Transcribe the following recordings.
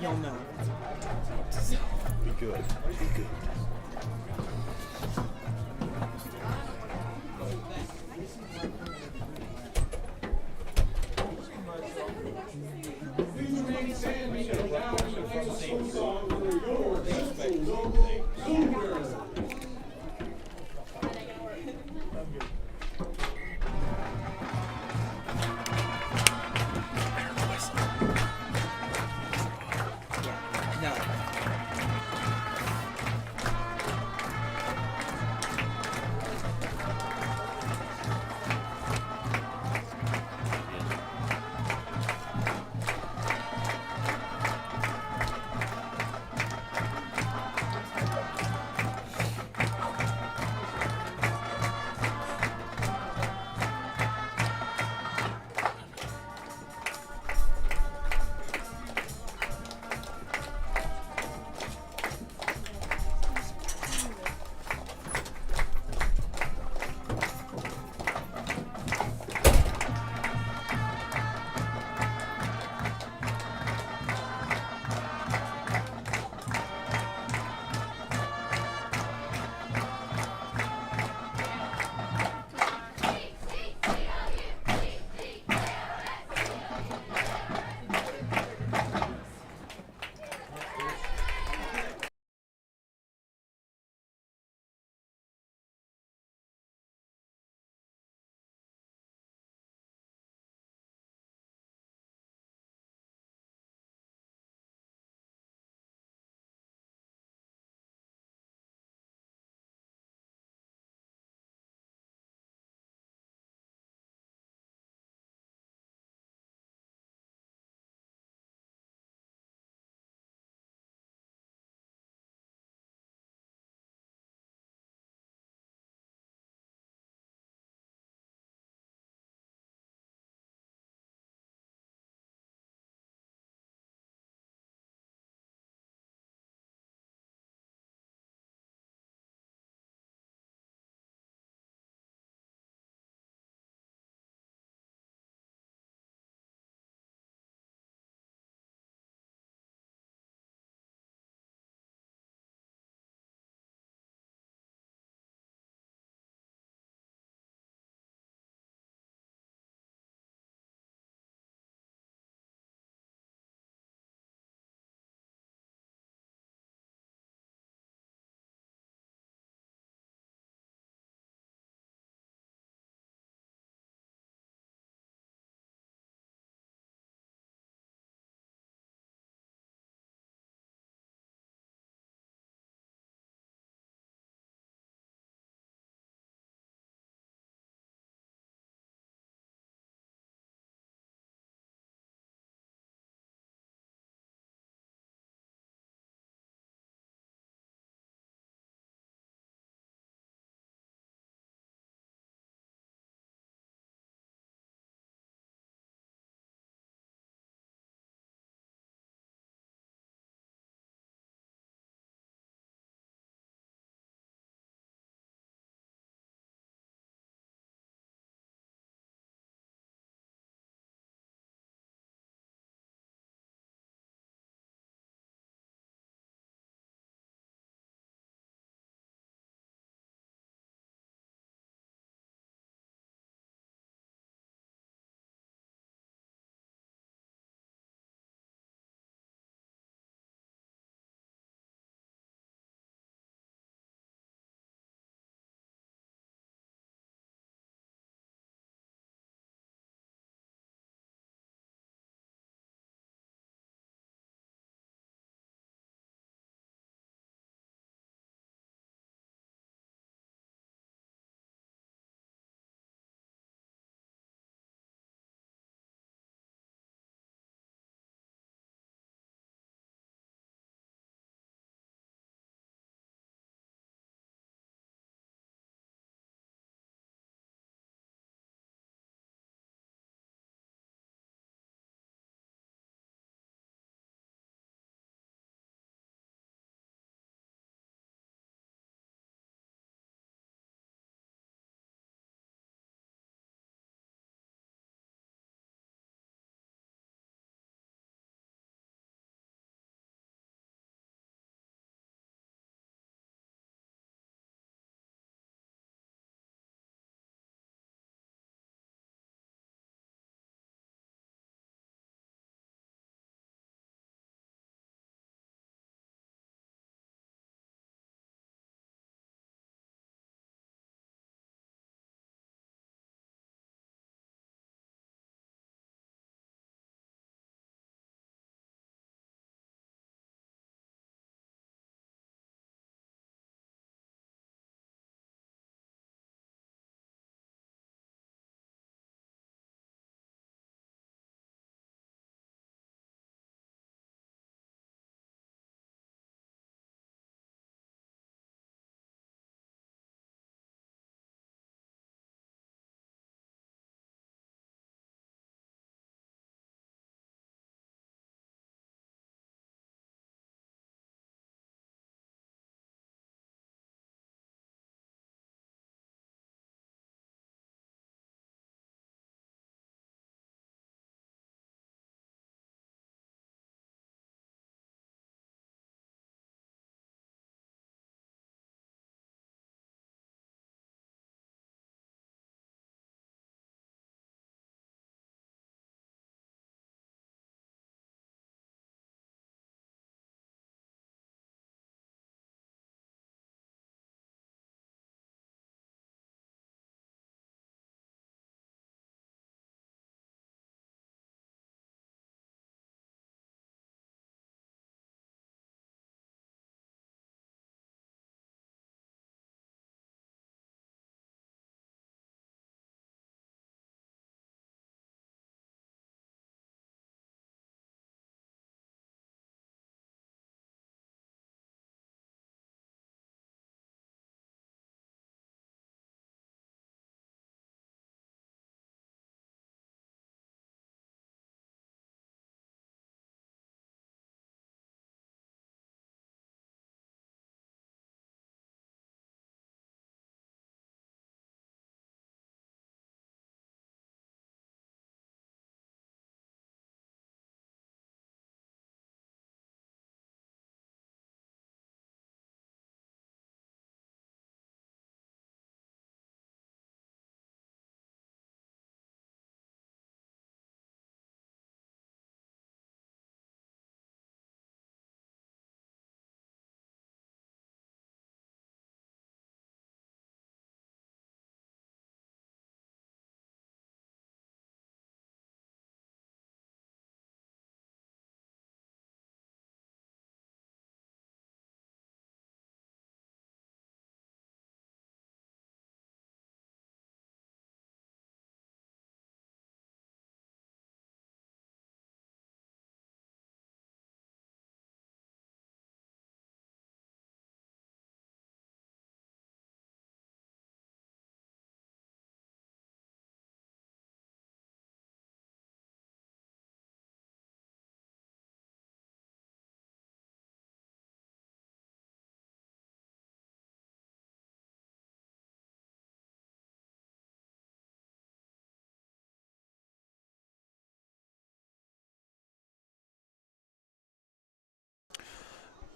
You'll know. Be good. Be good.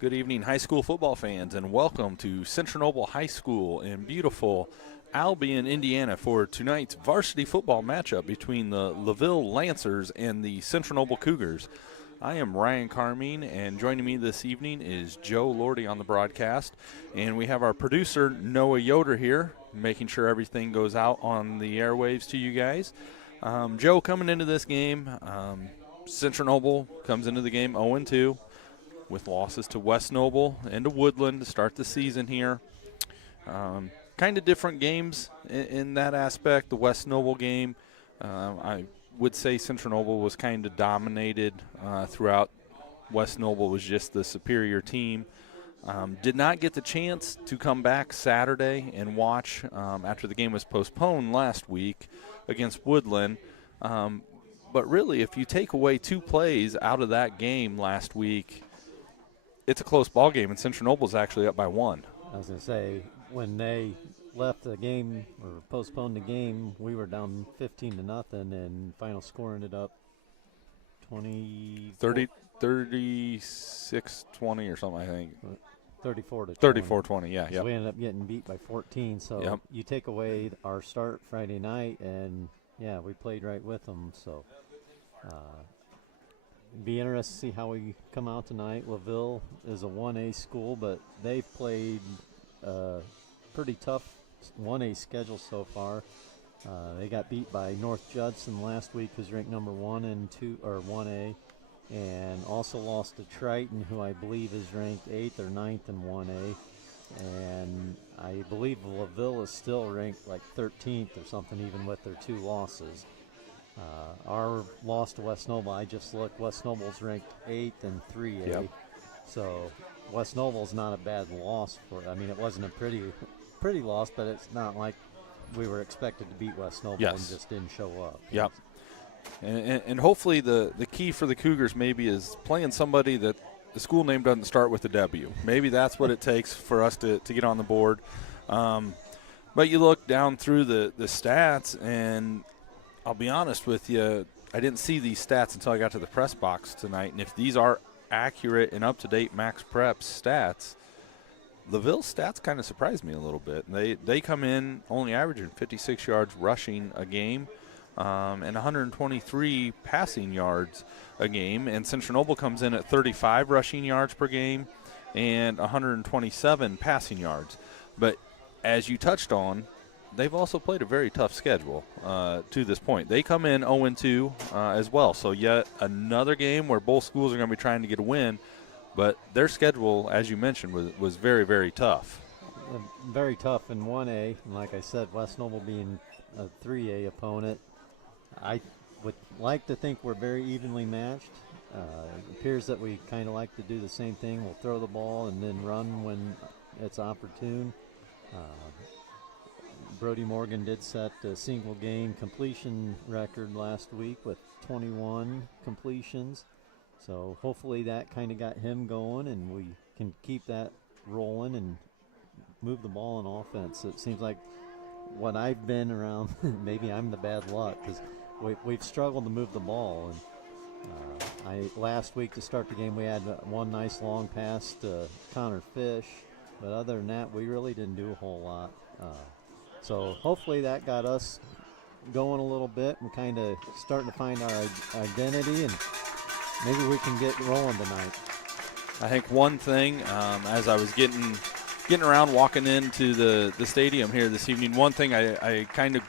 Good evening, high school football fans, and welcome to Central Noble High School in beautiful Albion, Indiana, for tonight's varsity football matchup between the LaVille Lancers and the Central Noble Cougars. I am Ryan Carmein, and joining me this evening is Joe Lortie on the broadcast, and we have our producer Noah Yoder here, making sure everything goes out on the airwaves to you guys. Joe, coming into this game, Central Noble comes into the game 0-2 with losses to West Noble and to Woodland to start the season here. Kind of different games in that aspect. The West Noble game, I would say Central Noble was kind of dominated throughout. West Noble was just the superior team. Did not get the chance to come back Saturday and watch after the game was postponed last week against Woodland. But really, if you take away 2 plays out of that game last week, it's a close ball game, and Central Noble's actually up by 1. I was going to say, when they left the game or postponed the game, we were down 15-0, and final score ended up 36-20 or something, I think. 34-20. 34-20, yeah. So we ended up getting beat by 14. So you take away our start Friday night, and, yeah, we played right with them. So be interested to see how we come out tonight. LaVille is a 1A school, but they've played pretty tough 1A schedule so far. They got beat by North Judson last week, who's ranked number 1 and 2 or 1A, and also lost to Triton, who I believe is ranked 8th or 9th in 1A. And I believe LaVille is still ranked like 13th or something, even with their 2 losses. Our loss to West Noble, I just looked, West Noble's ranked 8th and 3A. Yep. So West Noble's not a bad loss I mean, it wasn't a pretty loss, but it's not like we were expected to beat West Noble and just didn't show up. Yep. And hopefully the key for the Cougars maybe is playing somebody that the school name doesn't start with a W. Maybe that's what it takes for us to get on the board. But you look down through the stats, and I'll be honest with you, I didn't see these stats until I got to the press box tonight. And if these are accurate and up-to-date Max Prep stats, LaVille's stats kind of surprised me a little bit. They come in only averaging 56 yards rushing a game and 123 passing yards a game. And Central Noble comes in at 35 rushing yards per game and 127 passing yards. But as you touched on, they've also played a very tough schedule to this point. They come in 0-2 as well. So yet another game where both schools are going to be trying to get a win. But their schedule, as you mentioned, was very, very tough. Very tough in 1A. And like I said, West Noble being a 3A opponent, I would like to think we're very evenly matched. It appears that we kind of like to do the same thing. We'll throw the ball and then run when it's opportune. Brody Morgan did set a single game completion record last week with 21 completions. So hopefully that kind of got him going, and we can keep that rolling and move the ball in offense. It seems like what I've been around, maybe I'm the bad luck, because we've struggled to move the ball. And last week to start the game, we had one nice long pass to Connor Fish, but other than that, we really didn't do a whole lot. So hopefully that got us going a little bit and kind of starting to find our identity, and maybe we can get rolling tonight. I think one thing, as I was getting around walking into the stadium here this evening, one thing I kind of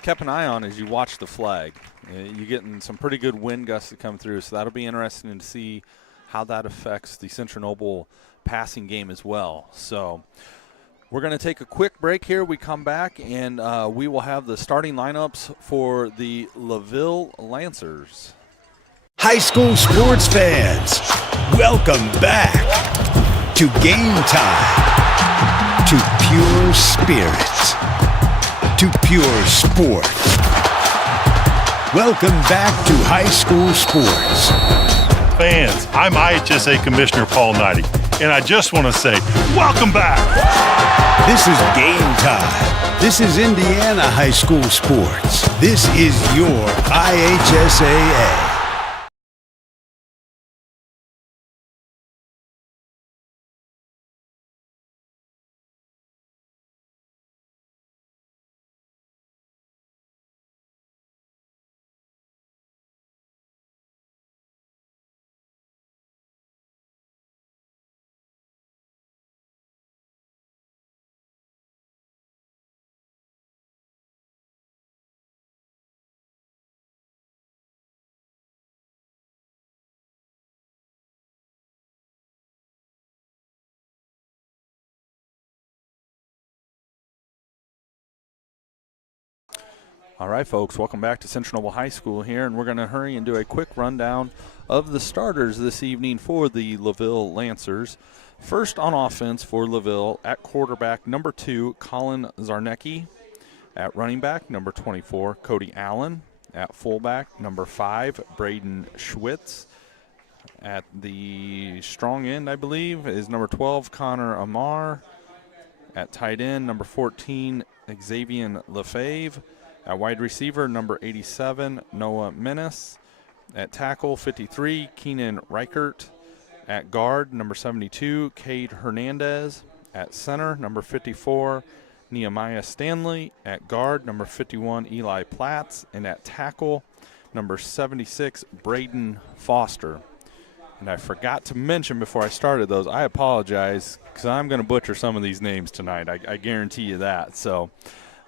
kept an eye on is you watch the flag. You're getting some pretty good wind gusts that come through, so that'll be interesting to see how that affects the Central Noble passing game as well. So we're going to take a quick break here. We come back, and we will have the starting lineups for the LaVille Lancers. High school sports fans, welcome back to Game Time, to pure spirits, to pure sport. Welcome back to high school sports. Fans, I'm IHSA Commissioner Paul Knighty, and I just want to say, welcome back. This is Game Time. This is Indiana high school sports. This is your IHSAA. All right, folks, welcome back to Central Noble High School here, and we're going to hurry and do a quick rundown of the starters this evening for the LaVille Lancers. First on offense for LaVille, at quarterback, number 2, Colin Zarnecki. At running back, number 24, Cody Allen. At fullback, number 5, Braden Schwitz. At the strong end, I believe, is number 12, Connor Amar. At tight end, number 14, Xavier Lefebvre. At wide receiver, number 87, Noah Menace. At tackle, 53, Keenan Reichert. At guard, number 72, Cade Hernandez. At center, number 54, Nehemiah Stanley. At guard, number 51, Eli Platts. And at tackle, number 76, Braden Foster. And I forgot to mention before I started those, I apologize because I'm going to butcher some of these names tonight. I guarantee you that. So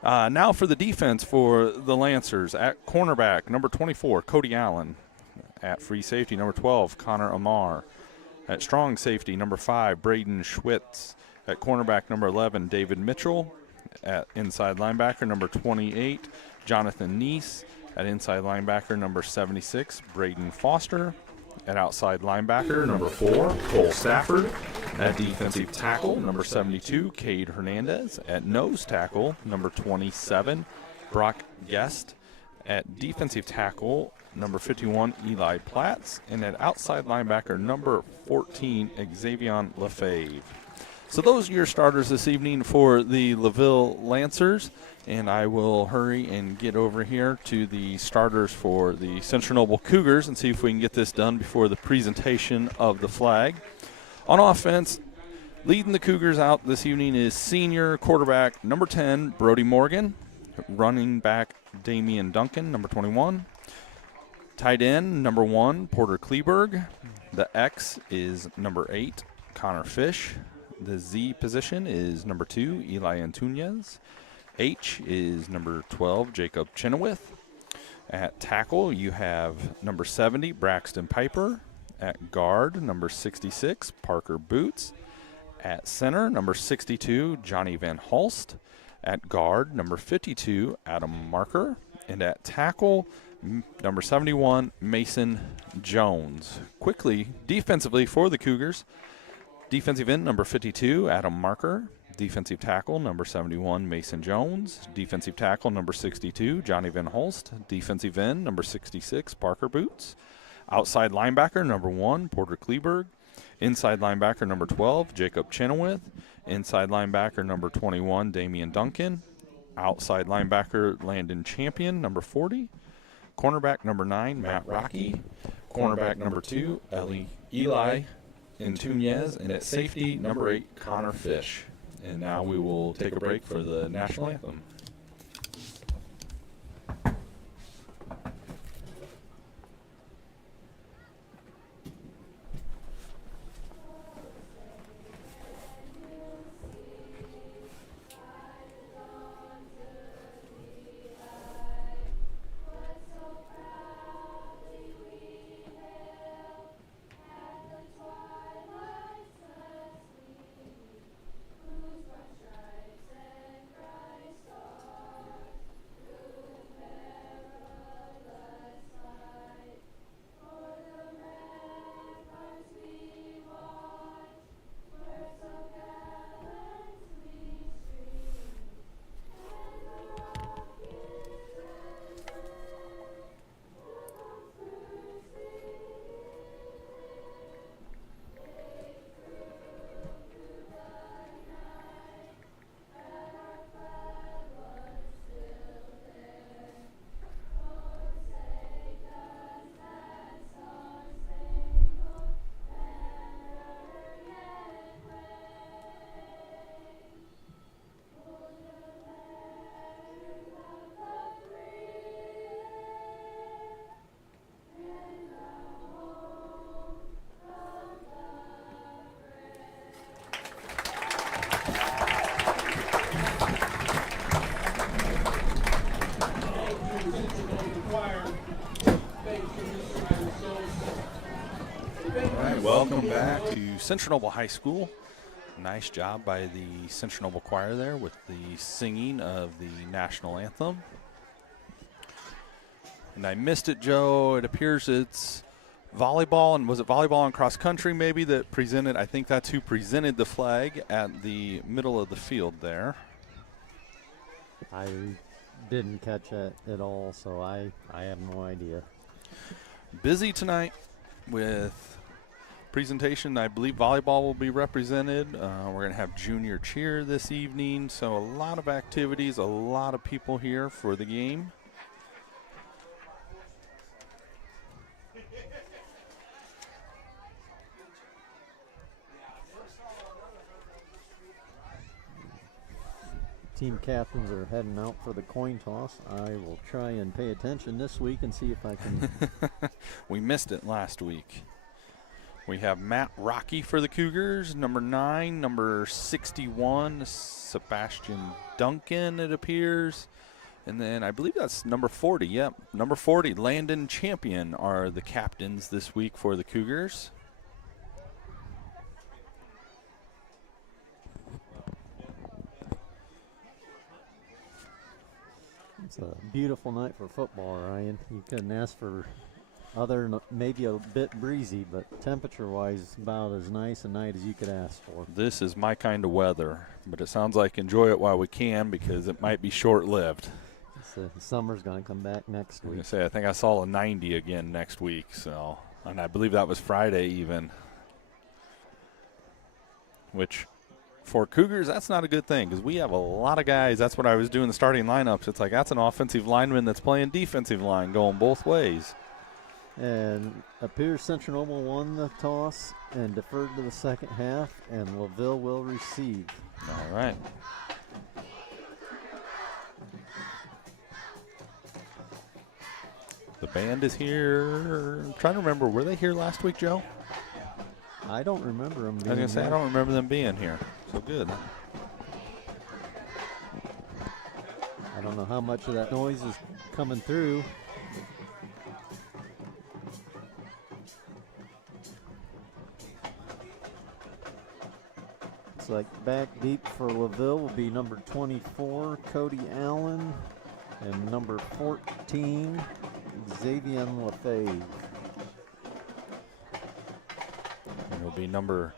now for the defense for the Lancers. At cornerback, number 24, Cody Allen. At free safety, number 12, Connor Amar. At strong safety, number 5, Braden Schwitz. At cornerback, number 11, David Mitchell. At inside linebacker, number 28, Jonathan Neese. At inside linebacker, number 76, Braden Foster. At outside linebacker, number 4, Cole Stafford. At defensive tackle, number 72, Cade Hernandez. At nose tackle, number 27, Brock Guest. At defensive tackle, number 51, Eli Platts. And at outside linebacker, number 14, Xavier Lefebvre. So those are your starters this evening for the LaVille Lancers. And I will hurry and get over here to the starters for the Central Noble Cougars and see if we can get this done before the presentation of the flag. On offense, leading the Cougars out this evening is senior quarterback number 10, Brody Morgan. Running back, Damian Duncan, number 21. Tight end, number 1, Porter Kleberg. The X is number 8, Connor Fish. The Z position is number 2, Eli Antunes. H is number 12, Jacob Chenoweth. At tackle, you have number 70, Braxton Piper. At guard, number 66, Parker Boots. At center, number 62, Johnny Van Hulst. At guard, number 52, Adam Marker. And at tackle, number 71, Mason Jones. Quickly, defensively for the Cougars, defensive end, number 52, Adam Marker. Defensive tackle, number 71, Mason Jones. Defensive tackle, number 62, Johnny Van Hulst. Defensive end, number 66, Parker Boots. Outside linebacker, number 1, Porter Kleberg. Inside linebacker, number 12, Jacob Chenoweth. Inside linebacker, number 21, Damian Duncan. Outside linebacker, Landon Champion, number 40. Cornerback, number 9, Matt Rocky. Cornerback, number 2, Eli Antunes. And at safety, number 8, Connor Fish. And now we will take a break for the national anthem. Welcome back to Central Noble High School. Nice job by the Central Noble Choir there with the singing of the national anthem. And I missed it, Joe. It appears it's volleyball, and was it volleyball and cross country maybe that presented? I think that's who presented the flag at the middle of the field there. I didn't catch it at all, so I have no idea. Busy tonight with presentation. I believe volleyball will be represented. We're going to have junior cheer this evening, so a lot of activities, a lot of people here for the game. Team captains are heading out for the coin toss. I will try and pay attention this week and see if I can. We missed it last week. We have Matt Rocky for the Cougars, number 9, number 61, Sebastian Duncan, it appears. And then I believe that's number 40. Yep, number 40, Landon Champion are the captains this week for the Cougars. It's a beautiful night for football, Ryan. You couldn't ask for other than maybe a bit breezy, but temperature-wise, about as nice a night as you could ask for. This is my kind of weather, but it sounds like enjoy it while we can because it might be short-lived. Summer's going to come back next week. I think I saw a 90 again next week, so, and I believe that was Friday even, which for Cougars, that's not a good thing because we have a lot of guys. That's what I was doing the starting lineups. It's like that's an offensive lineman that's playing defensive line going both ways. And appears Central Noble won the toss and deferred to the second half, and LaVille will receive. All right. The band is here. I'm trying to remember, were they here last week, Joe? I don't remember them being I was going to say, here. I don't remember them being here. So good. I don't know how much of that noise is coming through. Looks like back deep for LaVille will be number 24, Cody Allen, and number 14, Xavier Lefebvre. And it'll be number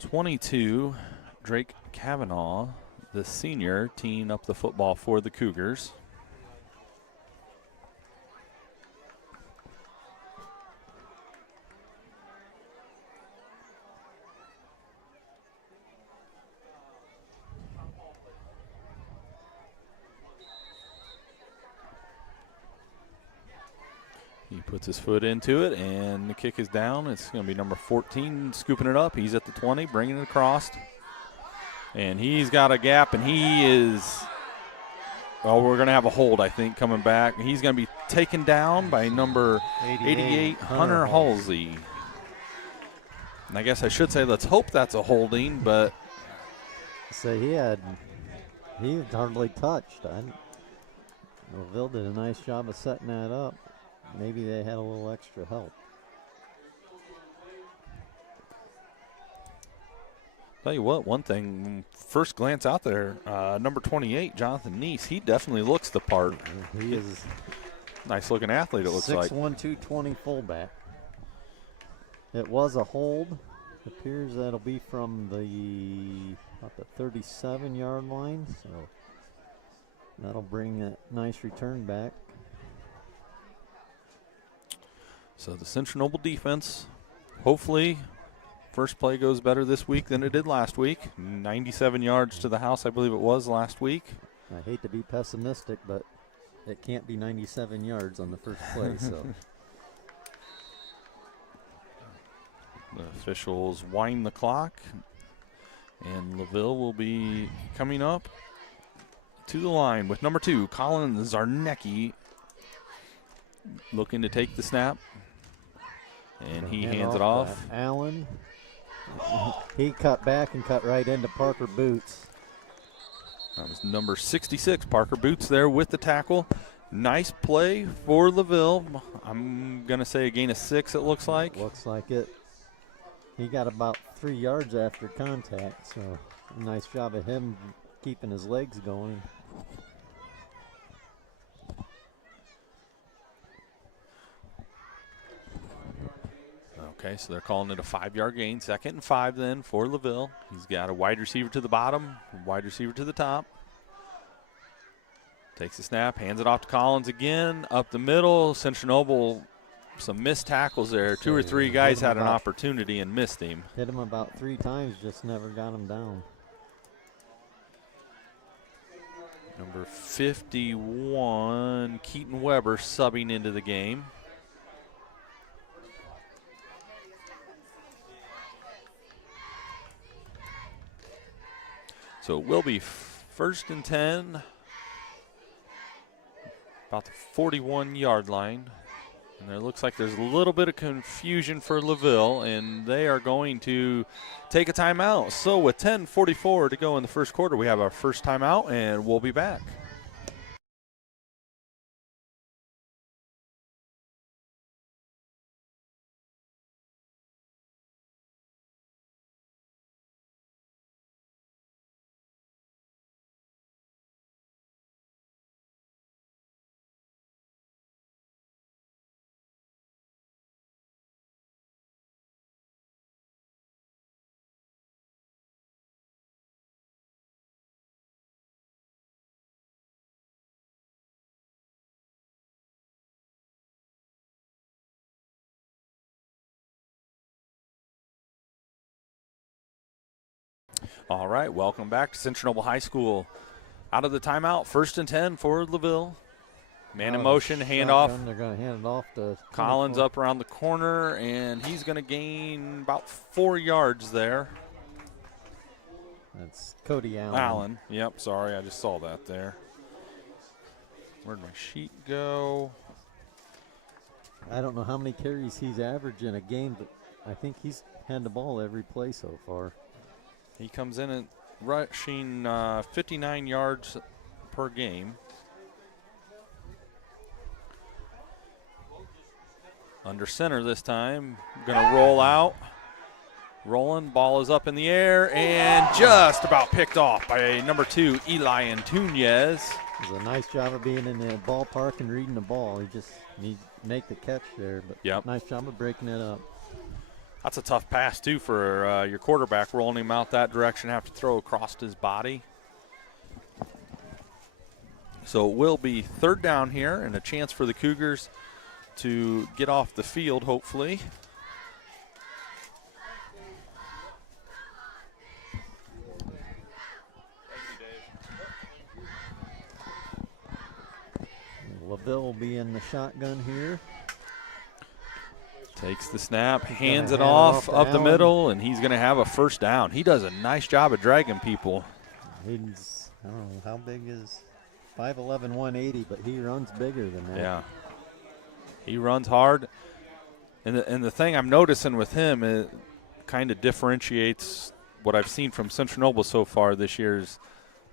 22, Drake Kavanaugh, the senior, teeing up the football for the Cougars. He puts his foot into it, and the kick is down. It's going to be number 14 scooping it up. He's at the 20, bringing it across. And he's got a gap, and he is, well, we're going to have a hold, I think, coming back. He's going to be taken down by number 88, Hunter Halsey. And I guess I should say let's hope that's a holding, but. So he was hardly touched. LaVille did a nice job of setting that up. Maybe they had a little extra help. Tell you what, one thing, first glance out there, number 28, Jonathan Neese, he definitely looks the part. He is nice looking athlete, it looks like. 6'1", 220 fullback. It was a hold. It appears that'll be from about the 37-yard line, so that'll bring a nice return back. So the Central Noble defense, hopefully, first play goes better this week than it did last week. 97 yards to the house, I believe it was last week. I hate to be pessimistic, but it can't be 97 yards on the first play. So the officials wind the clock, and LaVille will be coming up to the line with number 2, Colin Zarnecki, looking to take the snap. And he hands it off. Allen. He cut back and cut right into Parker Boots. That was number 66, Parker Boots there with the tackle. Nice play for LaVille. I'm going to say a gain of 6, it looks like. Looks like it. He got about 3 yards after contact, so a nice job of him keeping his legs going. Okay, so they're calling it a 5-yard gain. 2nd and 5 then for LaVille. He's got a wide receiver to the bottom, wide receiver to the top. Takes the snap, hands it off to Collins again, up the middle. Central Noble, some missed tackles there. 2 or 3 guys had an opportunity and missed him. Hit him about 3 times, just never got him down. Number 51, Keaton Weber, subbing into the game. So it will be 1st and 10, about the 41-yard line. And there looks like there's a little bit of confusion for LaVille, and they are going to take a timeout. So with 10:44 to go in the first quarter, we have our first timeout, and we'll be back. All right, welcome back to Central Noble High School. Out of the timeout, 1st and 10 for LaVille. Man in motion, handoff. They're going to hand it off to Collins up around the corner, and he's going to gain about 4 yards there. That's Cody Allen. Allen, yep, sorry, I just saw that there. Where'd my sheet go? I don't know how many carries he's averaged in a game, but I think he's had the ball every play so far. He comes in at rushing 59 yards per game. Under center this time. Going to roll out. Rolling. Ball is up in the air and just about picked off by number 2, Eli Antunez. It was a nice job of being in the ballpark and reading the ball. He just needs to make the catch there, but nice job of breaking it up. That's a tough pass, too, for your quarterback, rolling him out that direction, have to throw across his body. So it will be 3rd down here and a chance for the Cougars to get off the field, hopefully. LaVille will be in the shotgun here. Takes the snap, hands it off up the middle, and he's going to have a 1st down. He does a nice job of dragging people. He's, I don't know, how big is 5'11", 180, but he runs bigger than that. Yeah. He runs hard. And the thing I'm noticing with him, it kind of differentiates what I've seen from Central Noble so far this year is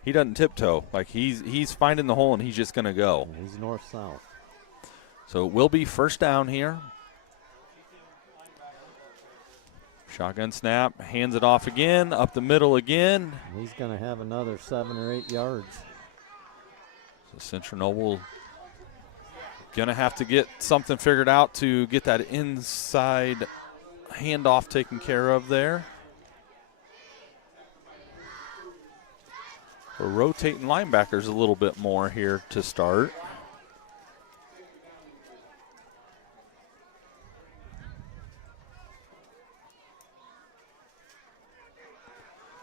he doesn't tiptoe. Like he's finding the hole, and he's just going to go. He's north-south. So it will be 1st down here. Shotgun snap, hands it off again, up the middle again. He's going to have another 7 or 8 yards. So Central Noble going to have to get something figured out to get that inside handoff taken care of there. We're rotating linebackers a little bit more here to start.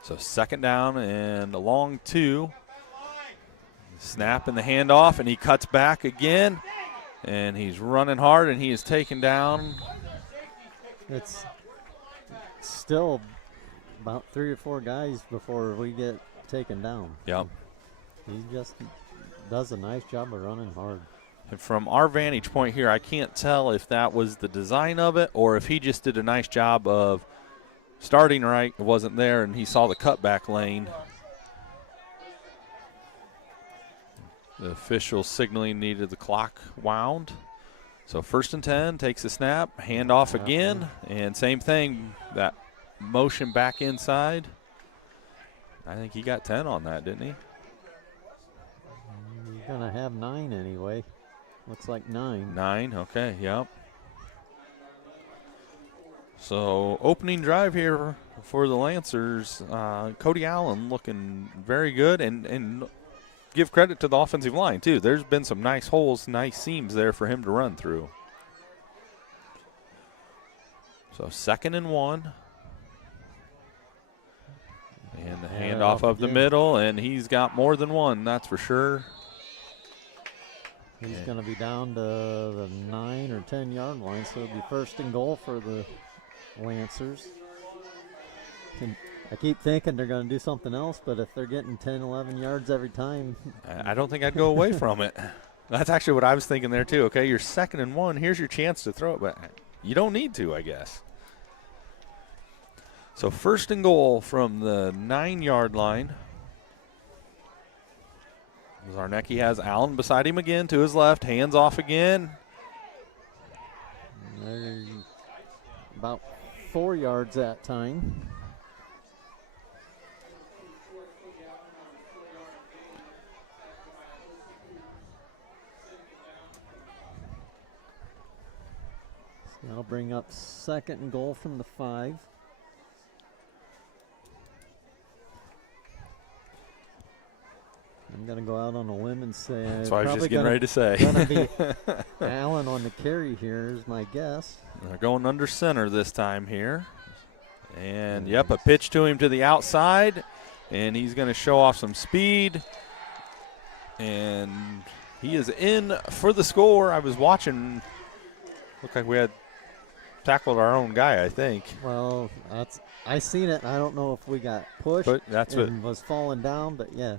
So 2nd down and a long 2. Snap and the handoff, and he cuts back again. And he's running hard, and he is taken down. It's still about 3 or 4 guys before we get taken down. Yep. He just does a nice job of running hard. And from our vantage point here, I can't tell if that was the design of it or if he just did a nice job of starting right, it wasn't there, and he saw the cutback lane. The official signaling needed the clock wound. So 1st and 10, takes the snap, handoff again, and same thing, that motion back inside. I think he got 10 on that, didn't he? He's going to have 9 anyway. Looks like 9. 9, okay, yep. So opening drive here for the Lancers. Cody Allen looking very good, and give credit to the offensive line too. There's been some nice holes, nice seams there for him to run through. So 2nd and 1. And the handoff of the middle, and he's got more than one, that's for sure. He's going to be down to the 9 or 10 yard line, so it'll be 1st and goal for the Lancers. And I keep thinking they're going to do something else, but if they're getting 10, 11 yards every time. I don't think I'd go away from it. That's actually what I was thinking there too. Okay, you're 2nd and 1. Here's your chance to throw it, but you don't need to, I guess. So 1st and goal from the 9 yard line. Zarnecki has Allen beside him again to his left. Hands off again. They're about 4 yards that time. So that'll bring up 2nd and goal from the 5. I'm going to go out on a limb and say that's what I was just getting ready to say. Going to be Allen on the carry here is my guess. They're going under center this time here. And, yep, a pitch to him to the outside. And he's going to show off some speed. And he is in for the score. I was watching. Looked like we had tackled our own guy, I think. Well, I seen it. I don't know if we got pushed and was falling down, but, yeah.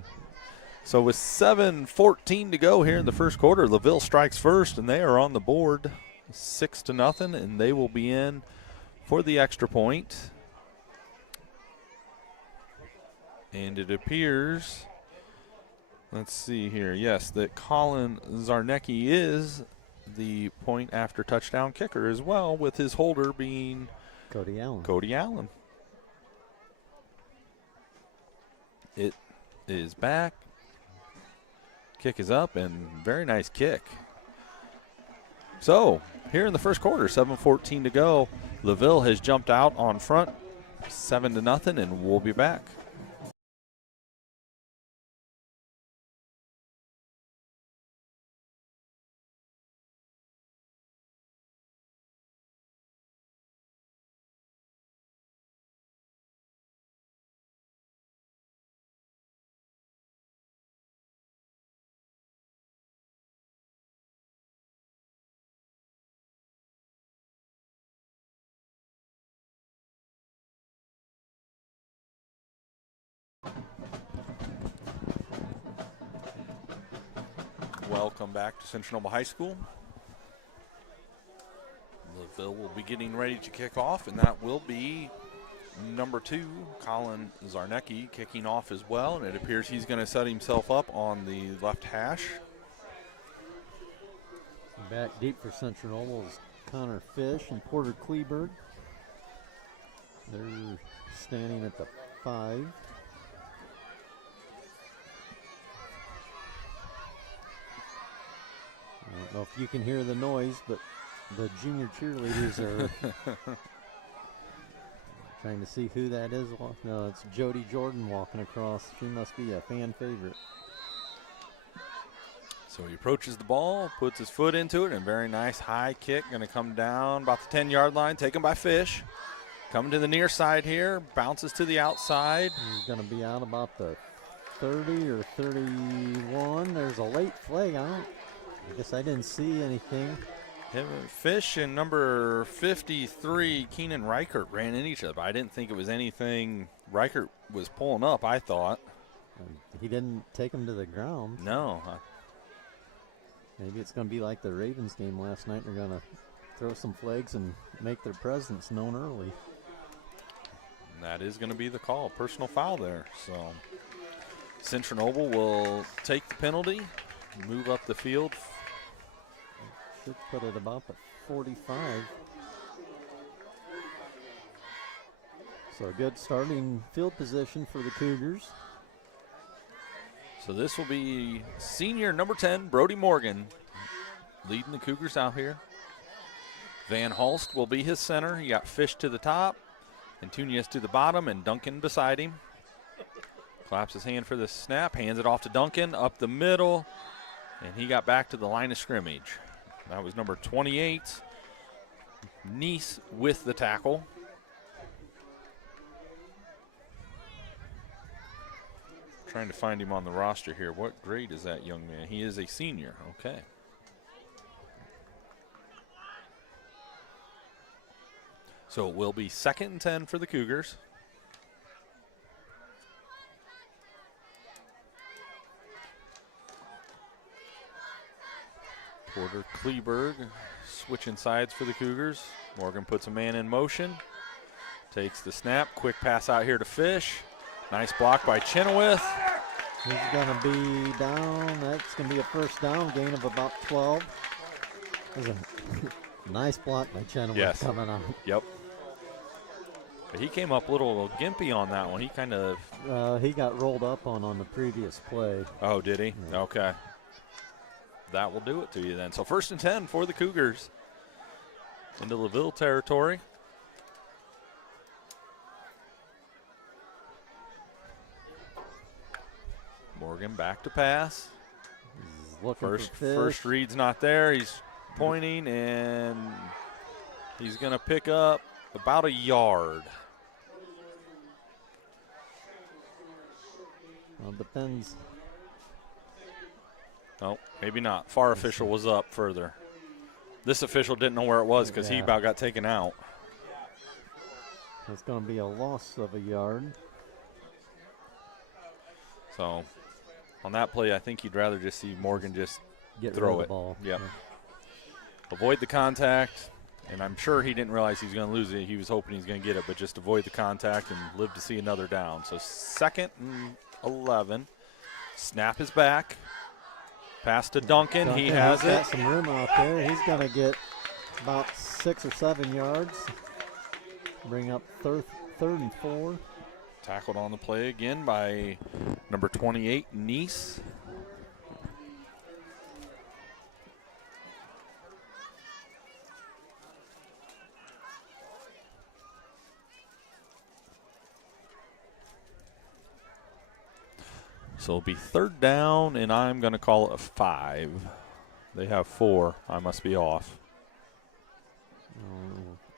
So with 7:14 to go here in the first quarter, LaVille strikes first, and they are on the board 6-0, and they will be in for the extra point. And it appears, let's see here, yes, that Colin Zarnecki is the point after touchdown kicker as well, with his holder being Cody Allen. It is back. Kick is up, and very nice kick. So here in the first quarter, 7:14 to go, LaVille has jumped out on front 7-0, and we'll be back. Welcome back to Central Noble High School. LaVille will be getting ready to kick off, and that will be number 2, Colin Zarnecki, kicking off as well, and it appears he's going to set himself up on the left hash. Back deep for Central Noble is Connor Fish and Porter Kleberg. They're standing at the 5. I don't know if you can hear the noise, but the junior cheerleaders are trying to see who that is. No, it's Jody Jordan walking across. She must be a fan favorite. So he approaches the ball, puts his foot into it, and very nice high kick. Going to come down about the 10-yard line, taken by Fish. Coming to the near side here, bounces to the outside. He's going to be out about the 30 or 31. There's a late flag. I guess I didn't see anything. Fish and number 53, Keenan Reichert, ran into each other. I didn't think it was anything. Reichert was pulling up, I thought. He didn't take him to the ground. No. Maybe it's going to be like the Ravens game last night. They're going to throw some flags and make their presence known early. And that is going to be the call. Personal foul there. So Central Noble will take the penalty, move up the field. Should put it about the 45. So a good starting field position for the Cougars. So this will be senior number 10, Brody Morgan, leading the Cougars out here. Van Hulst will be his center. You got Fish to the top, Antunias to the bottom, and Duncan beside him. Claps his hand for the snap, hands it off to Duncan, up the middle, and he got back to the line of scrimmage. That was number 28, Nice with the tackle. Trying to find him on the roster here. What grade is that young man? He is a senior. Okay. So it will be 2nd and 10 for the Cougars. Porter Kleberg switching sides for the Cougars. Morgan puts a man in motion. Takes the snap. Quick pass out here to Fish. Nice block by Chenoweth. He's going to be down. That's going to be a first down, gain of about 12. There's a nice block by Chenoweth coming out. Yep. But he came up a little gimpy on that one. He kind of... he got rolled up on the previous play. Oh, did he? Yeah. Okay. That will do it to you then. So 1st and 10 for the Cougars into LaVille territory. Morgan back to pass. First read's not there. He's pointing, and he's going to pick up about a yard. Well, depends. Oh, maybe not. FAR official was up further. This official didn't know where it was because he about got taken out. It's going to be a loss of a yard. So on that play, I think you'd rather just see Morgan just get throw rid of it. The ball. Yep. Yeah. Avoid the contact, and I'm sure he didn't realize he was going to lose it. He was hoping he's going to get it, but just avoid the contact and live to see another down. So 2nd and 11. Snap is back. Pass to Duncan. He has it. He's got some room out there. He's going to get about 6 or 7 yards. Bring up third and 4. Tackled on the play again by number 28, Nice. So it'll be 3rd down, and I'm going to call it a 5. They have 4. I must be off.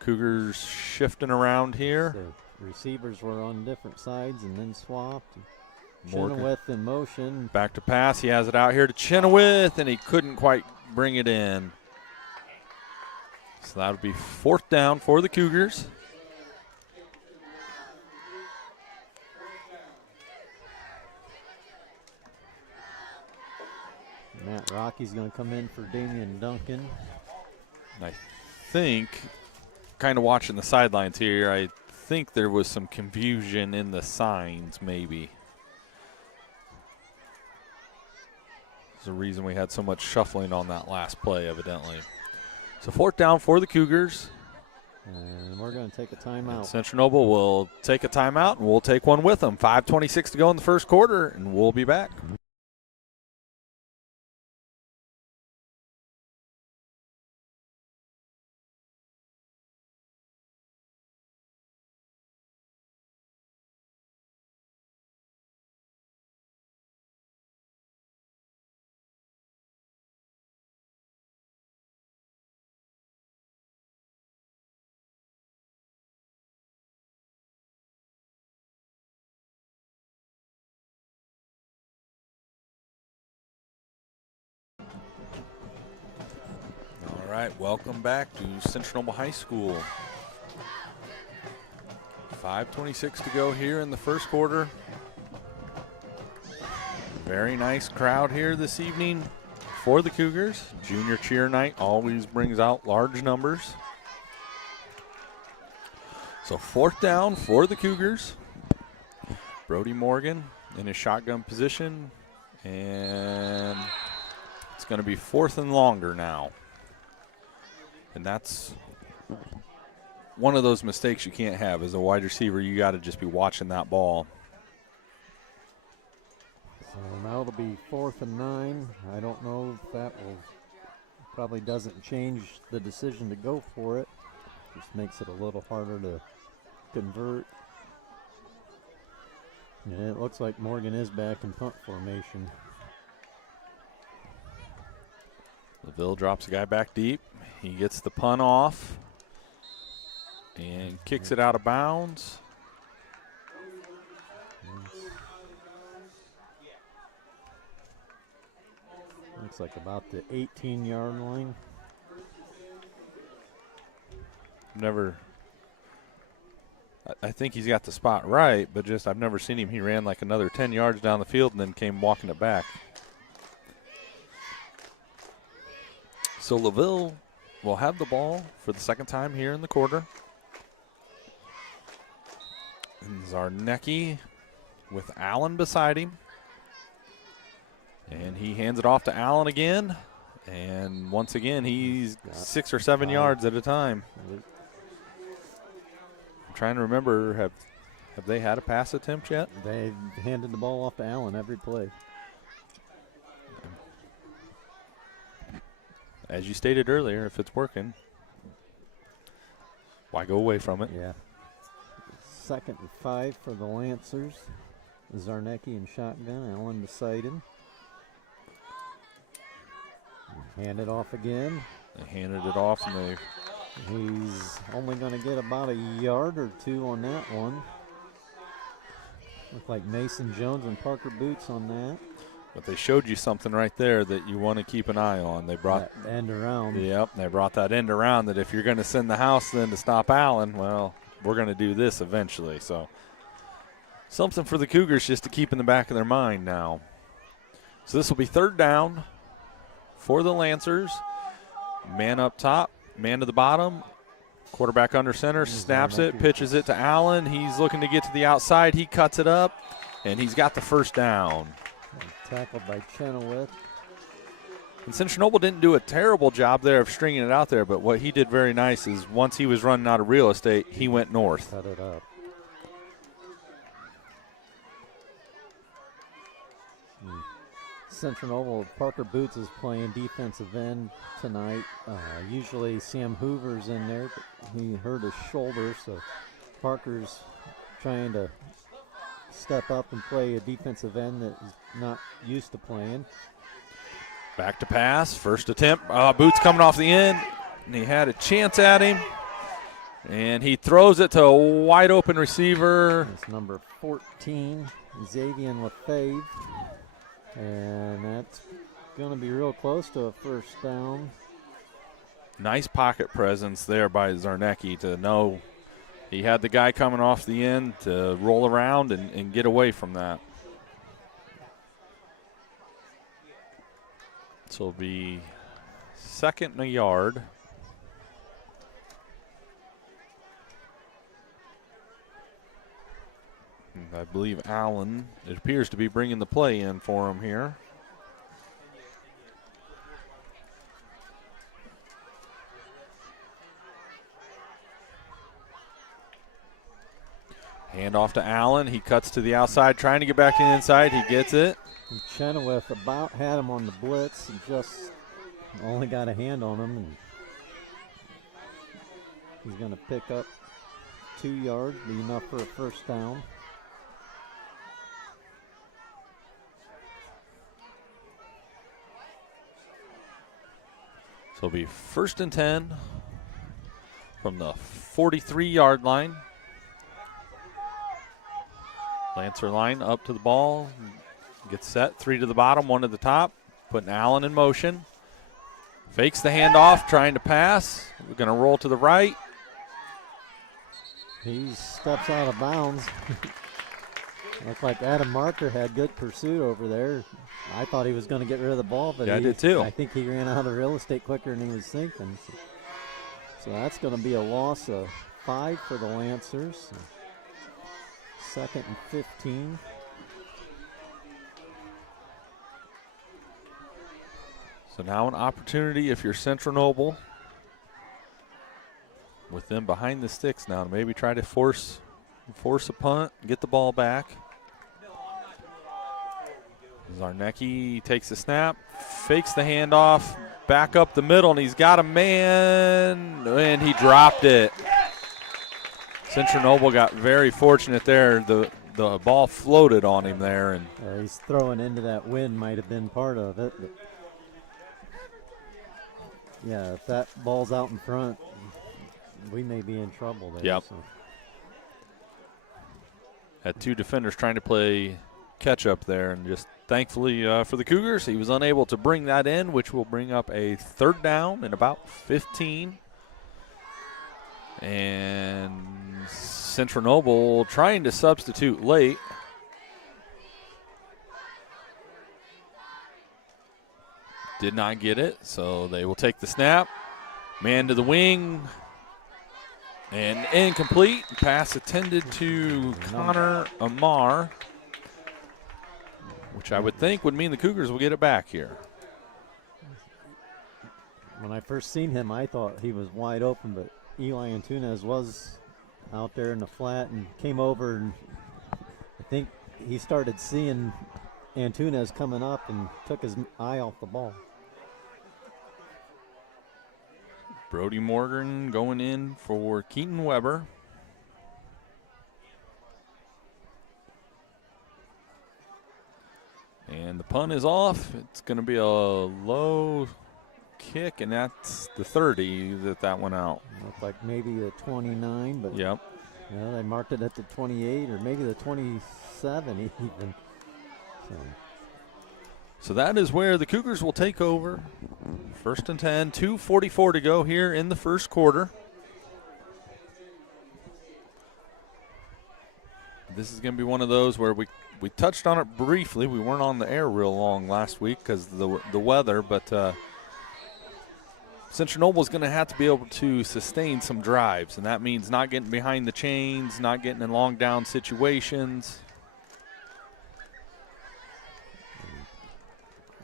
Cougars shifting around here. The receivers were on different sides and then swapped. Chenoweth in motion. Back to pass. He has it out here to Chenoweth, and he couldn't quite bring it in. So that would be 4th down for the Cougars. Matt Rocky's going to come in for Damian Duncan. I think, kind of watching the sidelines here, I think there was some confusion in the signs maybe. There's a reason we had so much shuffling on that last play, evidently. So 4th down for the Cougars. And we're going to take a timeout. And Central Noble will take a timeout, and we'll take one with them. 5:26 to go in the first quarter, and we'll be back. All right, welcome back to Central Noble High School. 5:26 to go here in the first quarter. Very nice crowd here this evening for the Cougars. Junior cheer night always brings out large numbers. So 4th down for the Cougars. Brody Morgan in his shotgun position, and it's going to be 4th and longer now. And that's one of those mistakes you can't have. As a wide receiver, you got to just be watching that ball. So now it'll be 4th and 9. I don't know if that will probably doesn't change the decision to go for it. Just makes it a little harder to convert. And it looks like Morgan is back in punt formation. LaVille drops a guy back deep. He gets the punt off and kicks it out of bounds. Looks like about the 18-yard line. I think he's got the spot right, but just I've never seen him. He ran like another 10 yards down the field and then came walking it back. So LaVille will have the ball for the second time here in the quarter. And Zarnecki with Allen beside him. And he hands it off to Allen again. And once again, he's 6 or 7 yards at a time. I'm trying to remember, have they had a pass attempt yet? They handed the ball off to Allen every play. As you stated earlier, if it's working, why go away from it? Yeah. 2nd and 5 for the Lancers. Zarnecki in shotgun, Allen beside him. Hand it off again. They handed it off, and he's only going to get about a yard or 2 on that one. Look like Mason Jones and Parker Boots on that. But they showed you something right there that you want to keep an eye on. They brought that end around. Yep, they brought that end around that if you're going to send the house then to stop Allen, well, we're going to do this eventually. So something for the Cougars just to keep in the back of their mind now. So this will be 3rd down for the Lancers. Man up top, man to the bottom. Quarterback under center, snaps it, pitches it to Allen. He's looking to get to the outside. He cuts it up, and he's got the first down. Tackled by Chenoweth. And Central Noble didn't do a terrible job there of stringing it out there, but what he did very nice is once he was running out of real estate, he went north. Cut it up. Central Noble, Parker Boots is playing defensive end tonight. Usually Sam Hoover's in there, but he hurt his shoulder, so Parker's trying to step up and play a defensive end that is not used to playing. Back to pass, first attempt. Boots coming off the end, and he had a chance at him. And he throws it to a wide open receiver. It's number 14, Xavier Lefebvre. And that's going to be real close to a first down. Nice pocket presence there by Zarnecki to know he had the guy coming off the end to roll around and get away from that. So it'll be 2nd and a yard. And I believe Allen, it appears to be bringing the play in for him here. Hand off to Allen. He cuts to the outside, trying to get back to the inside. He gets it. And Chenoweth about had him on the blitz and just only got a hand on him. And he's going to pick up 2 yards, be enough for a first down. So it'll be 1st and 10 from the 43-yard line. Lancer line up to the ball. Gets set, 3 to the bottom, 1 to the top. Putting Allen in motion. Fakes the handoff, trying to pass. We're going to roll to the right. He steps out of bounds. Looked like Adam Marker had good pursuit over there. I thought he was going to get rid of the ball, but I did too. I think he ran out of real estate quicker than he was thinking. So that's going to be a loss of 5 for the Lancers. 2nd and 15. So now an opportunity if you're Central Noble with them behind the sticks now to maybe try to force a punt, get the ball back. Zarnecki takes the snap, fakes the handoff, back up the middle, and he's got a man, and he dropped it. Central Noble got very fortunate there. The ball floated on him there, and he's throwing into that wind might have been part of it. But yeah, if that ball's out in front, we may be in trouble there. Yep. So. Had two defenders trying to play catch up there, and just thankfully for the Cougars, he was unable to bring that in, which will bring up a third down in about 15. And Central Noble trying to substitute late. Did not get it, so they will take the snap. Man to the wing. And incomplete. Pass attended to Connor Amar, which I would think would mean the Cougars will get it back here. When I first seen him, I thought he was wide open, but Eli Antunes was out there in the flat and came over, and I think he started seeing Antunes coming up and took his eye off the ball. Brody Morgan going in for Keaton Weber. And the punt is off. It's going to be a low kick, and that's the 30 that went out. Looked like maybe the 29, but yep. Yeah, they marked it at the 28 or maybe the 27 even. So that is where the Cougars will take over. 1st and 10, 2:44 to go here in the first quarter. This is going to be one of those where we touched on it briefly. We weren't on the air real long last week because of the weather, but Central Noble is going to have to be able to sustain some drives, and that means not getting behind the chains, not getting in long down situations.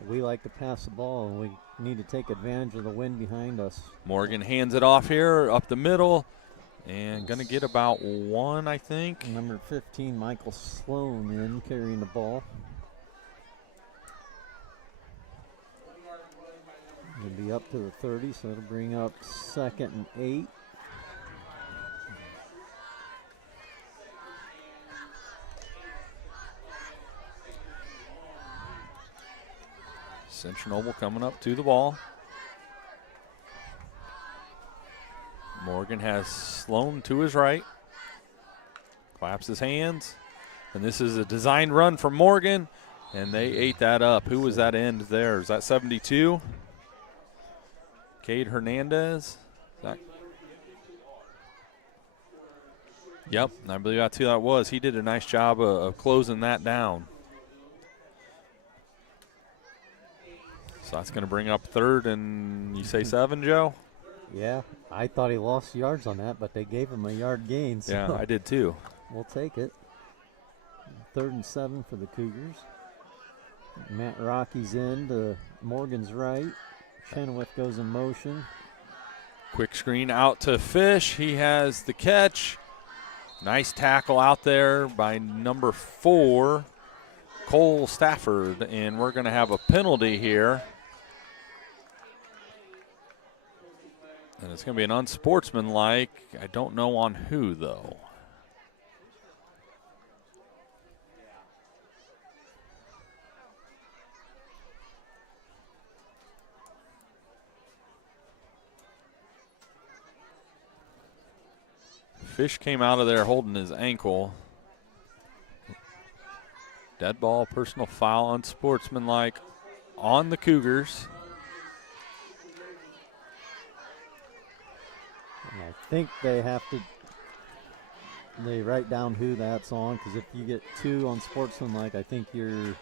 We like to pass the ball, and we need to take advantage of the wind behind us. Morgan hands it off here up the middle, and going to get about one, I think. Number 15, Michael Sloan, in carrying the ball. It'll be up to the 30, so it'll bring up 2nd and 8. Central Noble coming up to the ball. Morgan has Sloan to his right. Claps his hands. And this is a designed run for Morgan, and they ate that up. Who was that end there? Is that 72? Cade Hernandez? Yep, I believe that's who that was. He did a nice job of closing that down. So that's going to bring up 3rd and you say 7, Joe? Yeah, I thought he lost yards on that, but they gave him a yard gain. So yeah, I did too. We'll take it. 3rd and 7 for the Cougars. Matt Rocky's in to Morgan's right. Chenoweth goes in motion. Quick screen out to Fish. He has the catch. Nice tackle out there by number 4, Cole Stafford. And we're going to have a penalty here. And it's going to be an unsportsmanlike. I don't know on who, though. Fish came out of there holding his ankle. Dead ball, personal foul, unsportsmanlike on the Cougars. And I think they have to, they write down who that's on, because if you get 2 unsportsmanlike, I think you're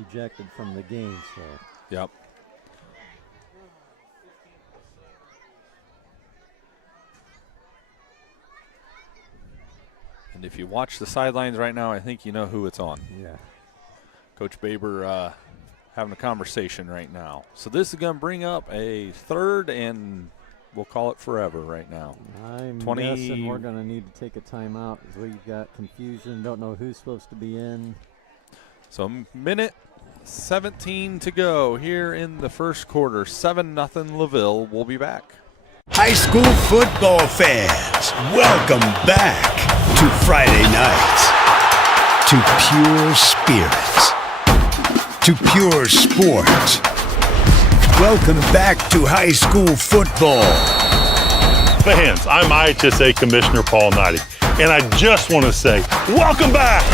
ejected from the game. So. Yep. And if you watch the sidelines right now, I think you know who it's on. Yeah. Coach Baber having a conversation right now. So this is going to bring up a 3rd and we'll call it forever right now. I'm guessing we're going to need to take a timeout because we've got confusion. Don't know who's supposed to be in. So minute 17 to go here in the first quarter. 7-0 LaVille. We'll be back. High school football fans, welcome back to Friday nights, to pure spirits, to pure sports. Welcome back to high school football. Fans, I'm IHSA Commissioner Paul Knighty, and I just want to say, welcome back!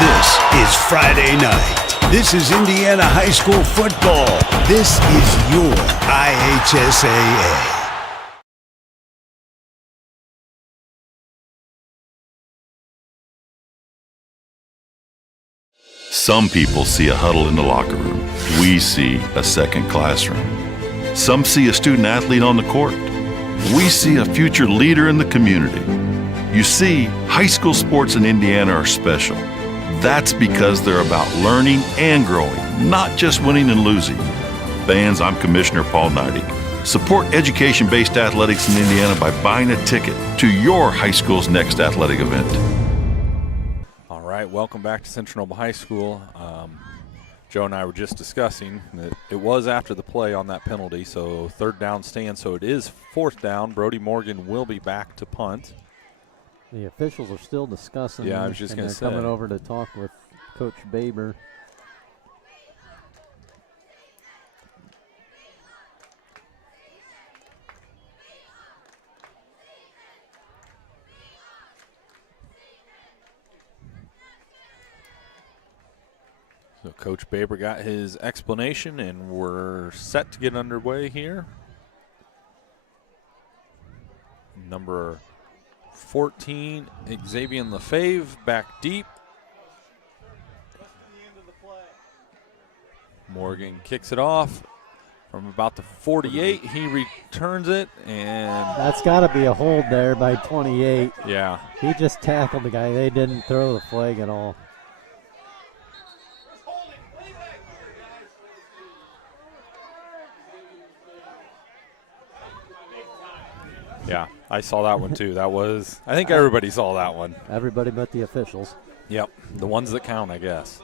This is Friday night. This is Indiana high school football. This is your IHSAA. Some people see a huddle in the locker room. We see a second classroom. Some see a student athlete on the court. We see a future leader in the community. You see, high school sports in Indiana are special. That's because they're about learning and growing, not just winning and losing. Fans, I'm Commissioner Paul Knighty. Support education-based athletics in Indiana by buying a ticket to your high school's next athletic event. All right, welcome back to Central Noble High School. Joe and I were just discussing that it was after the play on that penalty, so third down stand, so it is fourth down. Brody Morgan will be back to punt. The officials are still discussing. Yeah, I was just going to say. They're coming over to talk with Coach Baber. So Coach Baber got his explanation, and we're set to get underway here. Number 14, Xavier Lefebvre, back deep. Morgan kicks it off from about the 48. He returns it, and That's got to be a hold there by 28. yeah, He just tackled the guy. They didn't throw the flag at all. yeah, I saw that one too. That was, I think everybody saw that one. Everybody but the officials. Yep, the ones that count, I guess.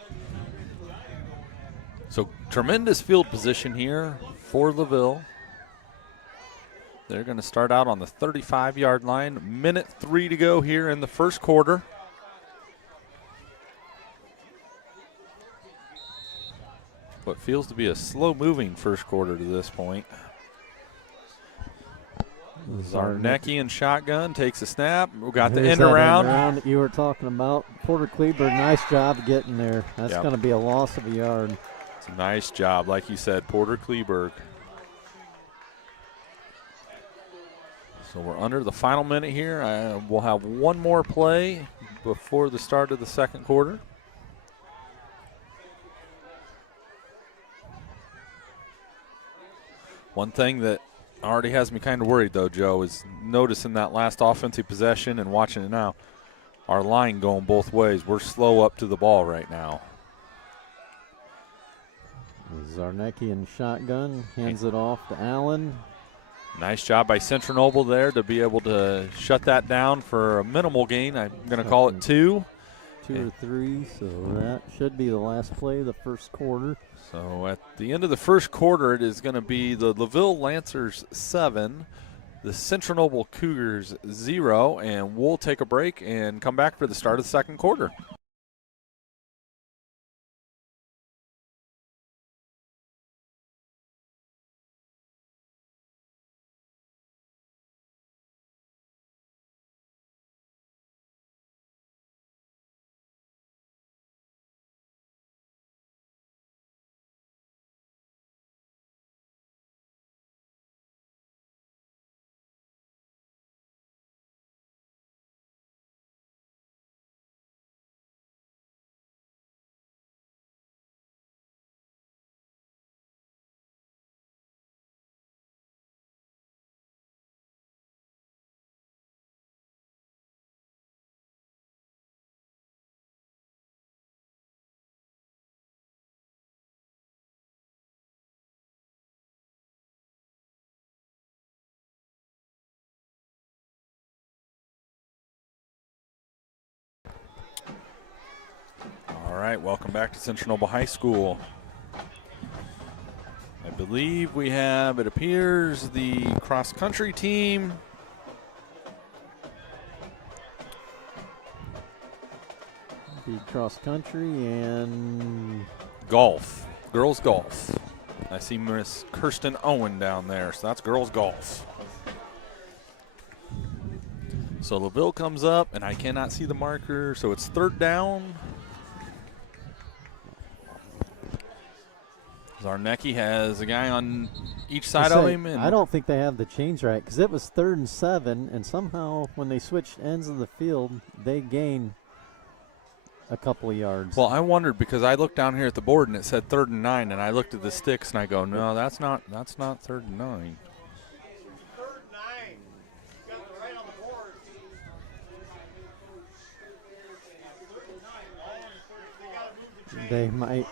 So tremendous field position here for LaVille. They're going to start out on the 35-yard line. Minute 3 to go here in the first quarter. What feels to be a slow-moving first quarter to this point. Zarnecki in shotgun takes a snap. We got the Here's end that around. that you were talking about. Porter Kleberg, nice job getting there. That's Yep. going to be a loss of a yard. It's a nice job, like you said, Porter Kleberg. So we're under the final minute here. We'll have one more play before the start of the second quarter. One thing that already has me kind of worried, though, Joe, is noticing that last offensive possession and watching it now. Our line going both ways. We're slow up to the ball right now. Zarnecki in shotgun, hands it off to Allen. Nice job by Central Noble there to be able to shut that down for a minimal gain. I'm going to call it 2. 2 or 3, so that should be the last play of the first quarter. So at the end of the first quarter, it is going to be the LaVille Lancers 7, the Central Noble Cougars 0, and we'll take a break and come back for the start of the second quarter. All right, welcome back to Central Noble High School. believe we have, it appears, the cross-country team. Be cross-country and Golf. Girls golf. I see Miss Kirsten Owen down there, so that's girls golf. So LaVille comes up, and I cannot see the marker, so it's third down. Zarnecki has a guy on each side of him. And I don't think they have the chains right, because it was 3rd and 7, and somehow when they switched ends of the field, they gained a couple of yards. Well, I wondered because I looked down here at the board and it said 3rd and 9, and I looked at the sticks and I go, no, that's not 3rd and 9. They might.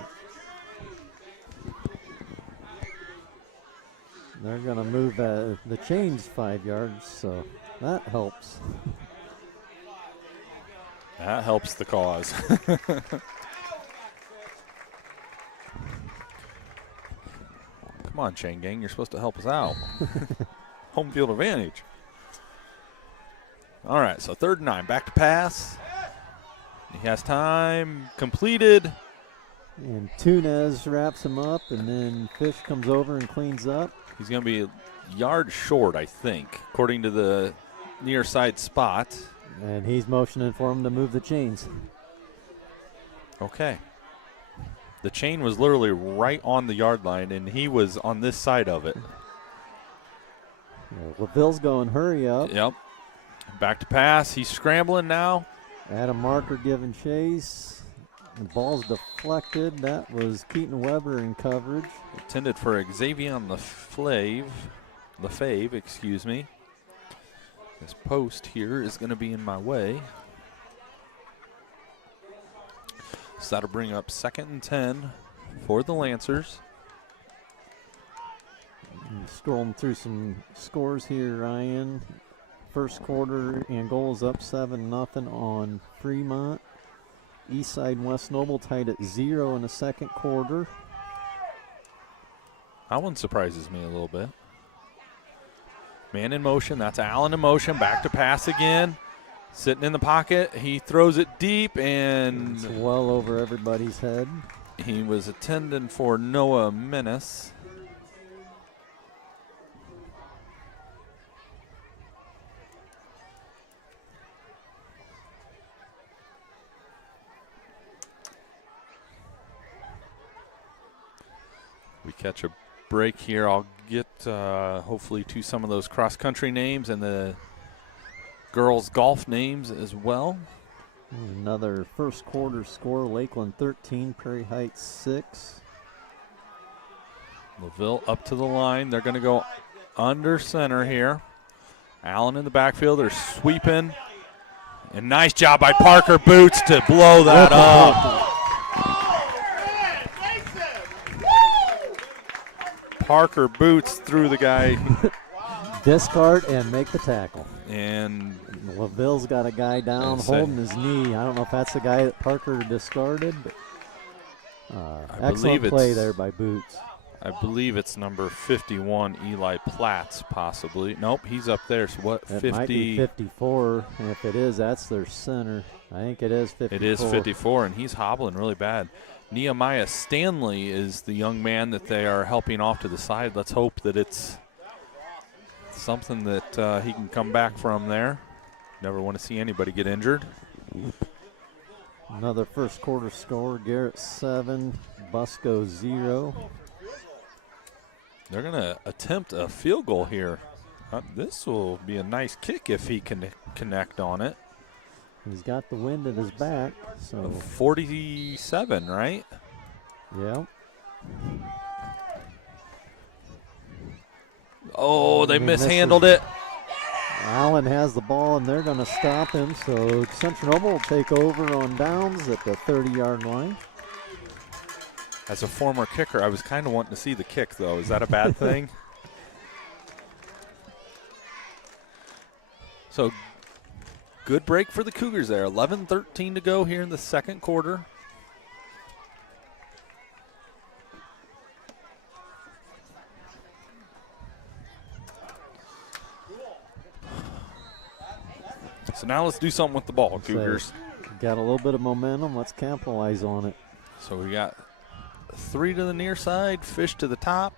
They're going to move the chains 5 yards, so that helps. That helps the cause. Come on, Chain Gang, you're supposed to help us out. Home field advantage. All right, so 3rd and 9, back to pass. He has time, completed. And Tunez wraps him up, and then Fish comes over and cleans up. He's going to be a yard short, I think, according to the near side spot. And he's motioning for him to move the chains. Okay. The chain was literally right on the yard line, and he was on this side of it. LaVille's going hurry up. Yep. Back to pass. He's scrambling now. Adam Marker giving chase. The ball's deflected. That was Keaton Weber in coverage. Intended for Xavier Lefave, excuse me. This post here is going to be in my way. So that'll bring up 2nd and 10 for the Lancers. Scrolling through some scores here, Ryan. First quarter, Angola's up 7-0 on Fremont. Eastside and West Noble tied at 0 in the second quarter. That one surprises me a little bit. Man in motion. That's Allen in motion. Back to pass again. Sitting in the pocket. He throws it deep, and it's well over everybody's head. He was attending for Noah Menace. We catch a break here. I'll get hopefully to some of those cross-country names and the girls' golf names as well. Another first quarter score, Lakeland 13, Prairie Heights 6. LaVille up to the line. They're going to go under center here. Allen in the backfield. They're sweeping. And nice job by Parker Boots to blow that up. Parker Boots threw the guy. Discard and make the tackle. And LaVille's got a guy down holding his knee. I don't know if that's the guy that Parker discarded, but excellent play there by Boots. I believe it's number 51, Eli Platts, possibly. Nope, he's up there. So what, 50? It might be 54, and if it is, that's their center. I think it is 54. It is 54, and he's hobbling really bad. Nehemiah Stanley is the young man that they are helping off to the side. Let's hope that it's something that he can come back from there. Never want to see anybody get injured. Another first quarter score, Garrett 7, Busco 0. They're going to attempt a field goal here. This will be a nice kick if he can connect on it. He's got the wind at his back. So 47, right? Yeah. Oh, they mishandled it. Allen has the ball, and they're going to stop him. So Central Noble will take over on downs at the 30-yard line. As a former kicker, I was kind of wanting to see the kick, though. Is that a bad thing? So good break for the Cougars there. 11-13 to go here in the second quarter. So now let's do something with the ball, Cougars. Got a little bit of momentum. Let's capitalize on it. So we got 3 to the near side, Fish to the top.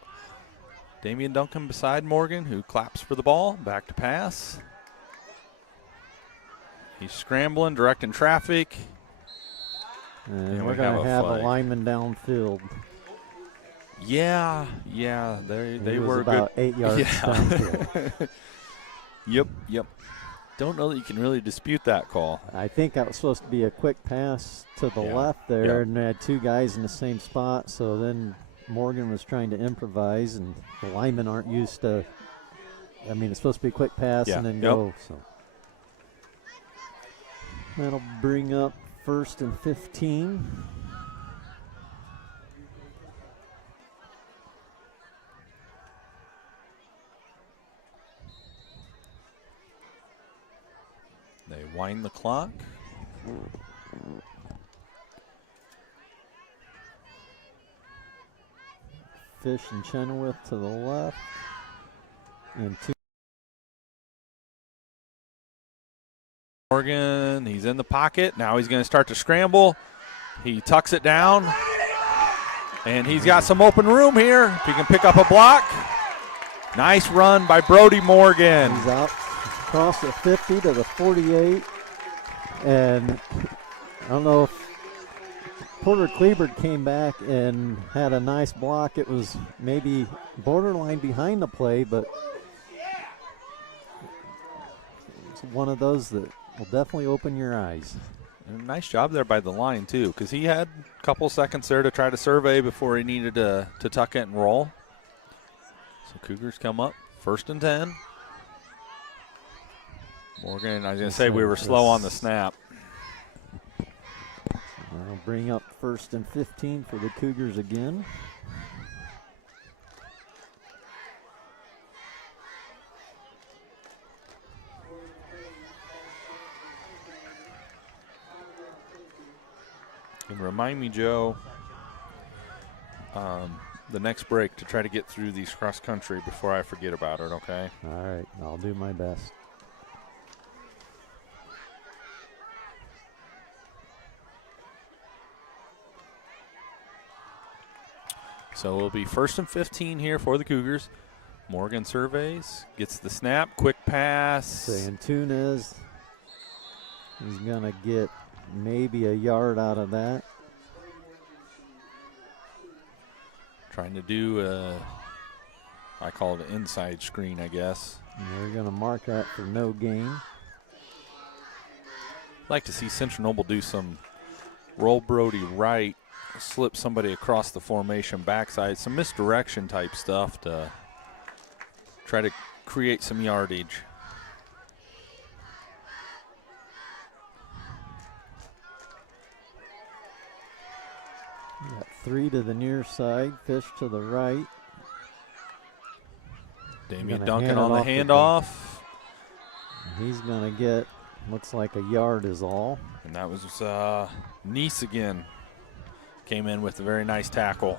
Damian Duncan beside Morgan, who claps for the ball. Back to pass. He's scrambling, directing traffic. And we're going to have a lineman downfield. Yeah, they were about good. 8 yards downfield. Yep. Don't know that you can really dispute that call. I think that was supposed to be a quick pass to the left there, and they had 2 guys in the same spot. So then Morgan was trying to improvise, and the linemen aren't used to. I mean, it's supposed to be a quick pass and then go. So that'll bring up 1st and 15. They wind the clock. Fish and Chenoweth to the left. And 2. Morgan, he's in the pocket. Now he's going to start to scramble. He tucks it down. And he's got some open room here. If he can pick up a block. Nice run by Brody Morgan. He's out across the 50 to the 48. And I don't know if Porter Kleber came back and had a nice block. It was maybe borderline behind the play, but it's one of those that will definitely open your eyes. And nice job there by the line, too, because he had a couple seconds there to try to survey before he needed to tuck it and roll. So Cougars come up, 1st and 10. Morgan, I was going to say we were slow on the snap. I'll bring up 1st and 15 for the Cougars again. And remind me, Joe, the next break to try to get through these cross country before I forget about it, okay? All right, I'll do my best. So it'll be 1st and 15 here for the Cougars. Morgan surveys, gets the snap, quick pass. Saying Tunez, he's going to get maybe a yard out of that. Trying to do I call it an inside screen, I guess. And we're going to mark that for no gain. I'd like to see Central Noble do some roll Brody right, slip somebody across the formation backside, some misdirection type stuff to try to create some yardage. Got 3 to the near side, Fish to the right. Damian Duncan on the handoff. He's going to get, looks like a yard is all. And that was Neese again. Came in with a very nice tackle.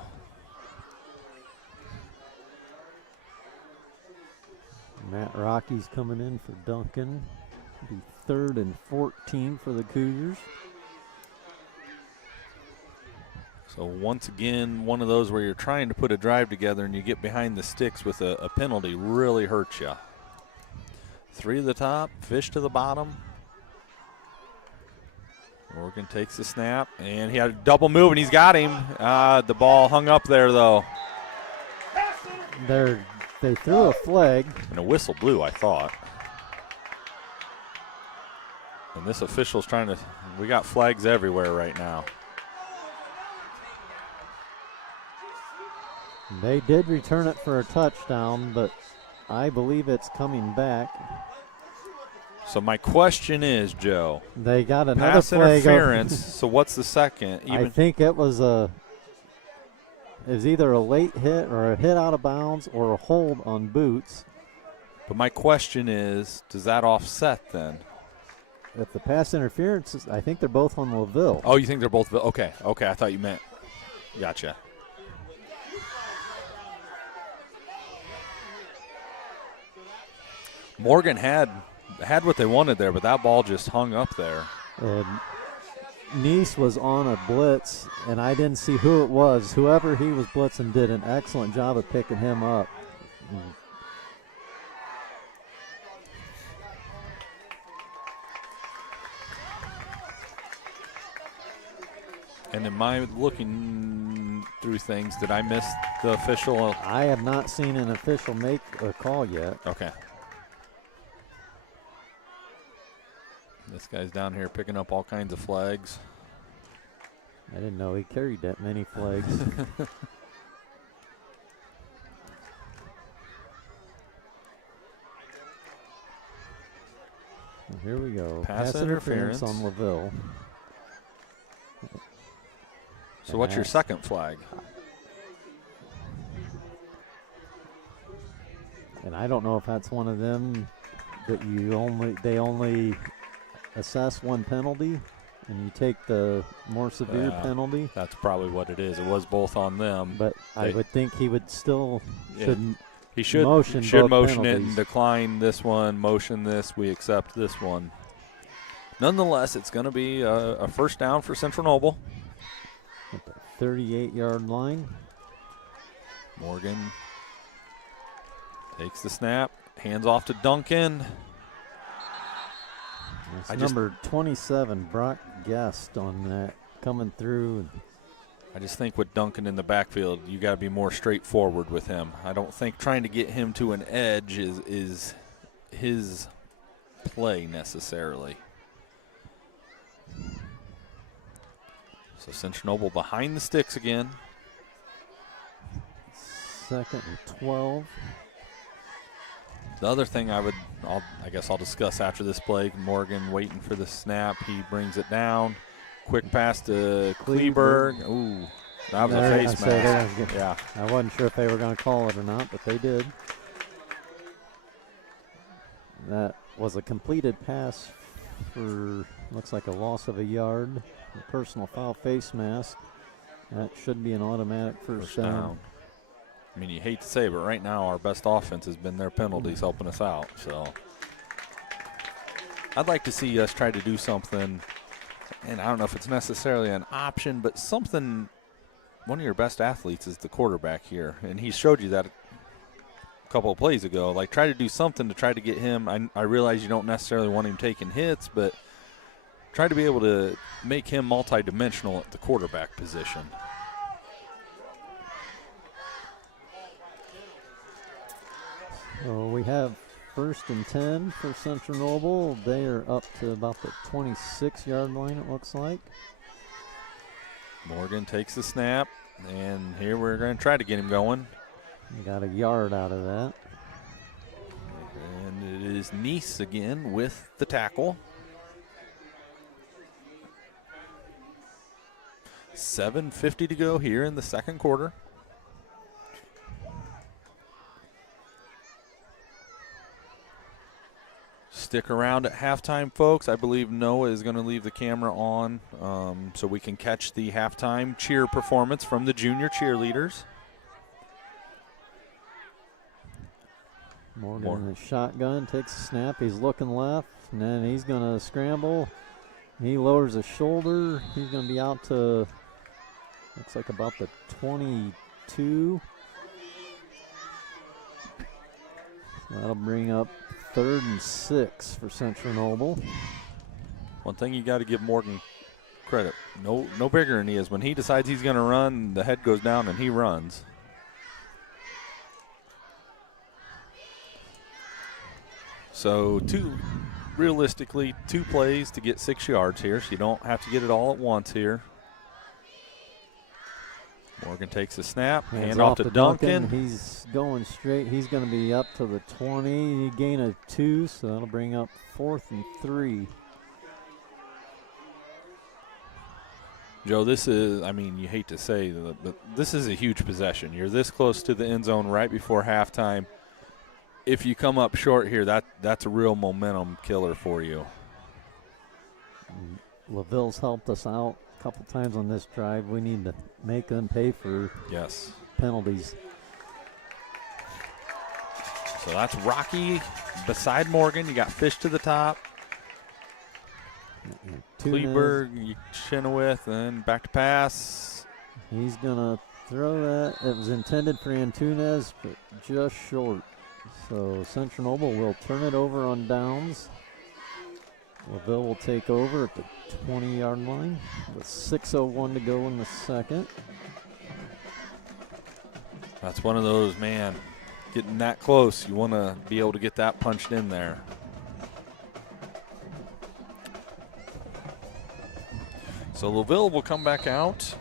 Matt Rocky's coming in for Duncan. It'll be 3rd and 14 for the Cougars. So once again, one of those where you're trying to put a drive together and you get behind the sticks with a penalty really hurts you. 3 to the top, Fish to the bottom. Morgan takes the snap, and he had a double move, and he's got him. The ball hung up there, though. They threw a flag. And a whistle blew, I thought. And this official's trying to – we got flags everywhere right now. They did return it for a touchdown, but I believe it's coming back. So my question is, Joe. They got another pass flag interference. So what's the second? I think it was either a late hit or a hit out of bounds or a hold on Boots. But my question is, does that offset then? If the pass interference is, I think they're both on LaVille. Oh, you think they're both? Okay. I thought you meant. Gotcha. Morgan had had what they wanted there, but that ball just hung up there. And Neese was on a blitz, and I didn't see who it was. Whoever he was blitzing did an excellent job of picking him up. And in my looking through things, did I miss the official? I have not seen an official make a call yet. Okay. This guy's down here picking up all kinds of flags. I didn't know he carried that many flags. Here we go. Pass interference on LaVille. So what's your second flag? And I don't know if that's one of them that they only assess one penalty and you take the more severe penalty. That's probably what it is. It was both on them. But I would think he would still he should motion it and decline this one, motion this, we accept this one. Nonetheless, it's going to be a first down for Central Noble. At the 38-yard line. Morgan takes the snap, hands off to Duncan. That's number 27, Brock Guest on that coming through. I just think with Duncan in the backfield, you got to be more straightforward with him. I don't think trying to get him to an edge is his play necessarily. So Central Noble behind the sticks again. 2nd and 12. The other thing I guess I'll discuss after this play, Morgan waiting for the snap. He brings it down. Quick pass to Kleberg. Ooh, that was a face mask. Yeah. I wasn't sure if they were going to call it or not, but they did. That was a completed pass for, looks like a loss of a yard. A personal foul face mask. That should be an automatic first down. I mean, you hate to say it, but right now our best offense has been their penalties helping us out. So I'd like to see us try to do something, and I don't know if it's necessarily an option, but something. One of your best athletes is the quarterback here, and he showed you that a couple of plays ago. Like, try to do something to try to get him. I realize you don't necessarily want him taking hits, but try to be able to make him multidimensional at the quarterback position. So we have 1st and 10 for Central Noble. They are up to about the 26-yard line, it looks like. Morgan takes the snap, and here we're going to try to get him going. We got a yard out of that. And it is Neese again with the tackle. 7:50 to go here in the second quarter. Stick around at halftime, folks. I believe Noah is going to leave the camera on so we can catch the halftime cheer performance from the junior cheerleaders. Morgan in the shotgun, takes a snap. He's looking left, and then he's going to scramble. He lowers his shoulder. He's going to be out to, looks like about the 22. So that'll bring up 3rd and 6 for Central Noble. One thing you got to give Morgan credit, no bigger than he is. When he decides he's going to run, the head goes down and he runs. So realistically, 2 plays to get 6 yards here, so you don't have to get it all at once here. Morgan takes a snap, hand off to Duncan. He's going straight. He's going to be up to the 20. He gain a 2, so that'll bring up 4th and 3. Joe, this is, I mean, you hate to say, but this is a huge possession. You're this close to the end zone right before halftime. If you come up short here, that's a real momentum killer for you. LaVille's helped us out a couple times on this drive. We need to make them pay for penalties. So that's Rocky beside Morgan. You got Fish to the top. Kleberg, Chenoweth, and back to pass. He's going to throw that. It was intended for Antunes, but just short. So Central Noble will turn it over on downs. LaVille will take over at the 20-yard line with 6:01 to go in the second. That's one of those, man, getting that close. You want to be able to get that punched in there. So LaVille will come back out.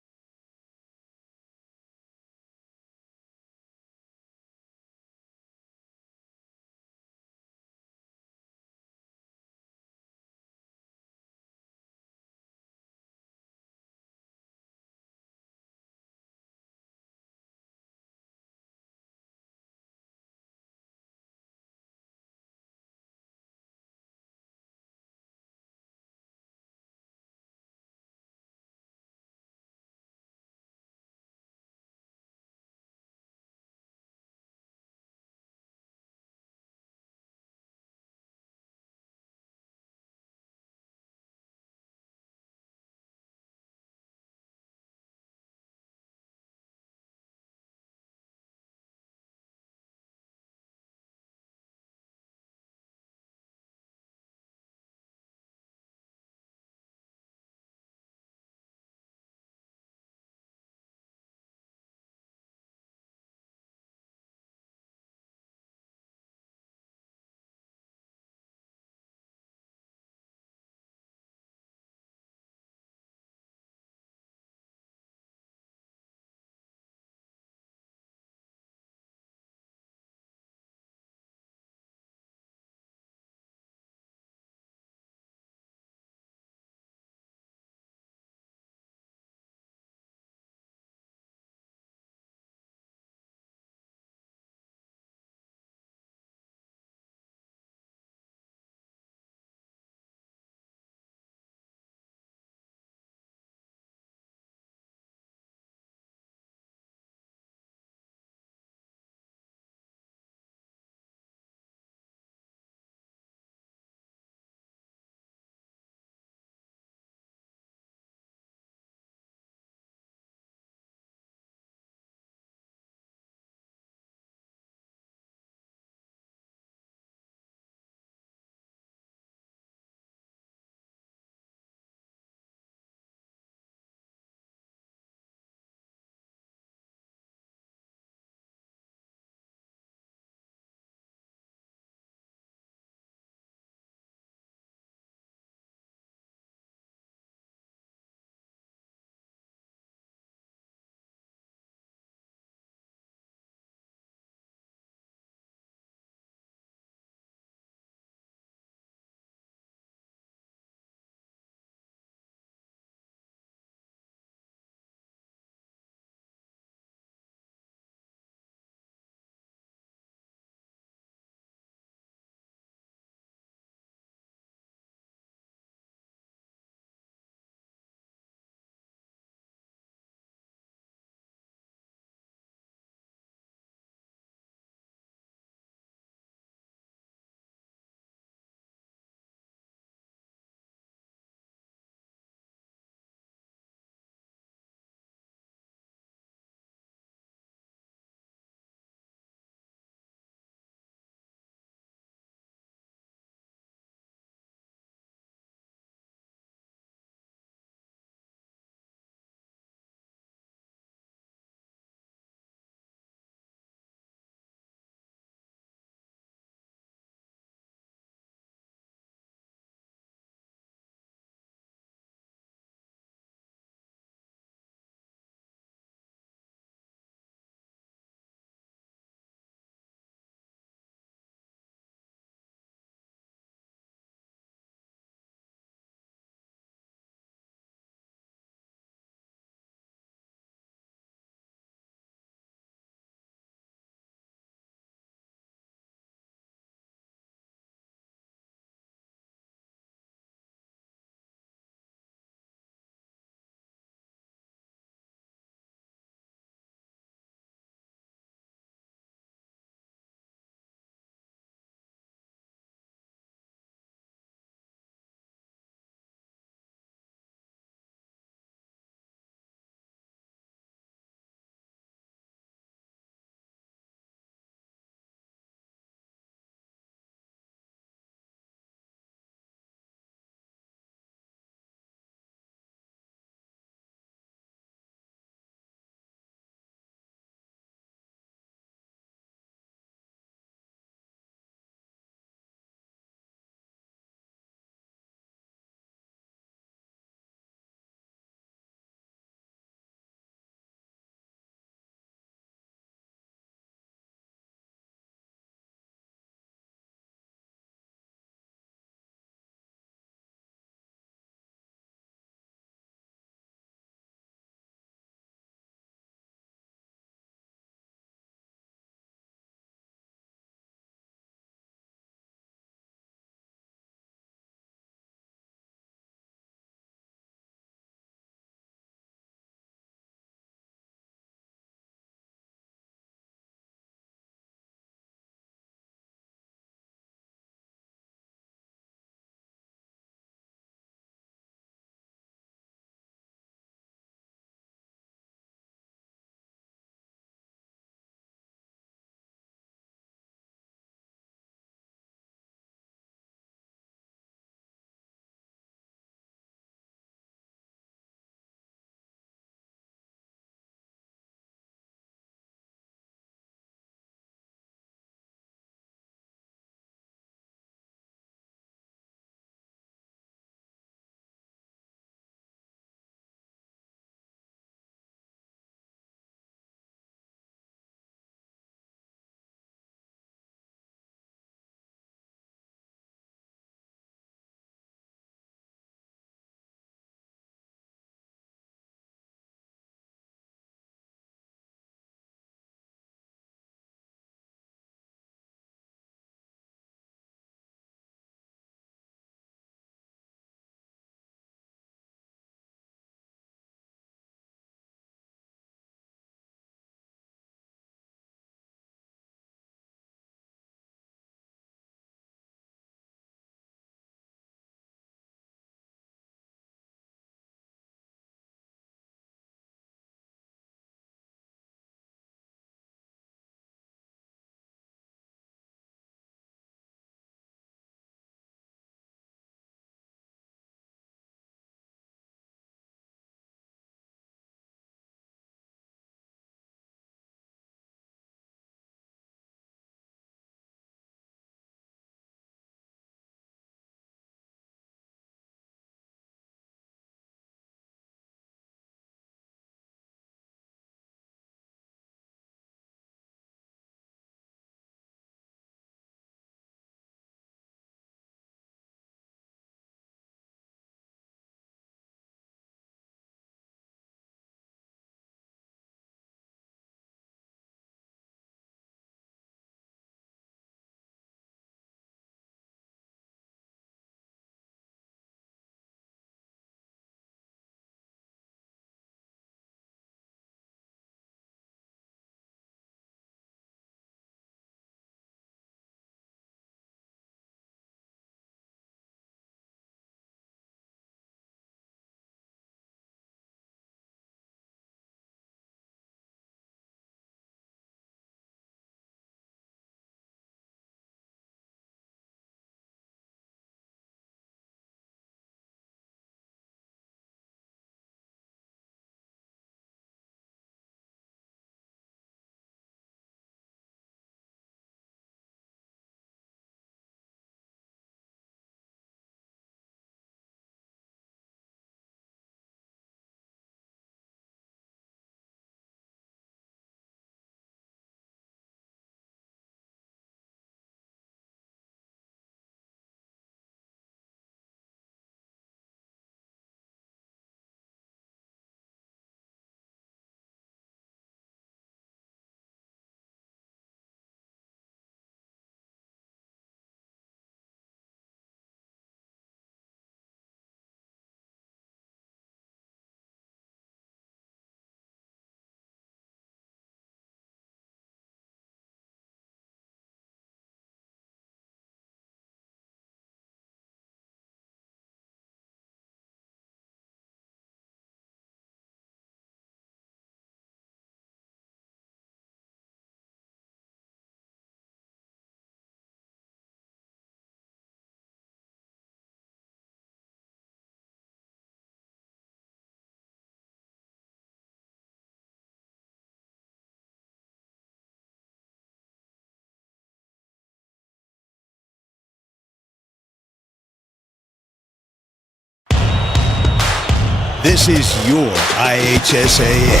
This is your IHSAA.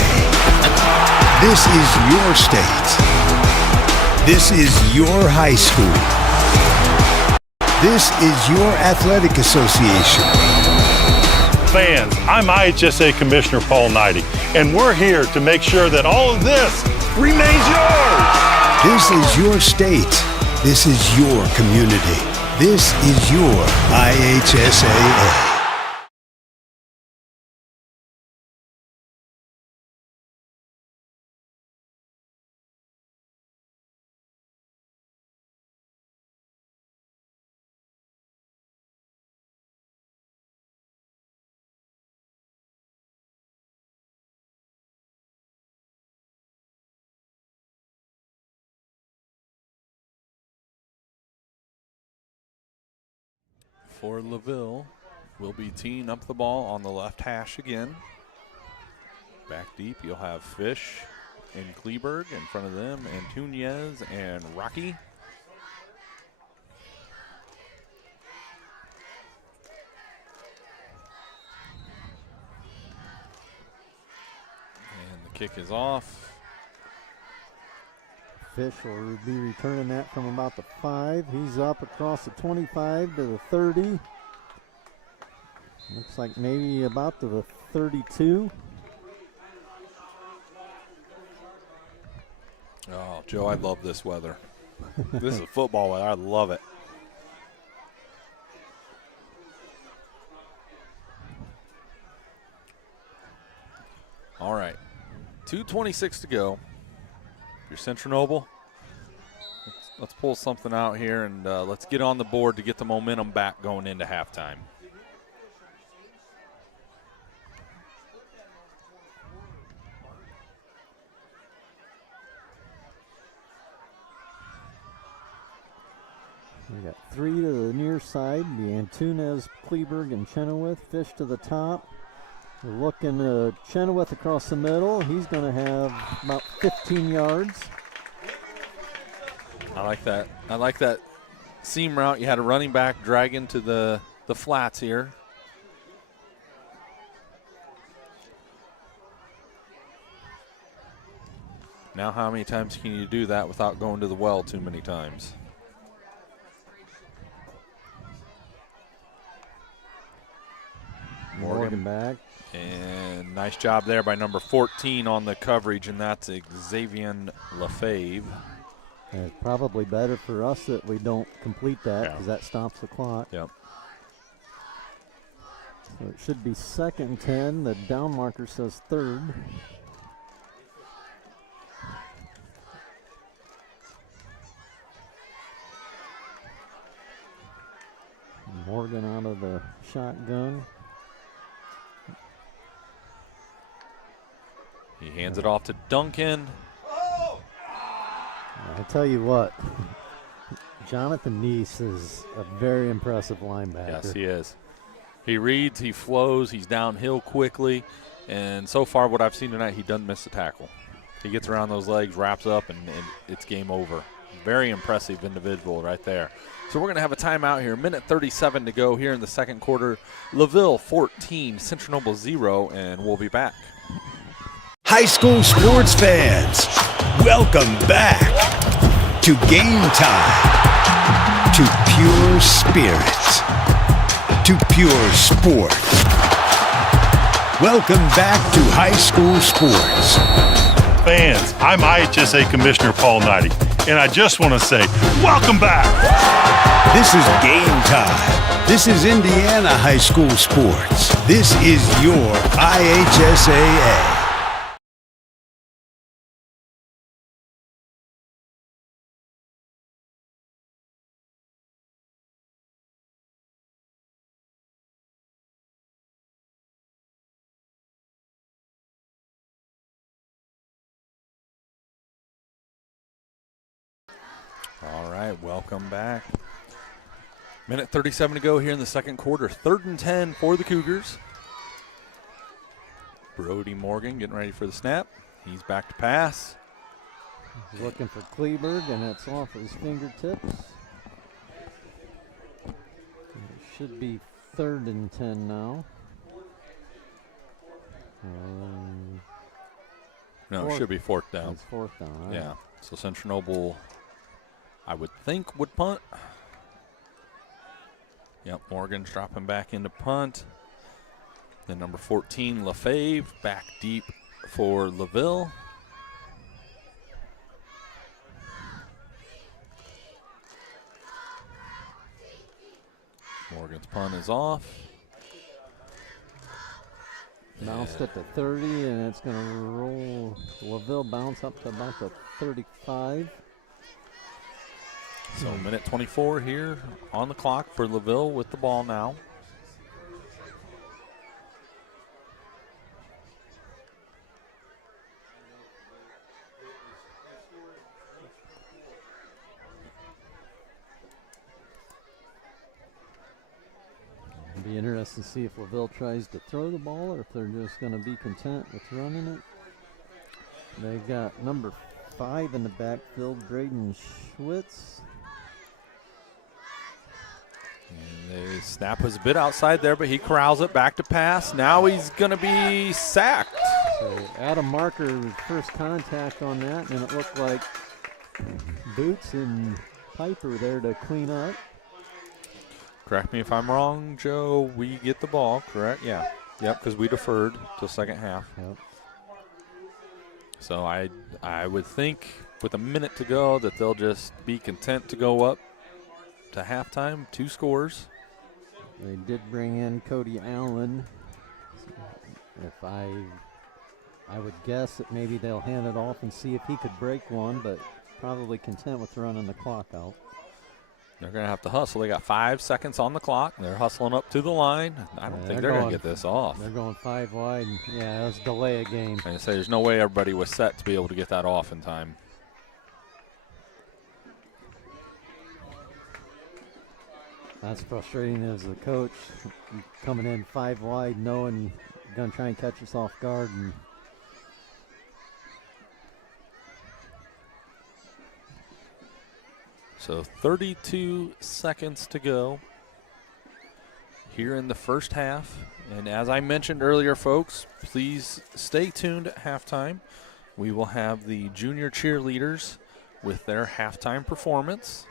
This is your state. This is your high school. This is your athletic association. Fans, I'm IHSA Commissioner Paul Knighty, and we're here to make sure that all of this remains yours. This is your state. This is your community. This is your IHSAA. For LaVille, will be teeing up the ball on the left hash again. Back deep, you'll have Fish and Kleberg in front of them, and Tunez and Rocky. And the kick is off. Fish will be returning that from about the 5. He's up across the 25 to the 30. Looks like maybe about to the 32. Oh, Joe, I love this weather. This is football weather. I love it. All right, 2:26 to go. Your Central Noble, let's pull something out here and let's get on the board to get the momentum back going into halftime. We got 3 to the near side, the Antunes, Kleberg, and Chenoweth. Fish to the top. We're looking at Chenoweth across the middle. He's going to have about 15 yards. I like that. I like that seam route. You had a running back drag into the flats here. Now how many times can you do that without going to the well too many times? Morgan back. And nice job there by number 14 on the coverage, and that's Xavier Lefebvre. And it's probably better for us that we don't complete that because that stops the clock. Yep. So it should be 2nd and 10. The down marker says 3rd. Morgan out of the shotgun. He hands it off to Duncan. I tell you what, Jonathan Neese is a very impressive linebacker. Yes, he is. He reads, he flows, he's downhill quickly, and so far what I've seen tonight, he doesn't miss a tackle. He gets around those legs, wraps up, and it's game over. Very impressive individual right there. So we're going to have a timeout here. 1:37 to go here in the second quarter. LaVille 14, Central Noble 0, and we'll be back. High school sports fans, welcome back to Game Time, to pure spirit, to pure sport. Welcome back to high school sports. Fans, I'm IHSA Commissioner Paul Knighty, and I just want to say, welcome back. This is Game Time. This is Indiana high school sports. This is your IHSAA. All right, welcome back. 1:37 to go here in the second quarter. 3rd and 10 for the Cougars. Brody Morgan getting ready for the snap. He's back to pass. He's looking for Kleberg, and it's off his fingertips. It should be 3rd and 10 now. No, it should be fourth down. It's fourth down. All right. Yeah. So Central Noble, I would think, would punt. Yep, Morgan's dropping back into punt. Then number 14, LaFave, back deep for LaVille. Morgan's punt is off. Bounced at the 30, and it's going to roll. LaVille bounce up to about the 35. So minute 24 here on the clock for LaVille with the ball now. It'll be interesting to see if LaVille tries to throw the ball or if they're just going to be content with running it. They've got number 5 in the backfield, Braden Schwitz. And the snap was a bit outside there, but he corrals it back to pass. Now he's going to be sacked. So Adam Marker was first contact on that, and it looked like Boots and Piper there to clean up. Correct me if I'm wrong, Joe. We get the ball, correct? Yeah. Yep, because we deferred till second half. Yep. So I would think with a minute to go that they'll just be content to go up to halftime, 2 scores. They did bring in Cody Allen. If I would guess that maybe they'll hand it off and see if he could break one, but probably content with running the clock out. They're going to have to hustle. They got 5 seconds on the clock. They're hustling up to the line. I don't think they're going to get this off. They're going 5 wide. And yeah, let's delay a game. I say there's no way everybody was set to be able to get that off in time. That's frustrating as a coach, coming in 5 wide, knowing you're going to try and catch us off guard. And so 32 seconds to go here in the first half. And as I mentioned earlier, folks, please stay tuned at halftime. We will have the junior cheerleaders with their halftime performance.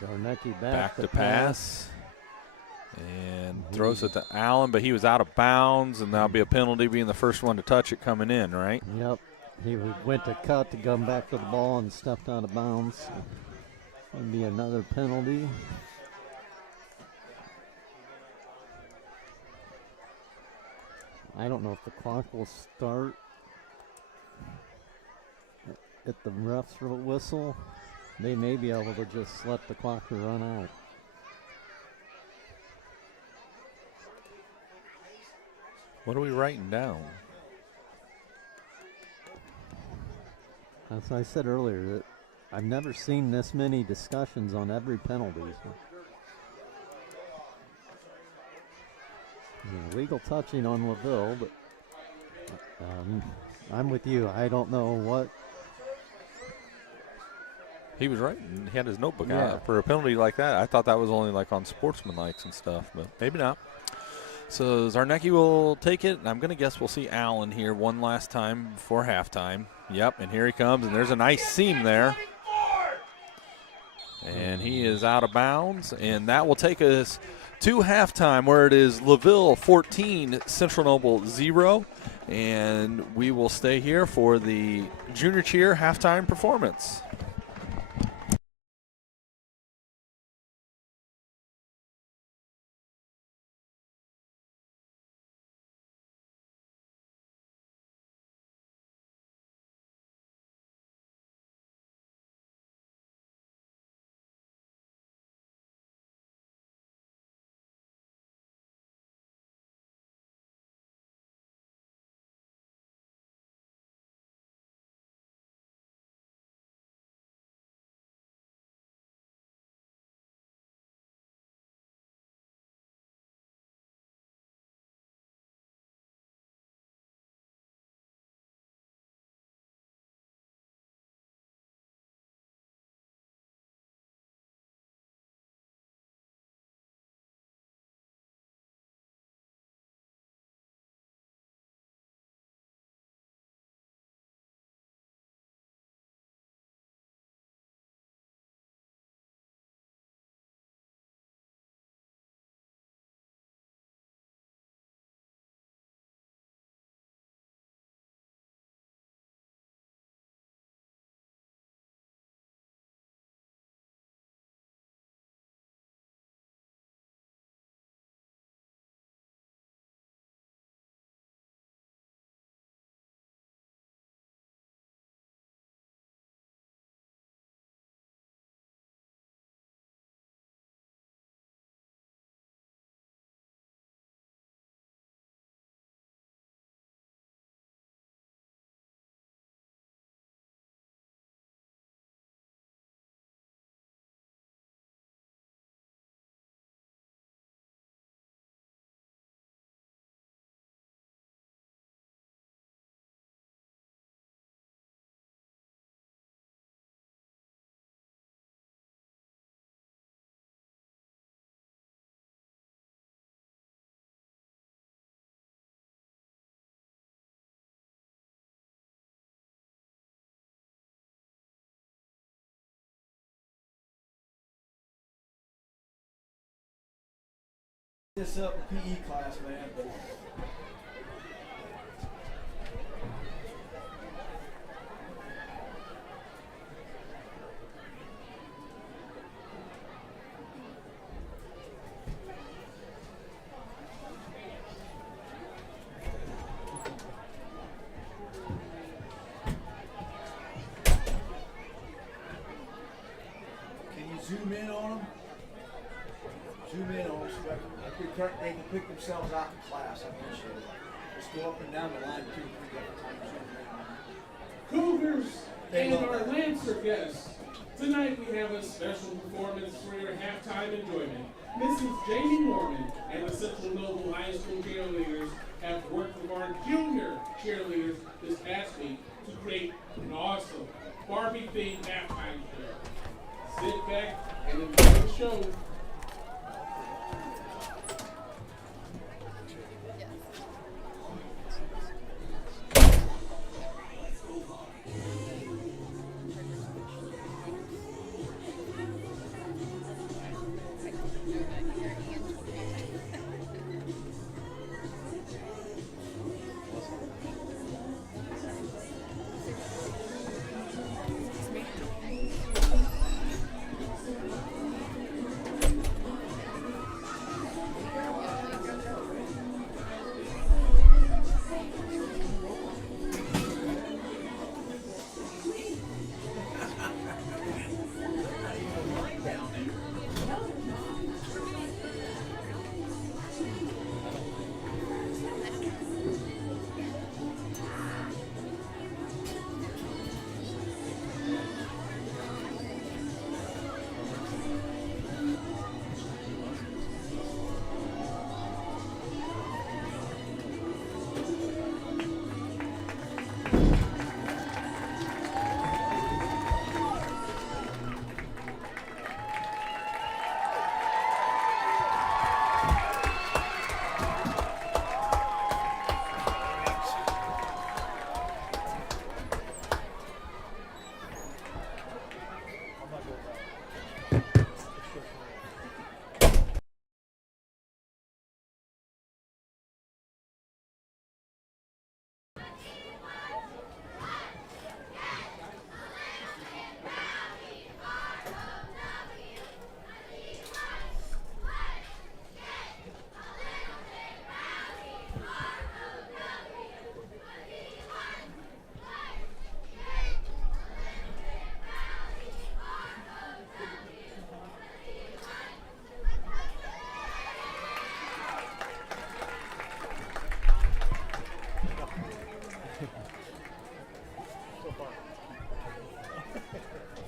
Zarnecki Back to pass. And throws it to Allen, but he was out of bounds, and that'll be a penalty being the first one to touch it coming in, right? Yep. He went to cut to come back to the ball and stepped out of bounds. That'd be another penalty. I don't know if the clock will start at the ref's whistle. They may be able to just let the clock run out. What are we writing down? As I said earlier, that I've never seen this many discussions on every penalty. Illegal touching on LaVille, but I'm with you. I don't know what. He was right. He had his notebook Yeah. out for a penalty like that. I thought that was only like on sportsmanlikes and stuff, but maybe not. So Zarnecki will take it, and I'm going to guess we'll see Allen here one last time before halftime. Yep, and here he comes, and there's a nice seam there. And he is out of bounds, and that will take us to halftime, where it is LaVille 14, Central Noble 0. And we will stay here for the junior cheer halftime performance. This up in PE class, man. Can you zoom in on them? Zoom in on them so they can pick themselves out in class. I appreciate it. Just go up and down the line 2 or 3 different times. Cougars and our Lancer guests. Tonight we have a special performance for your halftime enjoyment. Mrs. Jamie Norman and the Central Noble High School cheerleaders have worked with our junior cheerleaders this past week to create an awesome Barbie-themed halftime show. Sit back and enjoy the show.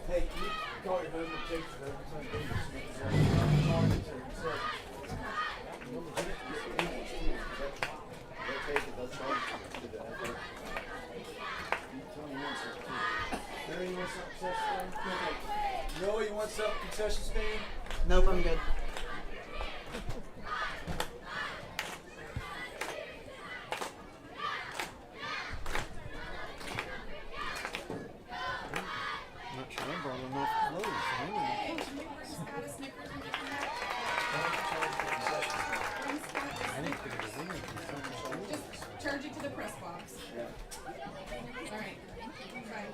Hey, can you call your husband and text her every time you No, you want some concession stand? Nope, I'm good. I'm not sure I brought enough clothes. I didn't think it was in there. Just charge it to the press box. Yeah. All right. Bye.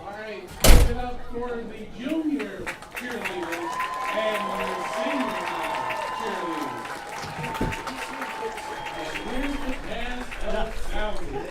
All right, give it up for the junior cheerleaders and the senior cheerleaders. And here's the pass of Albion.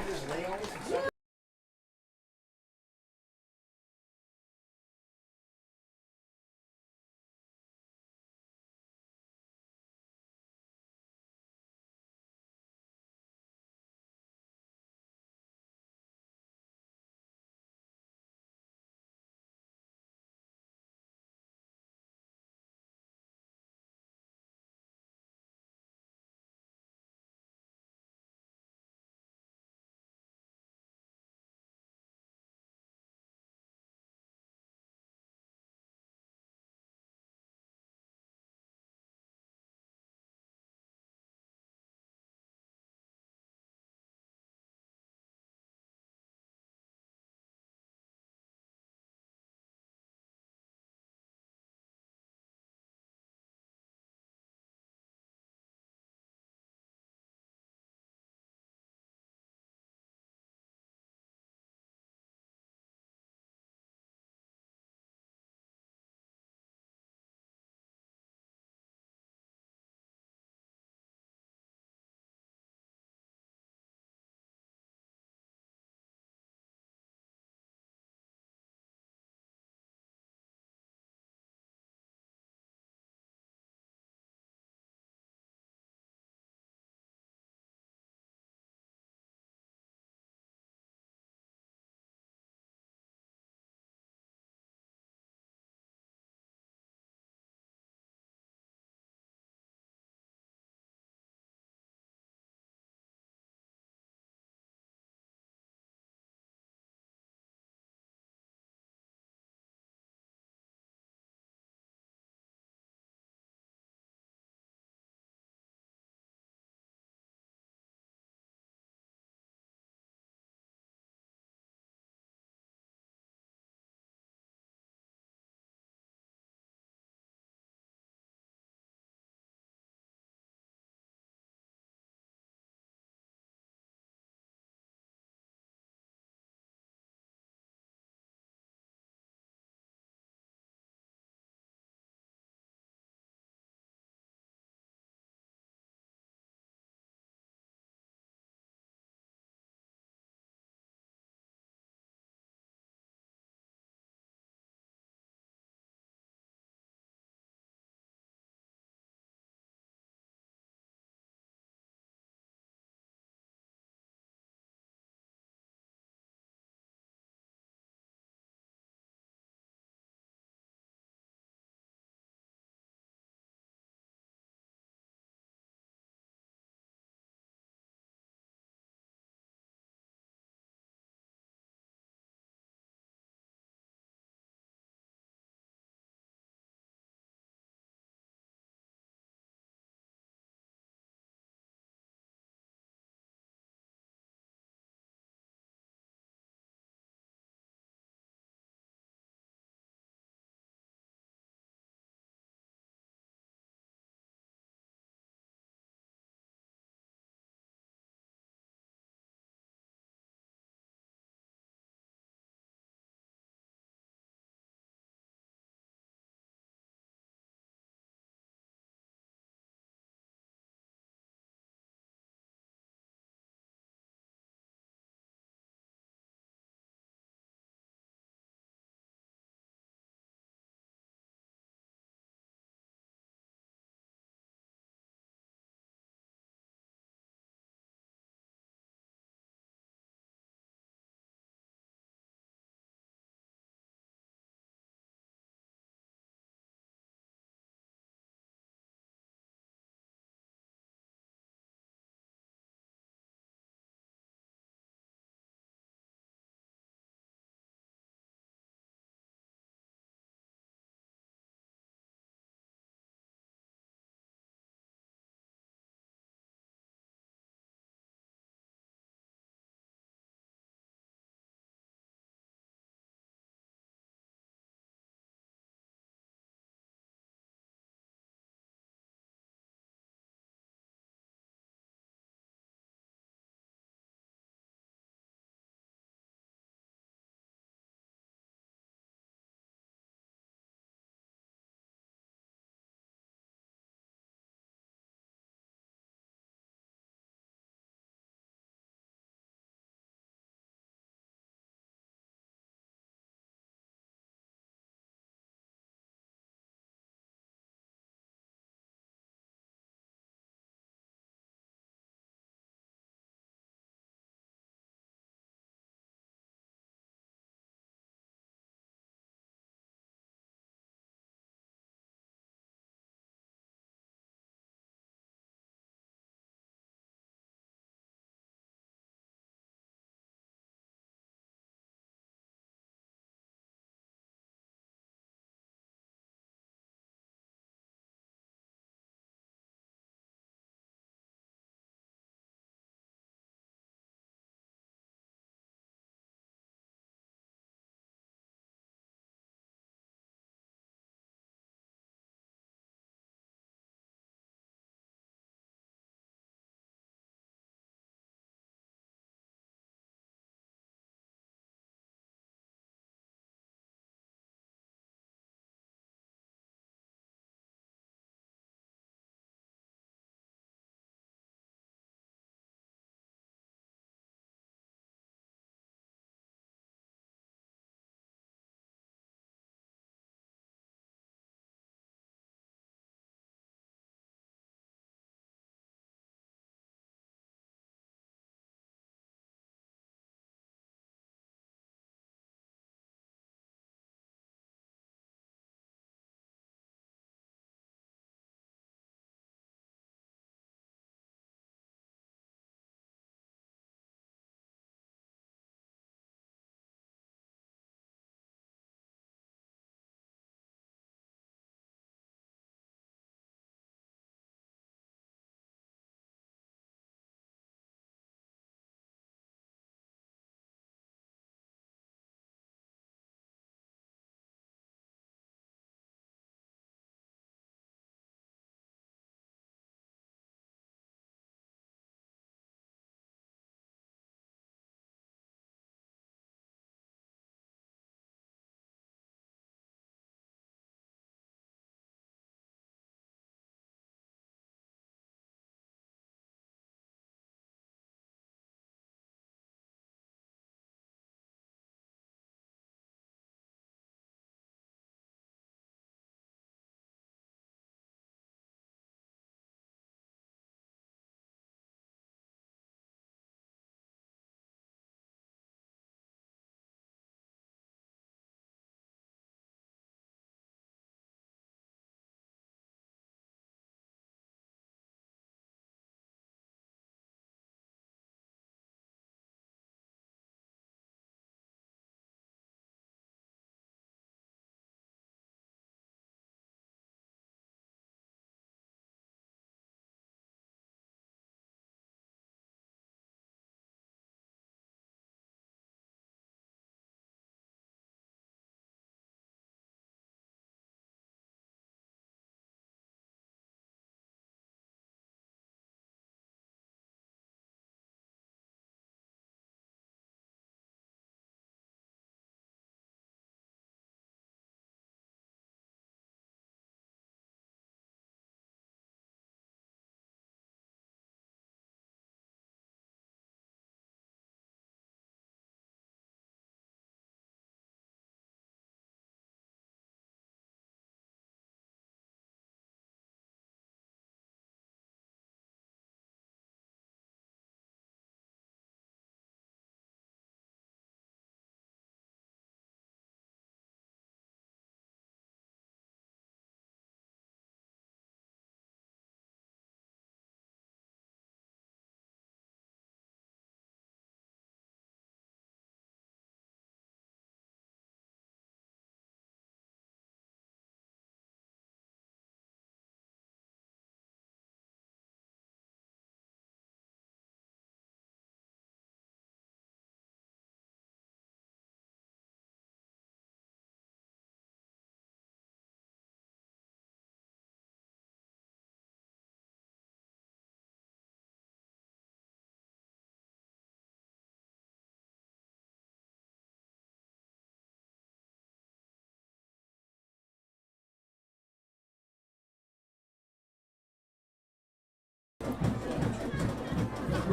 I'm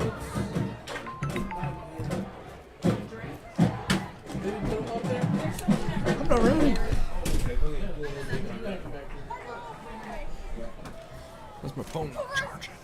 not ready. Where's my phone not charging?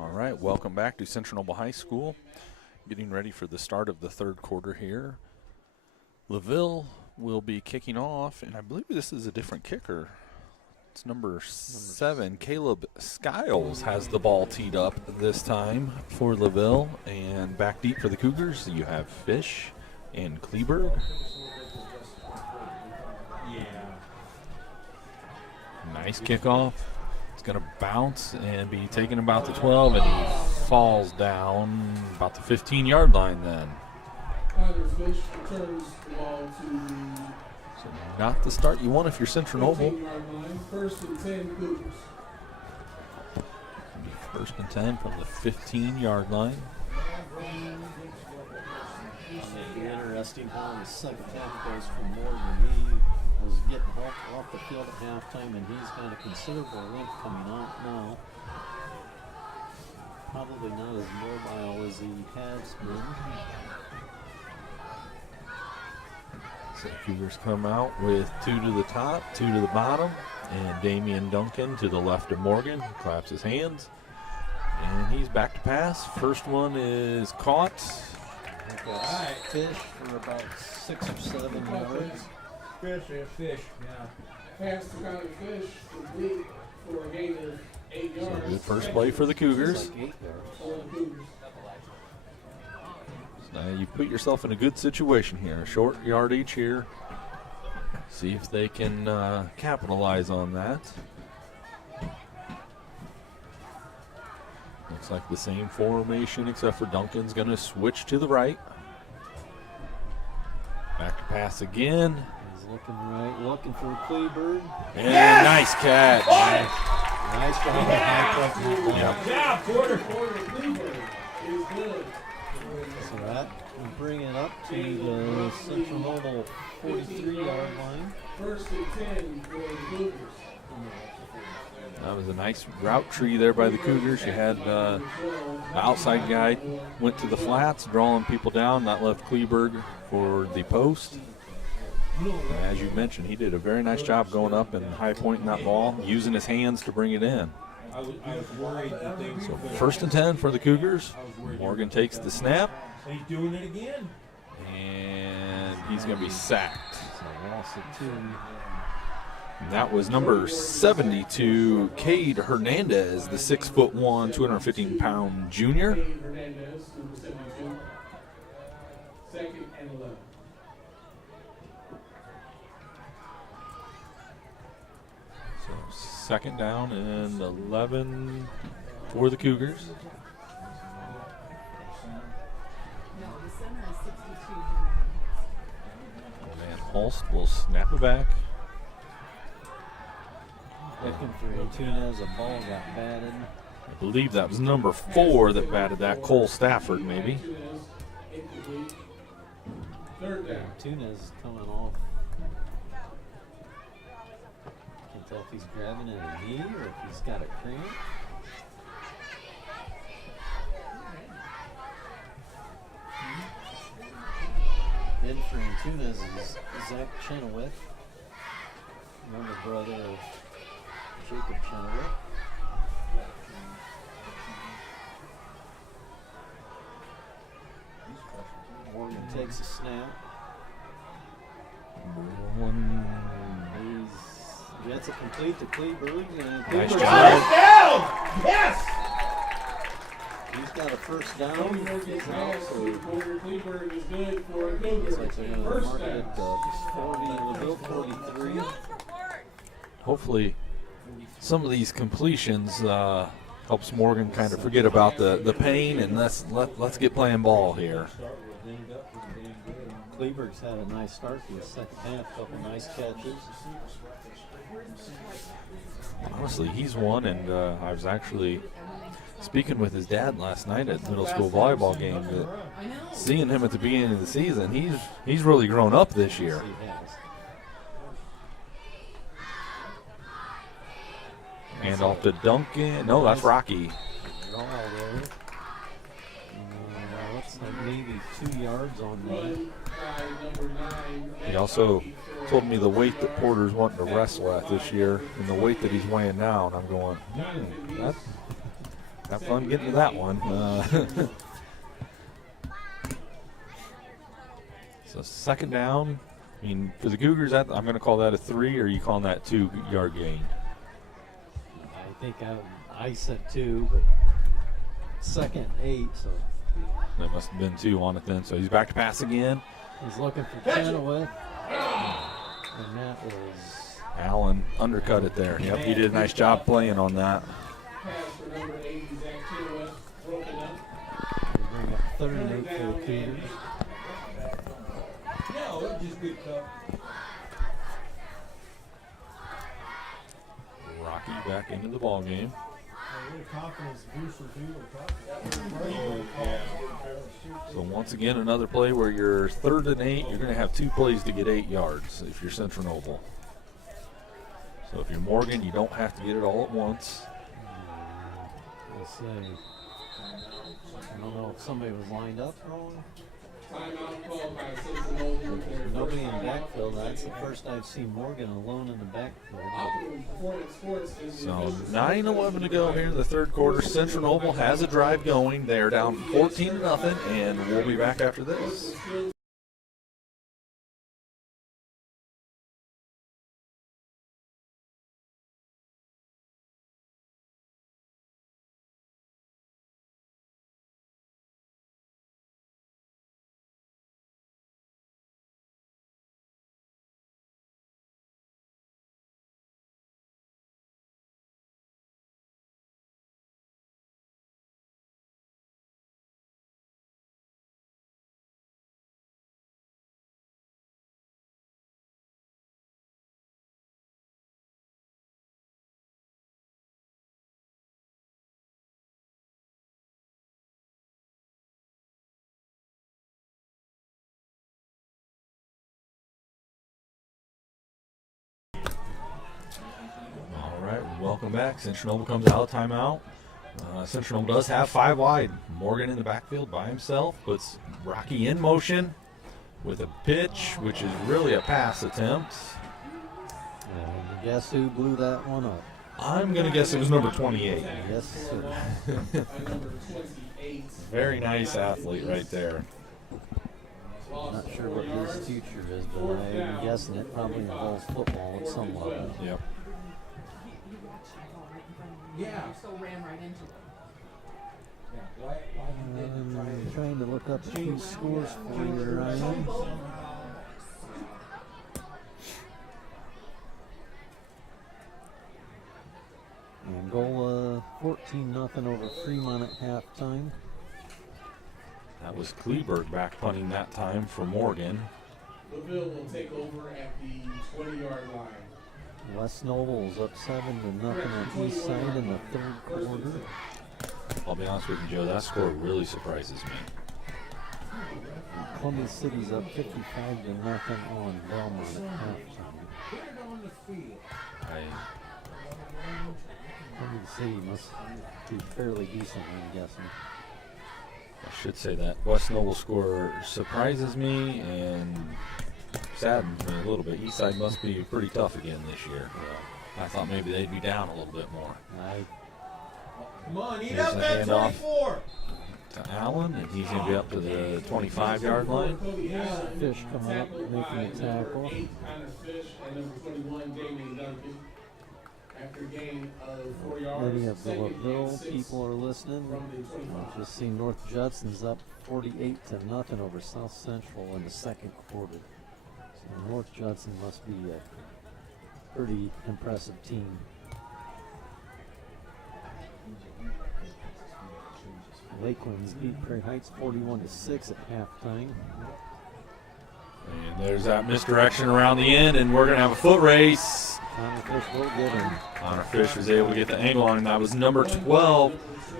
All right, welcome back to Central Noble High School. Getting ready for the start of the third quarter here. LaVille will be kicking off, and I believe this is a different kicker. It's number 7. Caleb Skiles has the ball teed up this time for LaVille. And back deep for the Cougars, you have Fish and Kleberg. Nice kickoff. It's going to bounce and be taken about the 12, and he falls down about the 15-yard line then. Fish returns the ball to the So not the start you want if you're Central Noble. 15-yard line. First and 10 Cougars. First and 10 from the 15-yard line. It'll be interesting how the second half goes for Morgan. He was getting off the field at halftime, and he's got a considerable limp coming out now. Probably not as mobile as he has been. So Cougars come out with 2 to the top, 2 to the bottom, and Damian Duncan to the left of Morgan. He claps his hands, and he's back to pass. First one is caught. Fish for about 6 or 7 yards. Fish, yeah. Pass to Connor Fish, complete for a gain of 8 yards. Good first play for the Cougars. Like 8 yards. For the Cougars. Now you put yourself in a good situation here. Short yardage here. See if they can capitalize on that. Looks like the same formation except for Duncan's going to switch to the right. Back to pass again. He's looking right, looking for Kleberg. And nice catch. Nice job. Yep. Yeah, Porter. Kleberg is good. So that will bring it up to the Central Noble 43-yard line. First and 10 for the Cougars. That was a nice route tree there by the Cougars. You had the outside guy went to the flats, drawing people down. That left Kleberg for the post. As you mentioned, he did a very nice job going up and high pointing that ball, using his hands to bring it in. I was worried that they So first and 10 for the Cougars. Morgan takes the snap, he's doing it again. and he's going to be sacked. So loss of 2. And that was number 72, Cade Hernandez, the 6'1", 215-pound junior. Hernandez, number 72. Second and 11. So Second down and 11 for the Cougars. And Holst will snap it back. Looking for Antunes, a ball got batted. I believe that was number 4 that batted that, Cole Stafford maybe. Third down. Antunes coming off. Can't tell if he's grabbing at a knee or if he's got a cramp. In for Antunes is Zach Chenoweth, younger brother of Jacob Chenoweth. Morgan takes a snap. Gets it complete to Kleberg. Nice job. Down! Yes! He's got a first down. Gets pass. Kleberg is good for a Looks like Cougar. they're going to First mark it down. at 40, LaVille 43. Hopefully some of these completions helps Morgan kind of forget about the pain, and let's get playing ball here. Kleberg's had a nice start to the second half, couple nice catches. Honestly, he's one, and I was actually speaking with his dad last night at the middle school volleyball game, that seeing him at the beginning of the season, he's really grown up this year. He has. And off to Duncan. No, that's Rocky. Draw there. Looks like maybe 2 yards on that. He also told me the weight that Porter's wanting to wrestle at this year and the weight that he's weighing now, and I'm going, have fun getting to that one. So second down. I mean, for the Cougars, I'm going to call that a 3, or are you calling that 2-yard gain? I think I said 2, but second 8, so That must have been 2 on it then. So he's back to pass again. he's looking for Chenoweth. And that was Allen undercut it there. Yep, he did a nice job playing on that. Pass for number 80, Zach Chenoweth, broken up. they bring up 3rd and 8 for the Cougars. Rocky back into the ball game. So once again, another play where you're 3rd and 8. You're going to have 2 plays to get 8 yards if you're Central Noble. So if you're Morgan, you don't have to get it all at once. Let's see. I don't know if somebody was lined up wrong. Timeout called by Central Noble. Nobody in backfield. That's the first I've seen Morgan alone in the backfield. Albion Performance Sports is the So official 9:11 to go here in the 3rd quarter. Central Noble has a drive going. They're down 14-0, and we'll be back after this. All right, welcome back. Central Noble comes out of timeout. Central Noble does have 5 wide. Morgan in the backfield by himself, puts Rocky in motion with a pitch, which is really a pass attempt. And guess who blew that one up? I'm going to guess it was number 28. Yes, sir. number 28. Very nice athlete right there. Not sure what his future is, but I'm guessing it probably involves football at some level. Yep. So ran right into it. I'm trying to look up a few scores for you, Ryan. Angola 14-0 over Freeman at halftime. That was Kleberg back punting that time for Morgan. LaVille will take over at the 20-yard line. West Noble's up 7-0 on East Side in the third quarter. I'll be honest with you, Joe, that score really surprises me. Columbia City's up 55-0 on Belmont at halftime. Columbia City must be fairly decent, I'm guessing. I should say that West Noble score surprises me and saddens me a little bit. Eastside must be pretty tough again this year. I thought maybe they'd be down a little bit more. Come on, eat Here's up the that handoff 24. To Allen, and he's going to be up to the 25-yard line. Fish coming up, making a tackle. Fish and number 21, Damien Duncan. After a gain of 4 yards. Many of the LaVille people are listening. I've just seen North Judson's up 48-0 over South Central in the second quarter. So North Judson must be a pretty impressive team. Lakeland's beat Prairie Heights 41-6 at halftime. And there's that misdirection around the end, and we're going to have a foot race. Connor Fish will get him. Connor Fish was able to get the angle on him. That was number 12,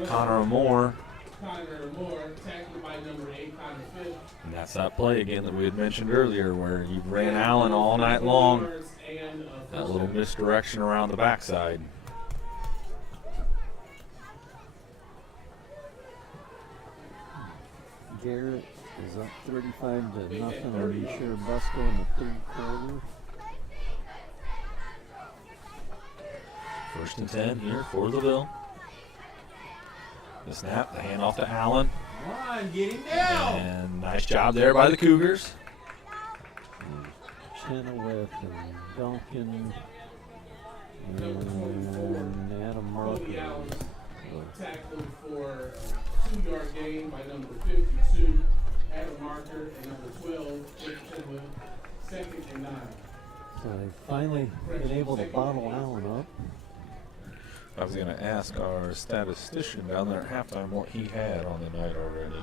Connor Moore. Connor Moore, tackled by number 8, Connor Fish. And that's that play again that we had mentioned earlier where you ran Allen all night long. That little misdirection around the backside. Garrett is up 35-0 on Michelle Busco in the third quarter. 1st and 10 here for LaVille. The snap, the handoff to Allen. Come on, get him down. And nice job there by the Cougars. Chenoweth and Duncan and Adam Marker. Tackled for a 2-yard gain by number 52, Adam Marker, and number 12, Jake Chenoweth. 2nd and 9. So they finally been able to bottle Allen up. I was going to ask our statistician down there at halftime what he had on the night already.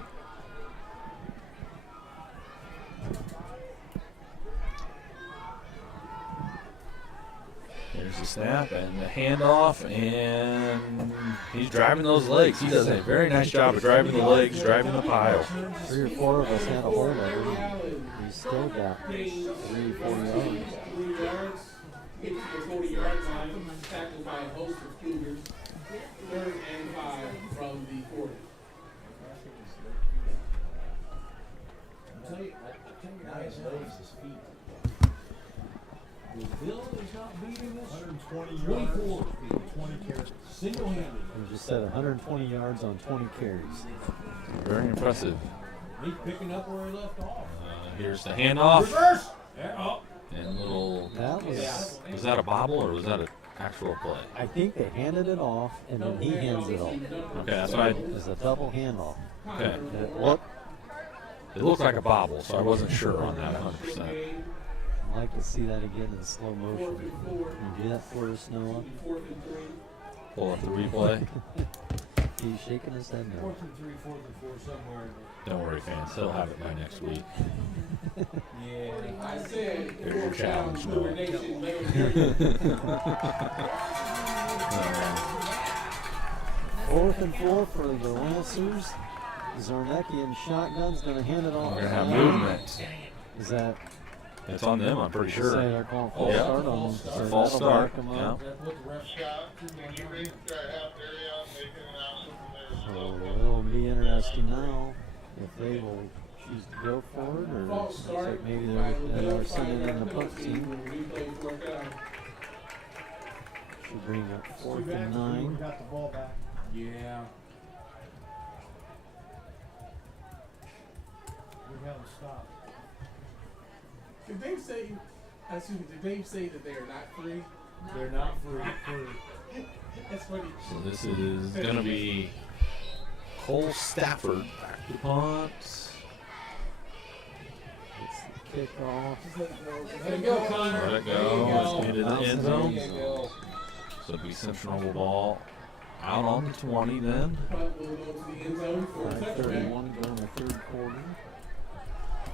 There's the snap and the handoff, and he's driving those legs. He does a very nice job of driving the legs, driving the pile. 3 or 4 of us had a hold of him. He's still got 3 or 4 yards. 3 yards, get to the 40-yard line, tackled by a host of Cougars. 3rd and 5 from the 40. I tell you, now his legs, his feet. LaVille is not beating us. 124 20 carries. Single-handed. We just said 120 yards on 20 carries. Very impressive. He's picking up where he left off. Here's the handoff. Reverse! Yeah, oh. And little. That was that a bobble or was that an actual play? I think they handed it off, and then he hands it off. Okay, that's what It was a double handoff. Okay. It It looked like a bobble, so I wasn't sure on that 100%. I'd like to see that again in slow motion. Can you do that for us, Noah? Pull up the replay. He's shaking his head no. 4th and 3, 4th and 4, somewhere. Don't worry, fans. He'll have it by next week. Yeah. I said, There's your challenge, Cougar Noah. Nation, Larry. 4th and 4 for the Lancers. Zarnecki in shotgun's going to hand it off. We're going to have movement. Is that? It's on them, I'm pretty Say sure. they're calling full Yeah. start on them. So False that'll start. mark 'em Yeah. up. So it'll be interesting now if they will choose to go for it or looks like maybe they're sending in the punt team. Should bring up 4th and 9. Got the ball back. Yeah. We haven't stopped. Did Dave say, did Dave say that they are not free? They're not free. That's funny. So this is going to be Cole Stafford back to punt. It's the kickoff. Let it go, Connor. Let it go. It's into the end zone. So it'll be Central Noble ball out on the 20 then. Punt will go to the end zone for a touchback. 31 going the third quarter.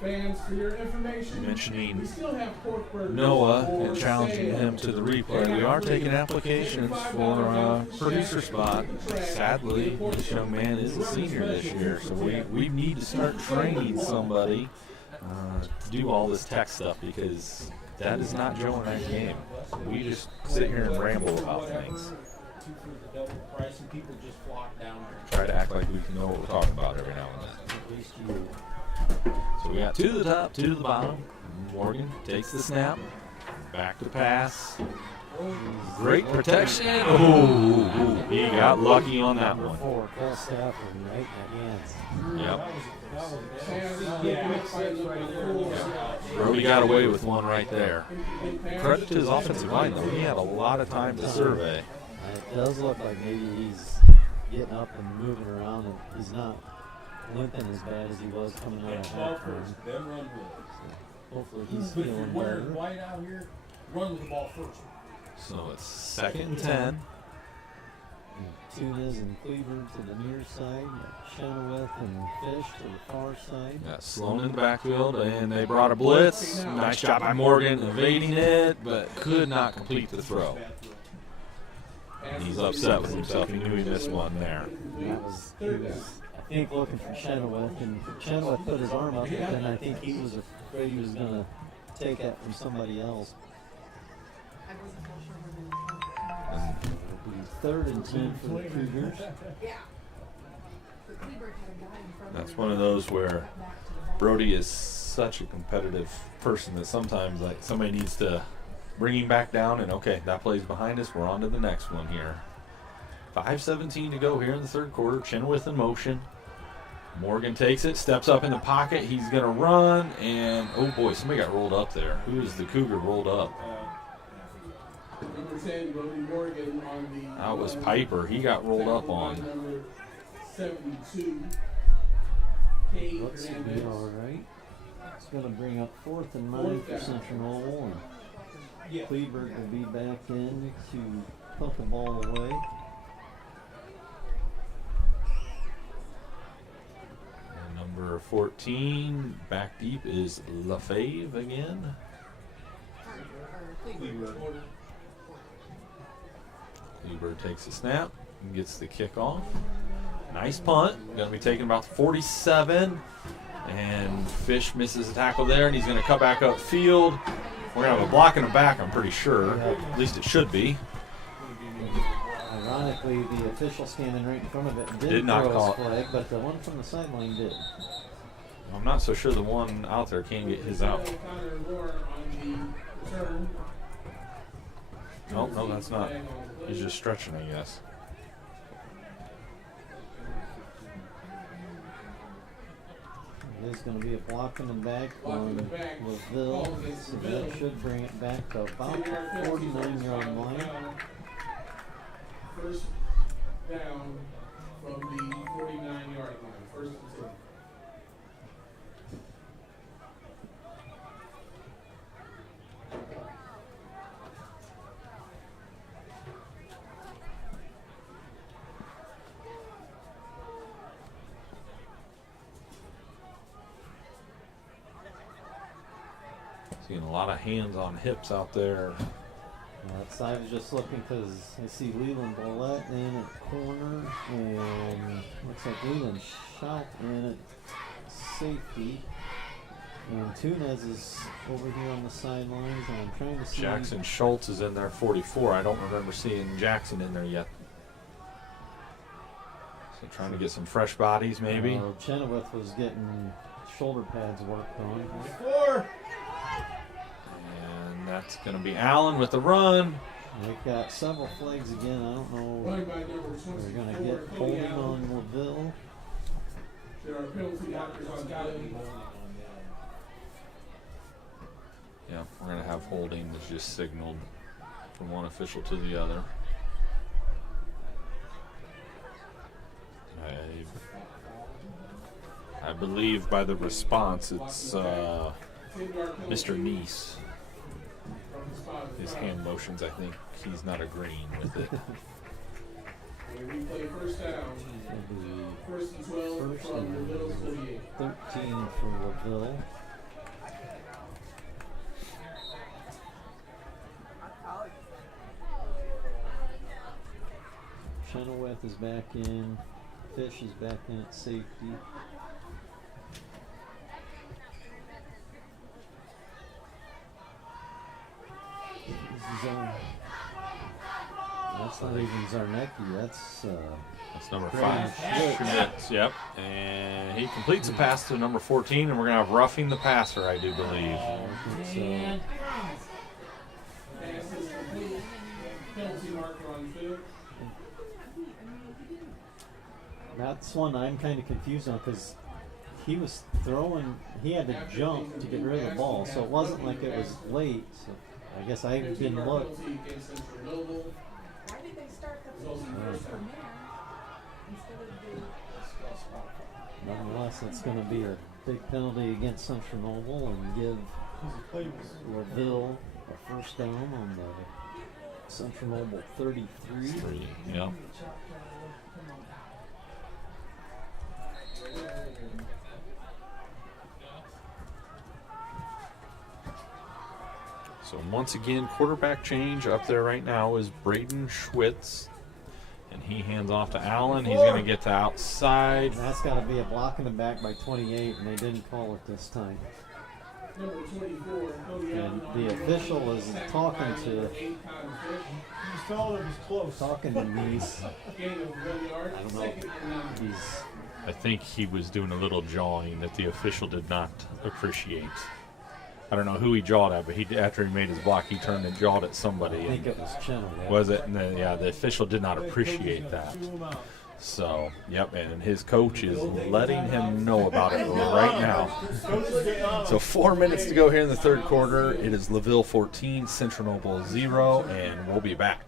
Fans, for your information, Mentioning we still have pork burgers Noah for and challenging sale. him to the replay. We are taking applications for a producer spot. Sadly, this young man is a senior this year, so we need to start training somebody to do all this tech stuff, because that is not Joe in that game. We just sit here and ramble about things. Try to act like we know what we're talking about every now and then. So we got 2 to the top, 2 to the bottom. Morgan takes the snap. Back to pass. Great protection. Oh, he got lucky on that one. Cole Stafford right in the hands. Yep. Brody got away with one right there. Credit to his offensive line, though. He had a lot of time to survey. It does look like maybe he's getting up and moving around, and he's not limping as bad as he was coming out of halftime. Hopefully he's feeling better. Run with the ball first. So it's 2nd and 10. Tunas and Cleaver to the near side, Chenoweth and Fish to the far side. Got Sloan in the backfield, and they brought a blitz. Nice job by Morgan evading it, but could not complete the throw. And he's upset with himself. He knew he missed one there. He was, I think, looking for Chenoweth, and Chenoweth put his arm up, and I think he was afraid he was going to take that from somebody else. It'll be 3rd and 10 for the Cougars. That's one of those where Brody is such a competitive person that sometimes like somebody needs to bring him back down, and okay, that play's behind us. We're on to the next one here. 5:17 to go here in the 3rd quarter. Chenoweth in motion. Morgan takes it, steps up in the pocket. He's going to run, and oh boy, somebody got rolled up there. Who is the Cougar rolled up? Number 10, Robby Morgan on the. That was Piper. He got rolled up on. Number 72. Looks to be all right. It's going to bring up 4th and 9 for Central Noble, and Cleveland will be back in to punt the ball away. And number 14, back deep, is LaFave again. Cleveland takes the snap and gets the kickoff. Nice punt. Going to be taking about 47. And Fish misses a tackle there, and he's going to cut back upfield. We're going to have a block in the back, I'm pretty sure. At least it should be. Ironically, the official standing right in front of it Did not throw call his flag, but the one from the sideline did. I'm not so sure the one out there can get his out. No, that's not. He's just stretching, I guess. There's going to be a block in the back on LaVille, so that should bring it back to about the 49-yard line. First down from the 49-yard line. First and 10. Seeing a lot of hands on hips out there. I was just looking because I see Leland Bollett in at corner, and looks like Leland Shout in at safety. And Tunes is over here on the sidelines, and I'm trying to see. Jackson Schultz is in there, 44. I don't remember seeing Jackson in there yet. So trying to get some fresh bodies, maybe. Chenoweth was getting shoulder pads worked on. And that's going to be Allen with the run. They've got several flags again. I don't know. They're going to get holding on LaVille. There are penalty markers on Albion. Yeah, we're going to have holding that's just signaled from one official to the other. I believe by the response it's Mr. Neese his hand motions, I think he's not agreeing with it. We play first down. First and 12 from LaVille's 48. 13 for LaVille. Chenoweth is back in. Fish is back in at safety. That's not even Zarnecki. That's number Gregg 5. Schmitz, yep. And he completes a pass to number 14, and we're going to have roughing the passer, I do believe. So. Penalty marker on field. That's one I'm kind of confused on because he was throwing, he had to jump to get rid of the ball, so it wasn't like it was late. So I guess I didn't look. Why did they start the first from there instead of the... Nonetheless, it's going to be a big penalty against Central Noble and give LaVille a first down on the Central Noble 33. Yeah. So once again, quarterback change up there right now is Braden Schwitz. And he hands off to Allen. He's going to get to outside. And that's got to be a block in the back by 28, and they didn't call it this time. And the official is talking to Mies. I don't know. I think he was doing a little jawing that the official did not appreciate. I don't know who he jawed at, but after he made his block, he turned and jawed at somebody. I think it was Chenoweth. Was it? And the official did not appreciate that. So, yep, and his coach is letting him know about it right now. So 4 minutes to go here in the third quarter. It is LaVille 14, Central Noble 0, and we'll be back.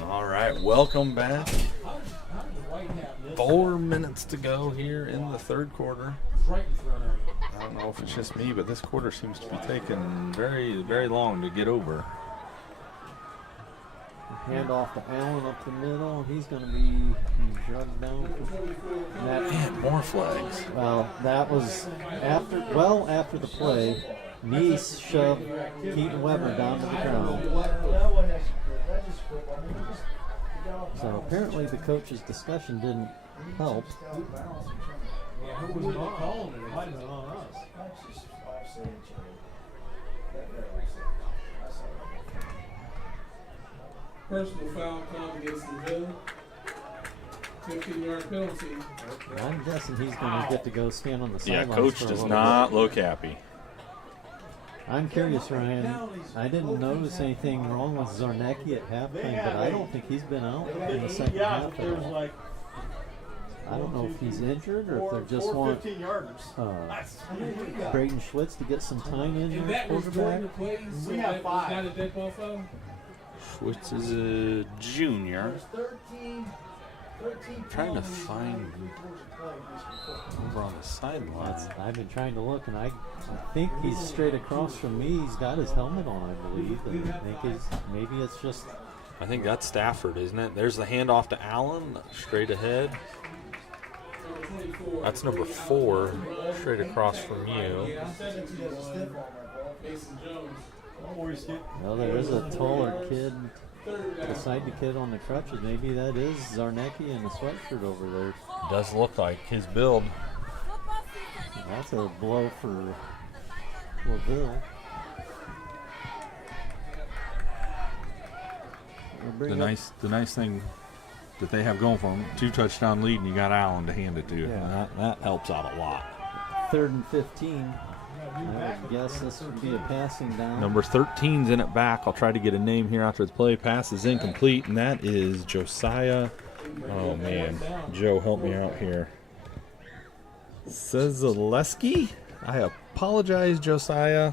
All right, welcome back. 4 minutes to go here in the third quarter. I don't know if it's just me, but this quarter seems to be taking very, very long to get over. Hand off to Allen up the middle. He's going to be drugged down. Man, more flags. Well, that was after the play. Mies shoved Keaton Weber down to the ground. So apparently the coach's discussion didn't help. Who was not calling it? It might have been on us. Personal foul called against LaVille. 15-yard penalty. I'm guessing he's going to get to go stand on the sidelines. Yeah, coach does not look happy. I'm curious, Ryan. I didn't notice anything wrong with Zarnecki at halftime, but I don't think he's been out in the second half at all. I don't know if he's injured or if they just want Braden Schwitz to get some time in there, quarterback. We have 5. Not a dead ball foul? Schwitz is a junior. Trying to find over on the sideline. I've been trying to look, and I think he's straight across from me. He's got his helmet on, I believe. And I think maybe it's just. I think that's Stafford, isn't it? There's the handoff to Allen, straight ahead. That's number 4, straight across from you. Well, there is a taller kid beside the kid on the crutches. Maybe that is Zarnecki in the sweatshirt over there. Does look like his build. That's a blow for LaVille. the nice thing that they have going for them, 2-touchdown lead, and you got Allen to hand it to. Yeah. That helps out a lot. 3rd and 15. I would guess this would be a passing down. Number 13's in it back. I'll try to get a name here after the play. Pass is incomplete, and that is Josiah. Oh, man. Joe, help me out here. Zaleski? I apologize, Josiah.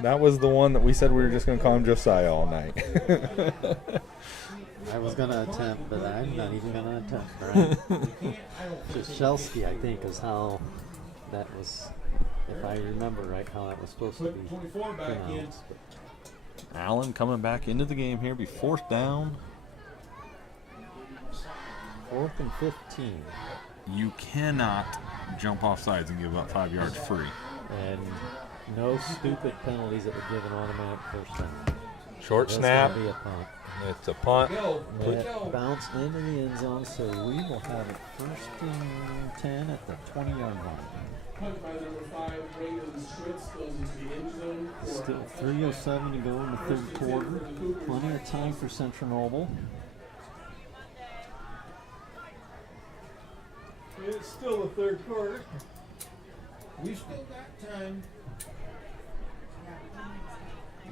That was the one that we said we were just going to call him Josiah all night. I was going to attempt, but I'm not even going to attempt, right? Jashelski, I think, is how that was, if I remember right, how that was supposed to be pronounced. Allen coming back into the game here. Be 4th down. 4th and 15. You cannot jump off sides and give up 5 yards free. And no stupid penalties that would give an automatic first down. Short That's snap. gonna be a punt. It's a punt. That bounced into the end zone, so we will have it 1st and 10 at the 20-yard line. Punt by number 5, Ragan Chiropractic, goes into the end zone. Still 3:07 to go in the 3rd quarter. Plenty of time for Central Noble. It's still the 3rd quarter. We still got time.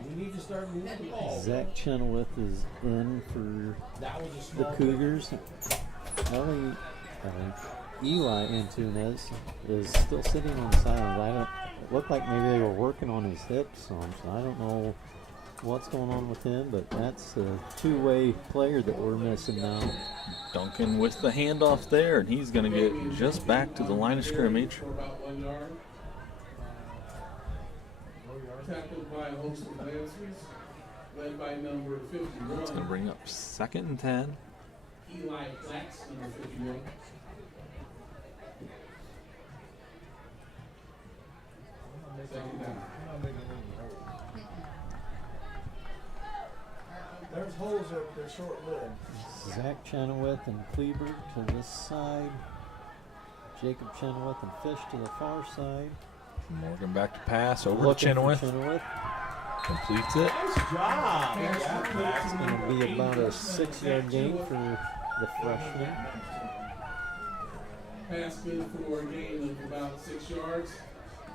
We need to start moving the ball. Zach Chenoweth is in for That was a the small Cougars. Eli Antunes is still sitting on the sidelines. It looked like maybe they were working on his hips some, so I don't know what's going on with him, but that's a two-way player that we're missing now. Duncan with the handoff there, and he's going to get just back to the line of scrimmage. For about 1 yard. Tackled by Homespun Cakes, led by number 51. It's going to bring up 2nd and 10. Eli Flax, number 51. Second down. There's holes up there, short-lived. Zach Chenoweth and Kleber to this side. Jacob Chenoweth and Fish to the far side. Morgan back to pass over Looking to for Chenoweth. Chenoweth. Completes it. Nice job. It's going to be about a 6-yard gain for the freshman. Pass good for a gain of about 6 yards.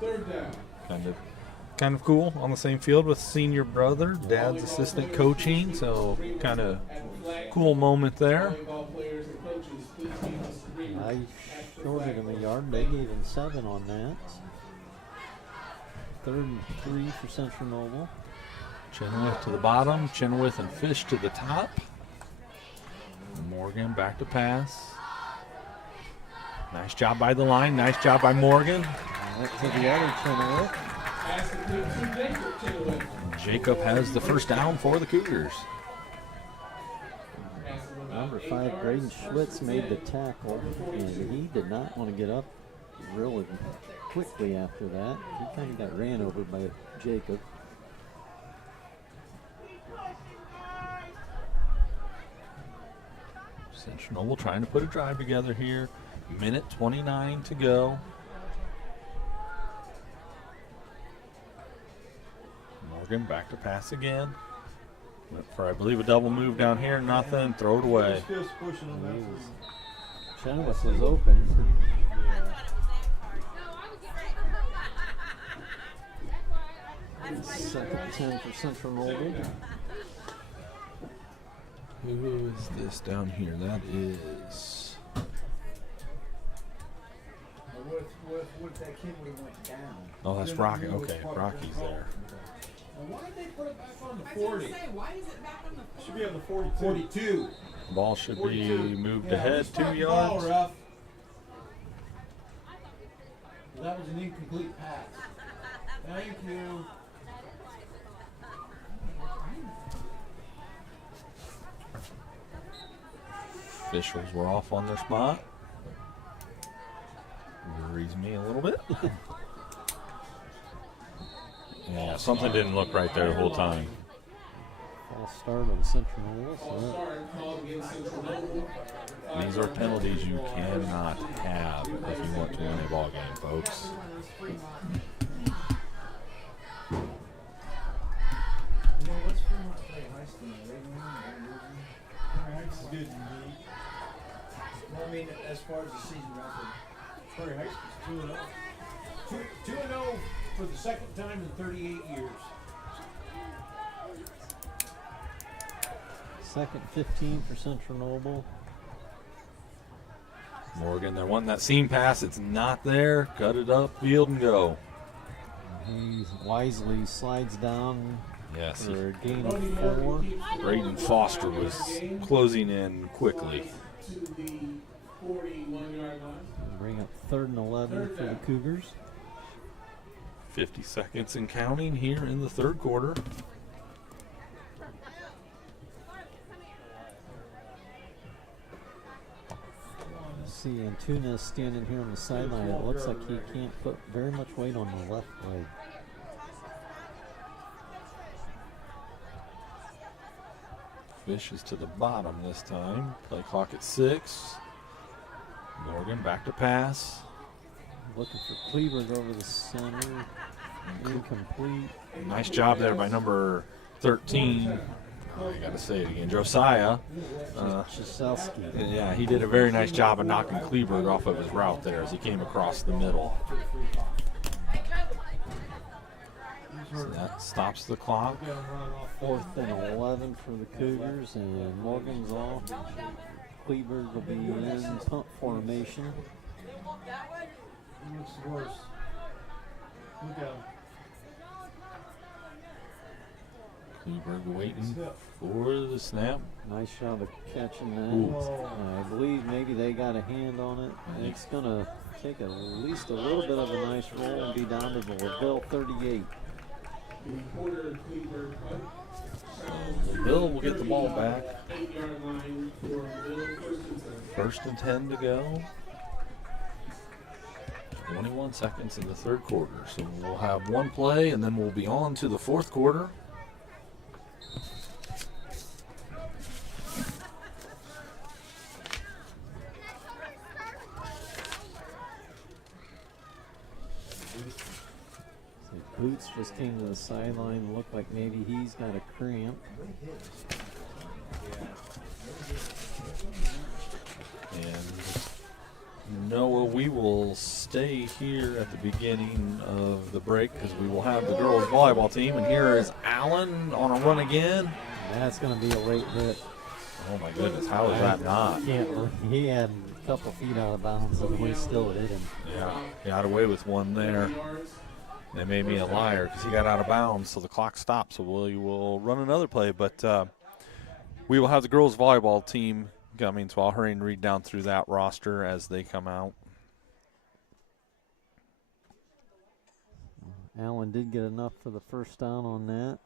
3rd down. Kind of cool on the same field with senior brother, dad's assistant coaching, so kind of cool moment there. Volleyball players and coaches, please meet Mr. Bremer I at the shorted him a yard. They gave him 7 on that. 3rd and 3 for Central Noble. Chenoweth to the bottom, Chenoweth and Fish to the top. Morgan back to pass. Nice job by the line, nice job by Morgan. Back to the other Chenoweth. pass complete to Jacob Chenoweth. Jacob has the first down for the Cougars. Number 5, Braden Schwitz made the tackle, and he did not want to get up really quickly after that. He kind of got ran over by Jacob. Central Noble trying to put a drive together here. Minute 29 to go. Morgan back to pass again. Went for, I believe, a double move down here. Nothing. Throw it away. Chenoweth was open. Second 10 for Central Noble. Who is this down here? That is... What if that kid would have went down? Oh, that's Rocky. Okay, Rocky's there. Why did they put it back on the I was gonna 40? say, why is it back on the Should be on the 42. 42. Ball should be 42. moved Yeah, ahead just 2 start the ball, yards. Ruff. That was an incomplete pass. Thank you. Officials were off on their spot. Worries me a little bit. Yeah, something didn't look right there the whole time. False start on Central Noble. All So start called against Central Noble. These are penalties you cannot have if you want to win a ball game, folks. You know, what's Fremont play high school? They win or losing? Good to meet. Well, I mean, as far as the season record, Prairie High School's 2-0. 2-0 for the second time in 38 years. Second 15 for Central Noble. Morgan, they won that seam pass. It's not there. Cut it up, field, and go. He wisely slides down Yes. for a gain of 4. Braden Foster was closing in quickly. To the 41-yard line. Bring up 3rd and 11 for the Cougars. 50 seconds and counting here in the third quarter. See Antunes standing here on the sideline. It looks like he can't put very much weight on the left leg. Fish is to the bottom this time. Play clock at 6. Morgan back to pass. Looking for Kleberg over the center. Incomplete. Nice job there by number 13. Oh, you got to say it again. Josiah. Jaselski. Yeah, he did a very nice job of knocking Kleberg off of his route there as he came across the middle. So that stops the clock. 4th and 11 for the Cougars, and Morgan's off. Kleberg will be in punt formation. Looks worse. Look out. Kleberg waiting for the snap. Nice job of catching that. Ooh. I believe maybe they got a hand on it. It's going to take at least a little bit of a nice roll and be down to the LaVille 38. Reporter Kleberg punt. LaVille will get the ball back. 8-yard line for LaVille, 1st and 10. 1st and 10 to go. 21 seconds in the third quarter. So we'll have one play and then we'll be on to the fourth quarter. Boots just came to the sideline. Looked like maybe he's got a cramp. And Noah, we will stay here at the beginning of the break because we will have the girls volleyball team. And here is Allen on a run again. That's going to be a late hit. Oh my goodness, how is that not? He had a couple feet out of bounds and we still hit him. Yeah, got away with one there. They made me a liar because he got out of bounds, so the clock stopped. So we will run another play, but we will have the girls volleyball team coming. So I'll hurry and read down through that roster as they come out. Allen did get enough for the first down on that.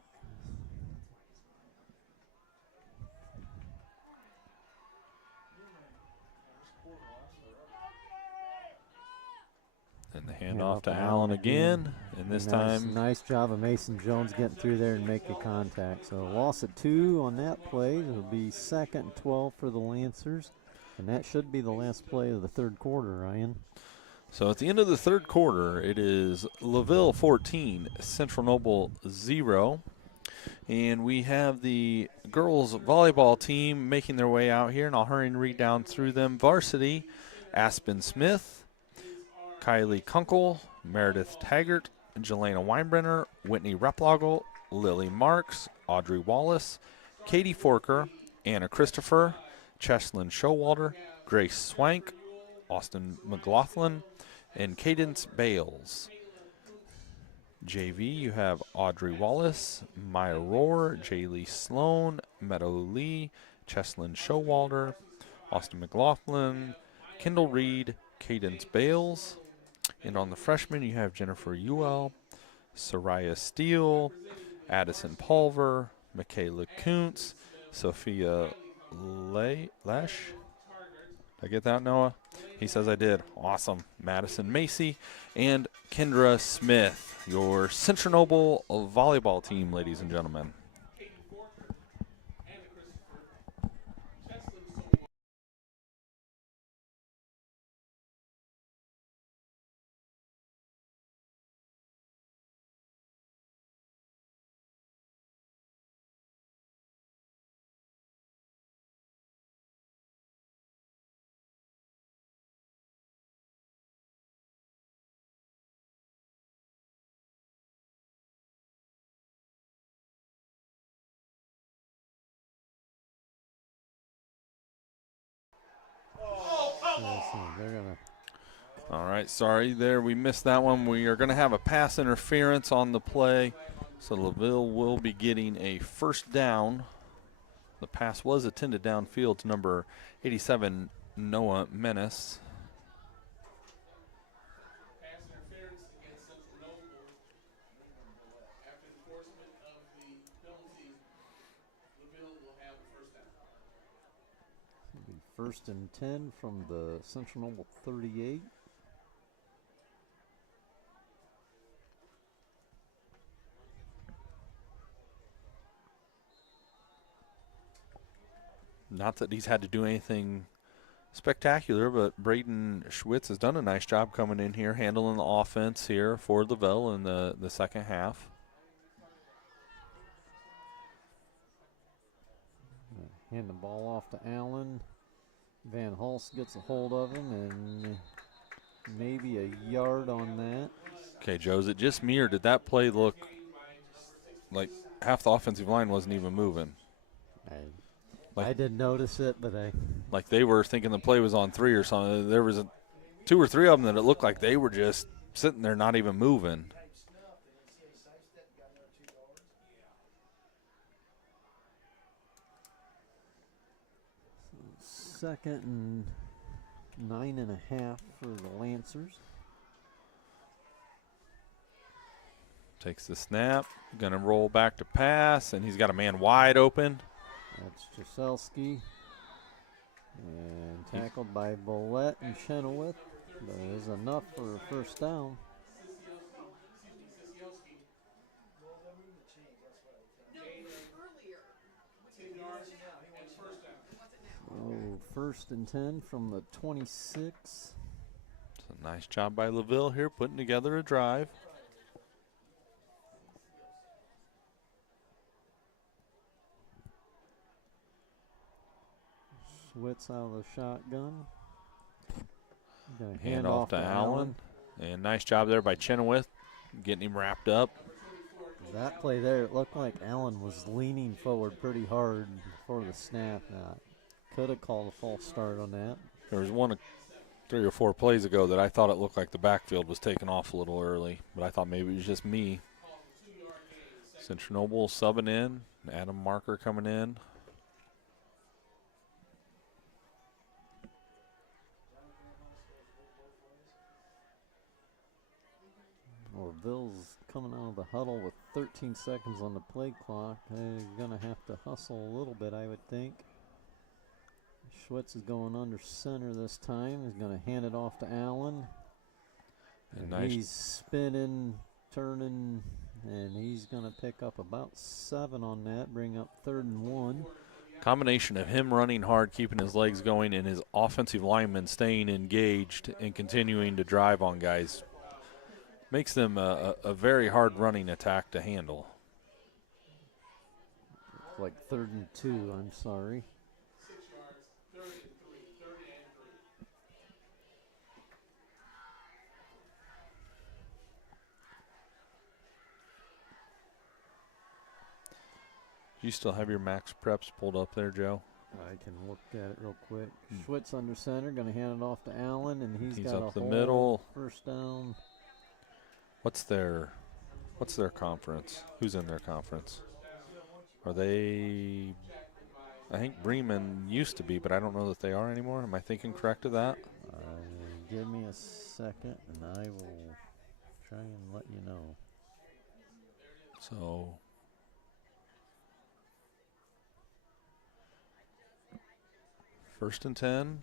And the handoff to Allen again. And this time. Nice job of Mason Jones getting through there and making contact. So loss of 2 on that play. It'll be 2nd and 12 for the Lancers. And that should be the last play of the third quarter, Ryan. So at the end of the third quarter, it is LaVille 14, Central Noble 0. And we have the girls volleyball team making their way out here. And I'll hurry and read down through them. Varsity, Aspen Smith, Kylie Kunkel, Meredith Taggart, Jelena Weinbrenner, Whitney Replogel, Lily Marks, Audrey Wallace, Katie Forker, Anna Christopher, Cheslyn Showalter, Grace Swank, Austin McLaughlin, and Cadence Bales. JV, you have Audrey Wallace, Maya Rohr, Jaylee Sloan, Meadow Lee, Cheslyn Showalter, Austin McLaughlin, Kendall Reed, Cadence Bales. And on the freshmen, you have Jennifer Ewell, Soraya Steele, Addison Pulver, Michaela Kuntz, Sophia Lesh. Did I get that, Noah? He says I did. Awesome. Madison Macy and Kendra Smith, your Central Noble volleyball team, ladies and gentlemen. So they're going to. All right, sorry there, we missed that one. We are going to have a pass interference on the play, so LaVille will be getting a first down. The pass was intended downfield to number 87, Noah Menace. Pass interference against Central Noble. After enforcement of the penalty, LaVille will have the first down. It'll be 1st and 10 from the Central Noble 38. Not that he's had to do anything spectacular, but Braden Schwitz has done a nice job coming in here, handling the offense here for LaVille in the second half. Hand the ball off to Allen. Van Hulst gets a hold of him, and maybe a yard on that. Okay, Joe, is it just me, or did that play look like half the offensive line wasn't even moving? I didn't notice it, but like they were thinking the play was on 3 or something. There was 2 or 3 of them that it looked like they were just sitting there not even moving. Second and 9.5 for the Lancers. Takes the snap, gonna roll back to pass, and he's got a man wide open. That's Jaselski. And tackled by Bolette and Chenoweth. But it is enough for a first down. Oh, 1st and 10 from the 26. It's a nice job by LaVille here, putting together a drive. Schwitz out of the shotgun. Hand off to Allen. And nice job there by Chenoweth, getting him wrapped up. That play there, it looked like Allen was leaning forward pretty hard before the snap. Could have called a false start on that. There was 3 or 4 plays ago that I thought it looked like the backfield was taken off a little early, but I thought maybe it was just me. Central Noble subbing in, Adam Marker coming in. LaVille's coming out of the huddle with 13 seconds on the play clock. They're going to have to hustle a little bit, I would think. Schwitz is going under center this time. He's going to hand it off to Allen. And nice. He's spinning, turning, and he's going to pick up about 7 on that, bring up 3rd and 1. Combination of him running hard, keeping his legs going, and his offensive linemen staying engaged and continuing to drive on guys makes them a very hard running attack to handle. Like 3rd and 2, I'm sorry. 6 yards, 3rd and 3. Do you still have your max preps pulled up there, Joe? I can look at it real quick. Schwitz under center, going to hand it off to Allen, and he's got up a the hold. middle. First down. What's their conference? Who's in their conference? Are they? I think Bremen used to be, but I don't know that they are anymore. Am I thinking correct of that? Give me a second, and I will try and let you know. So. First and 10.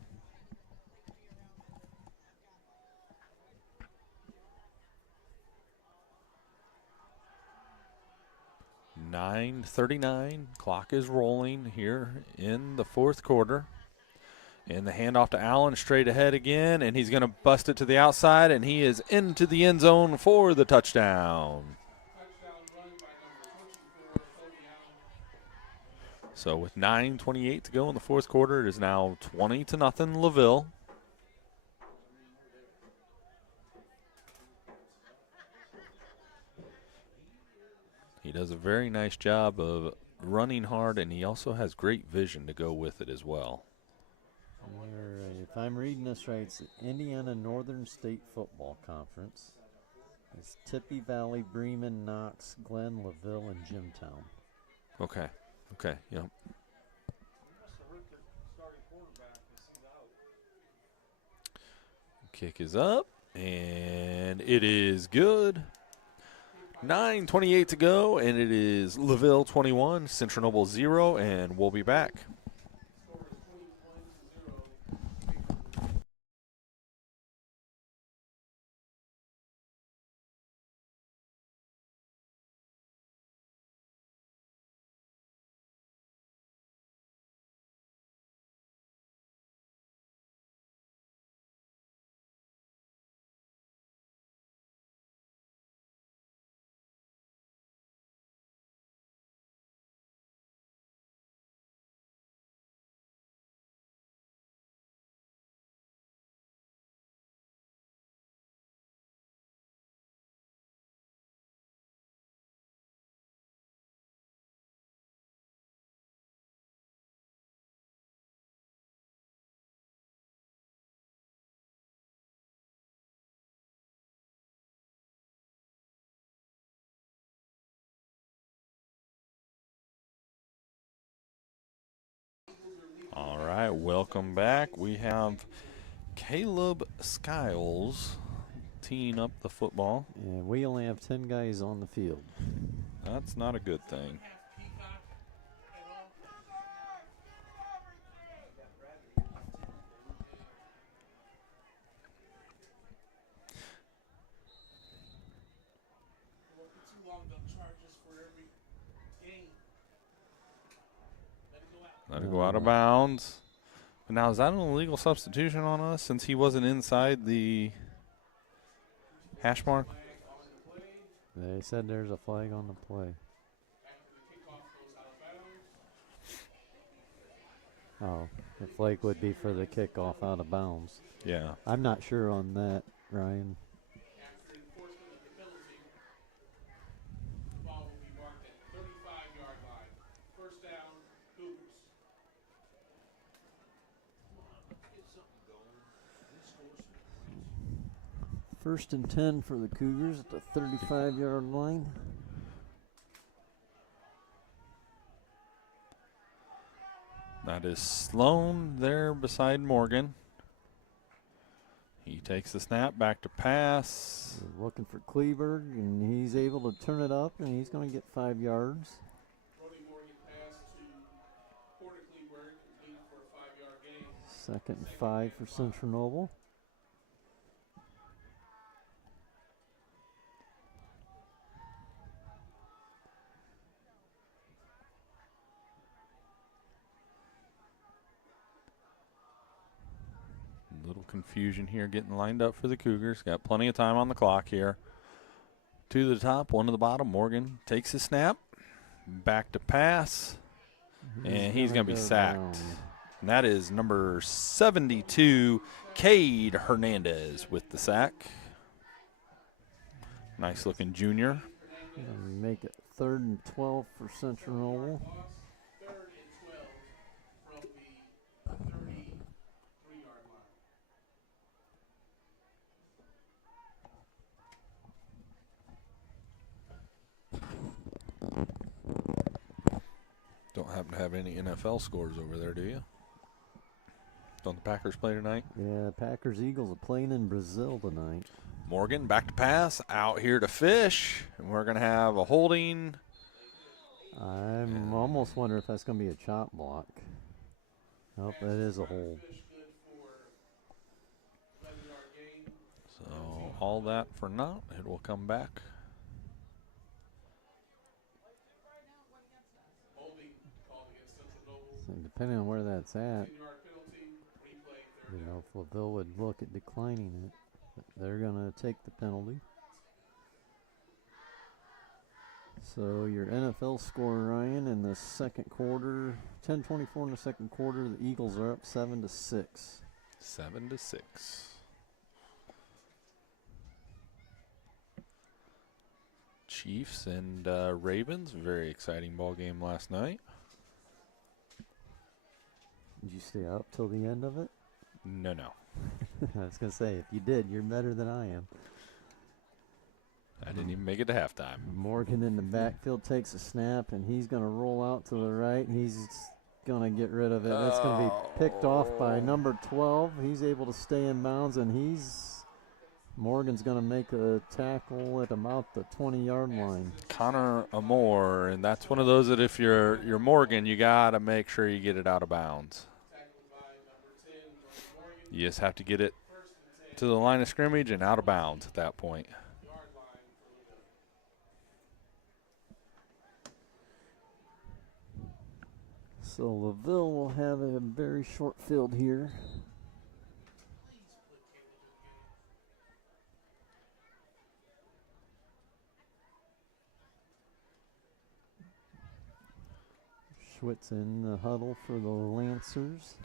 .39. Clock is rolling here in the 4th quarter. And the handoff to Allen straight ahead again, and he's going to bust it to the outside, and he is into the end zone for the touchdown. So with 9:28 to go in the 4th quarter, it is now 20-0 LaVille. He does a very nice job of running hard, and he also has great vision to go with it as well. All right, if I'm reading this right, it's the Indiana Northern State Football Conference. It's Tippy Valley, Bremen, Knox, Glen, LaVille, and Jimtown. Okay. Okay. Yep. Kick is up, and it is good. 9:28 to go, and it is LaVille 21, Central Noble 0, and we'll be back. All right, welcome back. We have Caleb Skiles teeing up the football. And we only have 10 guys on the field. That's not a good thing. Let it go out of bounds. But now, is that an illegal substitution on us since he wasn't inside the hash mark? They said there's a flag on the play. Oh, the flag would be for the kickoff out of bounds. Yeah. I'm not sure on that, Ryan. First and 10 for the Cougars at the 35-yard line. That is Sloan there beside Morgan. He takes the snap, back to pass. We're looking for Kleberg, and he's able to turn it up, and he's going to get 5 yards. Second and 5 for Central Noble. Little confusion here getting lined up for the Cougars. Got plenty of time on the clock here. 2 to the top, 1 to the bottom. Morgan takes his snap, back to pass, and he's going to be sacked. And that is number 72, Cade Hernandez with the sack. Nice looking junior. Make it 3rd and 12 for Central Noble. Don't happen to have any NFL scores over there, do you? Don't the Packers play tonight? Yeah, Packers-Eagles are playing in Brazil tonight. Morgan back to pass, out here to fish, and we're going to have a holding. I'm almost wondering if that's going to be a chop block. Nope, that is a hold. So all that for naught. It will come back. And depending on where that's at, you know, if LaVille would look at declining it, but they're going to take the penalty. So your NFL score, Ryan, in the second quarter, 10:24 in the second quarter, the Eagles are up 7-6. 7-6. Chiefs and Ravens, very exciting ball game last night. Did you stay up till the end of it? No. I was going to say, if you did, you're better than I am. I didn't even make it to halftime. Morgan in the backfield takes a snap, and he's going to roll out to the right. He's going to get rid of it. That's going to be picked off by number 12. He's able to stay in bounds, and Morgan's going to make a tackle at about the 20-yard line. Connor Amore, and that's one of those that if you're Morgan, you got to make sure you get it out of bounds. You just have to get it to the line of scrimmage and out of bounds at that point. So LaVille will have a very short field here. Schwitz in the huddle for the Lancers.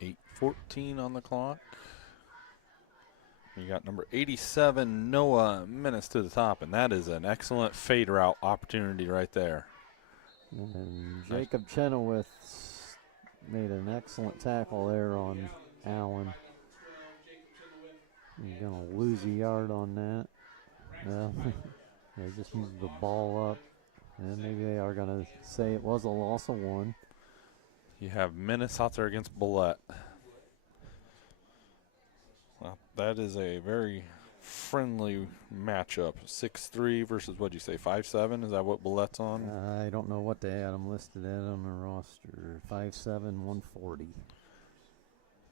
8:14 on the clock. You got number 87, Noah Menace to the top, and that is an excellent fade route opportunity right there. And Jacob Chenoweth made an excellent tackle there on Allen. He's going to lose a yard on that. Well, they just moved the ball up. And maybe they are going to say it was a loss of one. You have Menace out there against Bullet. Well, that is a very friendly matchup. 6'3" versus, what'd you say, 5'7"? Is that what Bullet's on? I don't know what they had him listed at on the roster. 5'7", 140.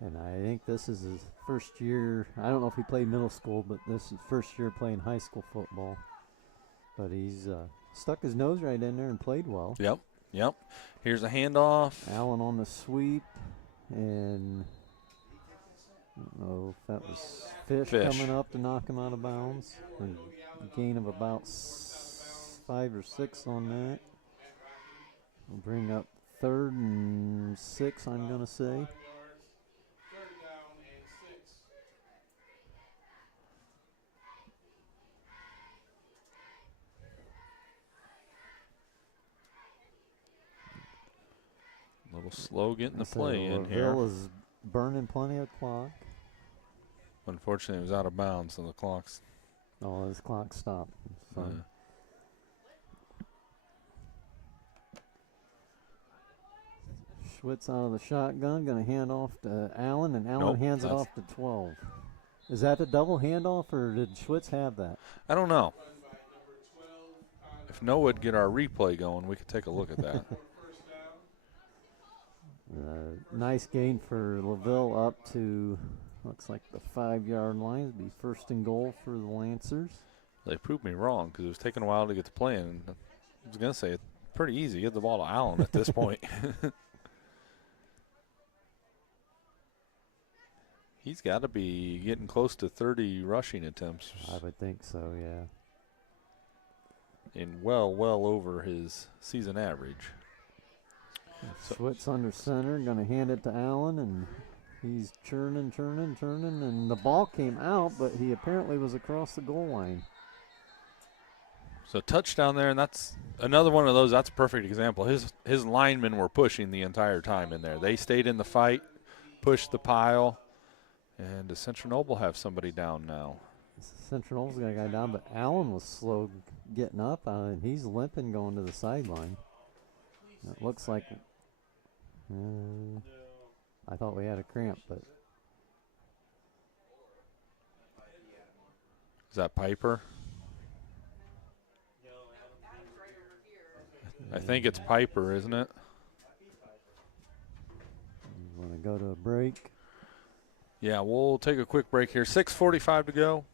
And I think this is his first year. I don't know if he played middle school, but this is his first year playing high school football. But he's stuck his nose right in there and played well. Yep. Here's a handoff. Allen on the sweep. And I don't know if that was Fish coming up to knock him out of bounds. A gain of about 5 or 6 on that. We'll bring up 3rd and 6, I'm going to say. A little slow getting the play in here. LaVille is burning plenty of clock. Unfortunately, it was out of bounds, so the clock's. Oh, his clock stopped. So. Schwitz out of the shotgun, going to hand off to Allen, and Allen hands it off to 12. Is that a double handoff, or did Schwitz have that? I don't know. If Noah would get our replay going, we could take a look at that. Nice gain for LaVille up to, looks like the 5-yard line. It'd be 1st and goal for the Lancers. They proved me wrong because it was taking a while to get to playing. I was going to say it's pretty easy. Get the ball to Allen at this point. He's got to be getting close to 30 rushing attempts. I would think so, yeah. And well over his season average. Schwitz under center, going to hand it to Allen, and he's turning, and the ball came out, but he apparently was across the goal line. So touchdown there, and that's another one of those. That's a perfect example. His linemen were pushing the entire time in there. They stayed in the fight, pushed the pile, and does Central Noble have somebody down now? Central Noble's got a guy down, but Allen was slow getting up, and he's limping going to the sideline. It looks like I thought we had a cramp, but is that Piper? I think it's Piper, isn't it? You want to go to a break? Yeah, we'll take a quick break here. 6:45 to go.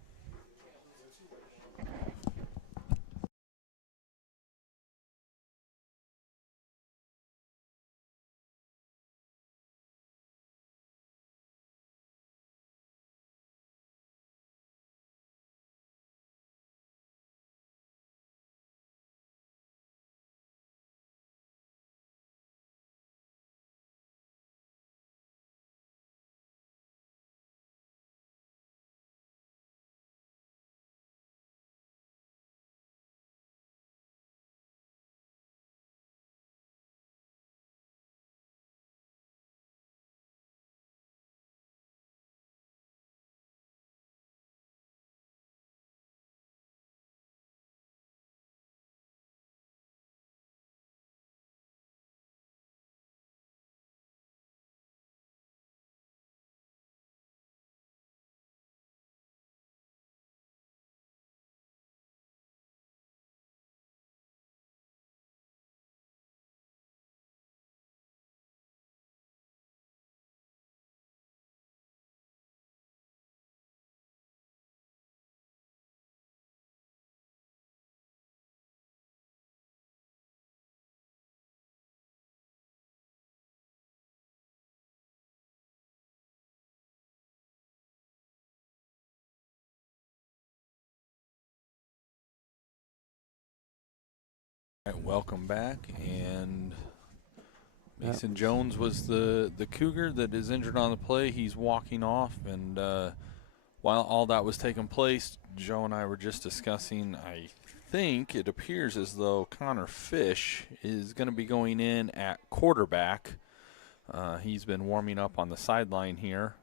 Welcome back. And Mason Jones was the Cougar that is injured on the play. He's walking off. And while all that was taking place, Joe and I were just discussing, I think it appears as though Connor Fish is going to be going in at quarterback. He's been warming up on the sideline here.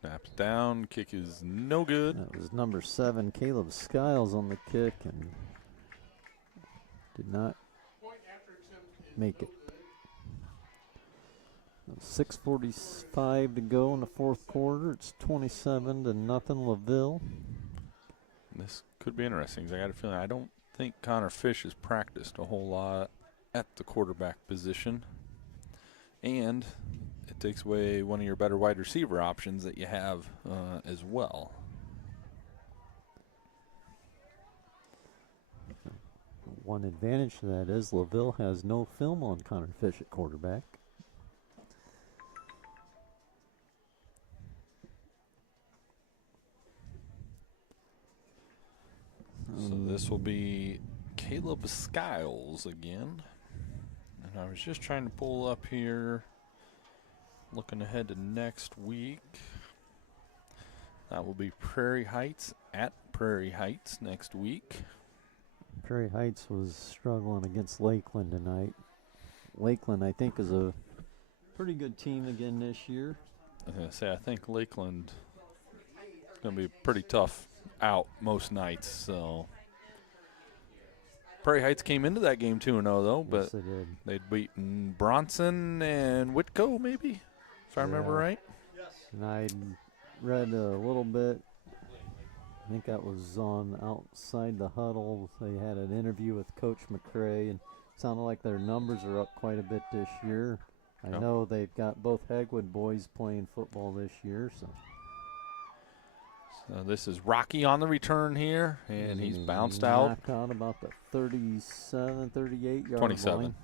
Snaps down, kick is no good. That was number 7, Caleb Skiles, on the kick, and did not make it. 6:45 to go in the fourth quarter. It's 27-0 LaVille. This could be interesting, 'cause I got a feeling I don't think Connor Fish has practiced a whole lot at the quarterback position. And it takes away one of your better wide receiver options that you have as well. One advantage to that is LaVille has no film on Connor Fish at quarterback. So this will be Caleb Skiles again. And I was just trying to pull up here, looking ahead to next week. That will be Prairie Heights at Prairie Heights next week. Prairie Heights was struggling against Lakeland tonight. Lakeland, I think, is a pretty good team again this year. I was going to say, I think Lakeland is going to be pretty tough out most nights. So Prairie Heights came into that game 2-0 though, but yes, they did. They'd beaten Bronson and Whitco, maybe, if I remember right. And I read a little bit. I think that was on Outside the Huddle. They had an interview with Coach McCray, and it sounded like their numbers are up quite a bit this year. I know they've got both Hegwood boys playing football this year. So this is Rocky on the return here, and he's bounced out. Knocked out about the 37, 38 yard 27. line.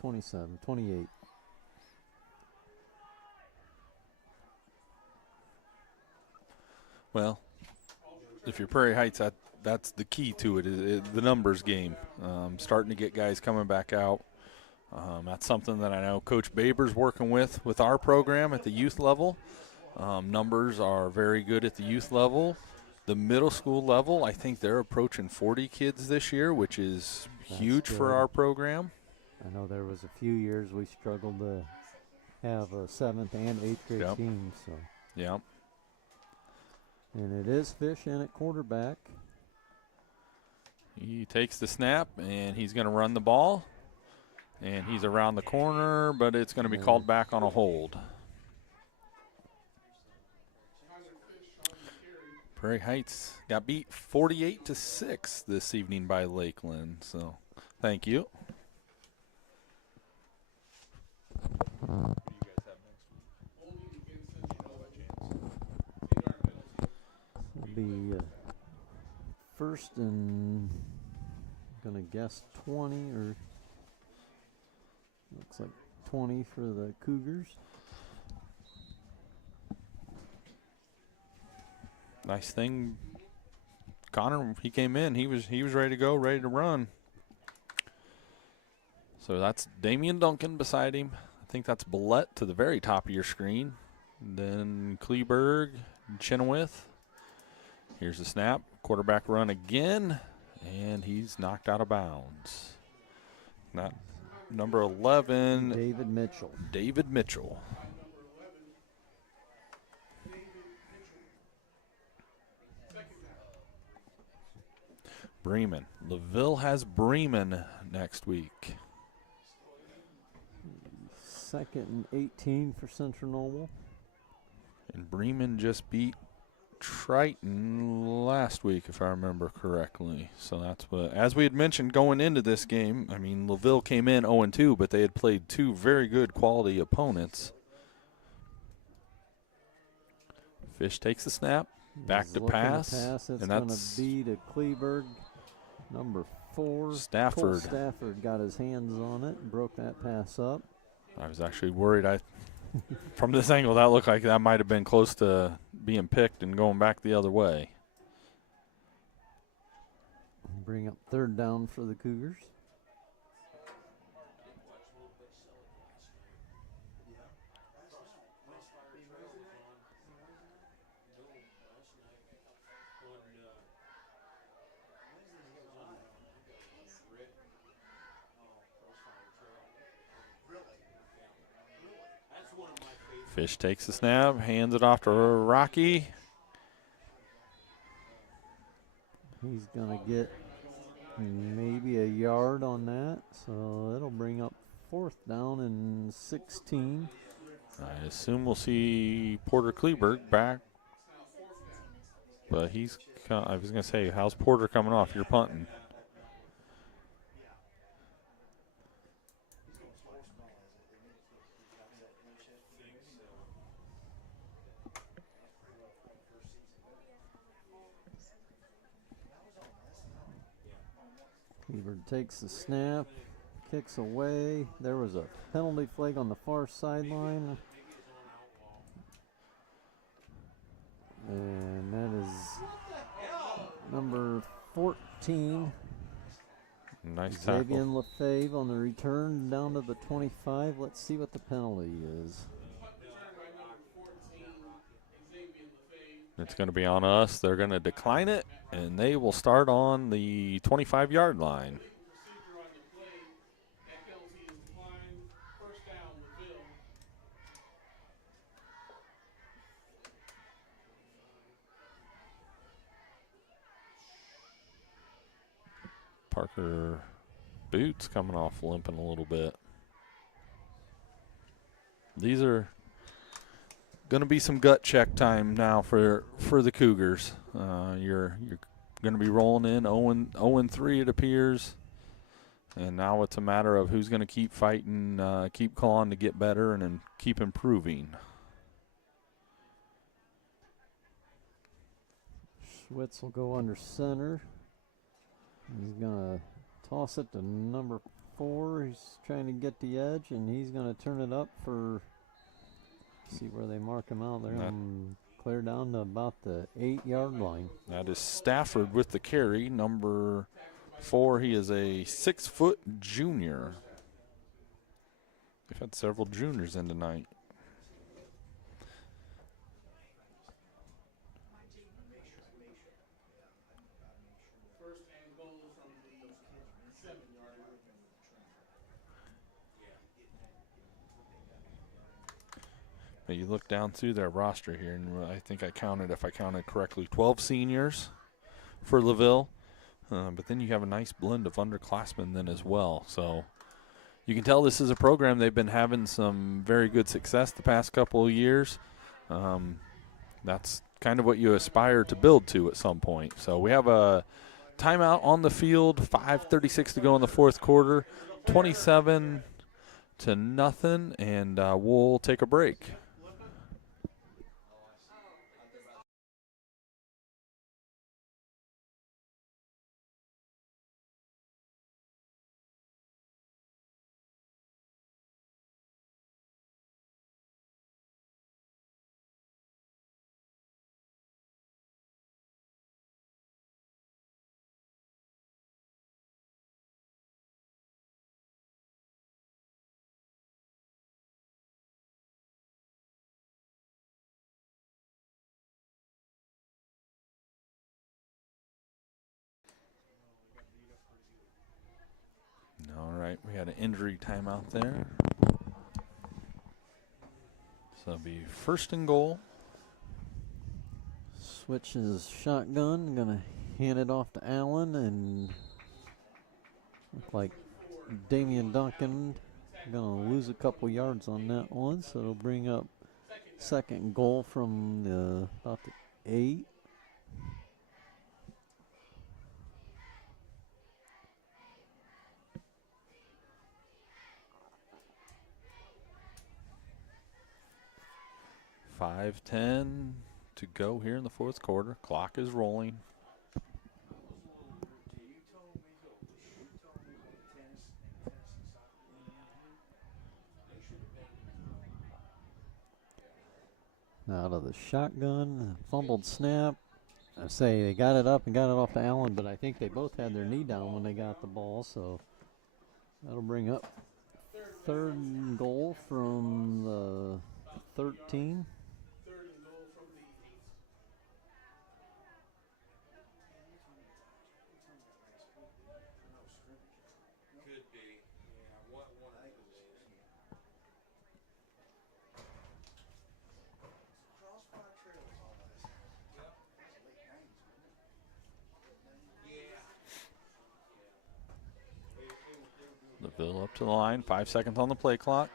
27, 28. Well, if you're Prairie Heights, that's the key to it, the numbers game. Starting to get guys coming back out. That's something that I know Coach Baber's working with our program at the youth level. Numbers are very good at the youth level. The middle school level, I think they're approaching 40 kids this year, which is huge for our program. I know there was a few years we struggled to have a 7th and 8th grade team. So. Yep. And it is Fish in at quarterback. He takes the snap, and he's going to run the ball. And he's around the corner, but it's going to be called back on a hold. Prairie Heights got beat 48-6 this evening by Lakeland. So, thank you. It'll be first and I'm gonna guess 20, or looks like 20 for the Cougars. Nice thing, Connor, he came in, he was ready to go, ready to run. So that's Damian Duncan beside him. I think that's Billette to the very top of your screen. Then Kleberg, Chenoweth. Here's the snap, quarterback run again, and he's knocked out of bounds. Not number 11. David Mitchell. Bremen. LaVille has Bremen next week. 2nd and 18 for Central Noble. And Bremen just beat Triton last week, if I remember correctly. So that's what, as we had mentioned going into this game, I mean, LaVille came in 0-2, but they had played 2 very good quality opponents. Fish takes the snap, back to pass. It's going to be to Kleberg, number 4. Stafford. Cole Stafford got his hands on it and broke that pass up. I was actually worried. From this angle, that looked like that might have been close to being picked and going back the other way. bring up 3rd down for the Cougars. Fish takes the snap, hands it off to Rocky. He's going to get maybe a yard on that, so it'll bring up 4th down and 16. I assume we'll see Porter Kleberg back, but I was going to say, how's Porter coming off? You're punting. Kleberg takes the snap, kicks away. There was a penalty flag on the far sideline. And that is number 14. Nice tackle. Xavier Lefebvre on the return down to the 25. Let's see what the penalty is. It's going to be on us. They're going to decline it, and they will start on the 25-yard line. Parker Boots coming off limping a little bit. These are going to be some gut check time now for the Cougars. You're going to be rolling in 0-3 it appears, and now it's a matter of who's going to keep fighting, keep clawing to get better, and then keep improving. Schwitz will go under center. He's going to toss it to number 4. He's trying to get the edge, and he's going to turn it up for, see where they mark him out there, and clear down to about the 8-yard line. That is Stafford with the carry, number 4. He is a 6-foot junior. We've had several juniors in tonight. You look down through their roster here, and I think if I counted correctly, 12 seniors for LaVille. But then you have a nice blend of underclassmen then as well. So you can tell this is a program they've been having some very good success the past couple of years. That's kind of what you aspire to build to at some point. So we have a timeout on the field, 5:36 to go in the 4th quarter, 27-0, and we'll take a break. All right, we had an injury timeout there. So it'll be 1st and goal. Switches shotgun, going to hand it off to Allen, and look like Damian Duncan going to lose a couple yards on that one, so it'll bring up 2nd and goal from about the 8. $5:10 to go here in the 4th quarter. Clock is rolling. Out of the shotgun, fumbled snap. I say they got it up and got it off to Allen, but I think they both had their knee down when they got the ball, so that'll bring up 3rd and goal from the 13. LaVille up to the line, 5 seconds on the play clock.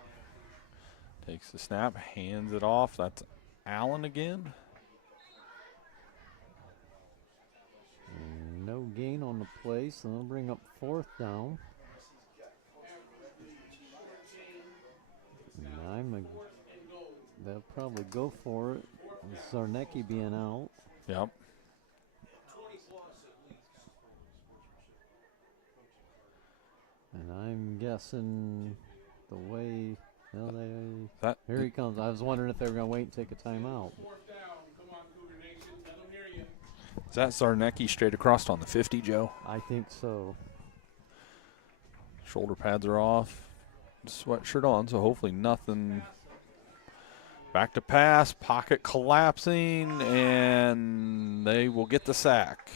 Takes the snap, hands it off. That's Allen again. And no gain on the play, so they'll bring up 4th down. And they'll probably go for it with Zarnecki being out. Yep. And I'm guessing the way, well, That, here he comes. I was wondering if they were going to wait and take a timeout. is that Zarnecki straight across on the 50, Joe? I think so. Shoulder pads are off. Sweatshirt on, so hopefully nothing. Back to pass, pocket collapsing, and they will get the sack.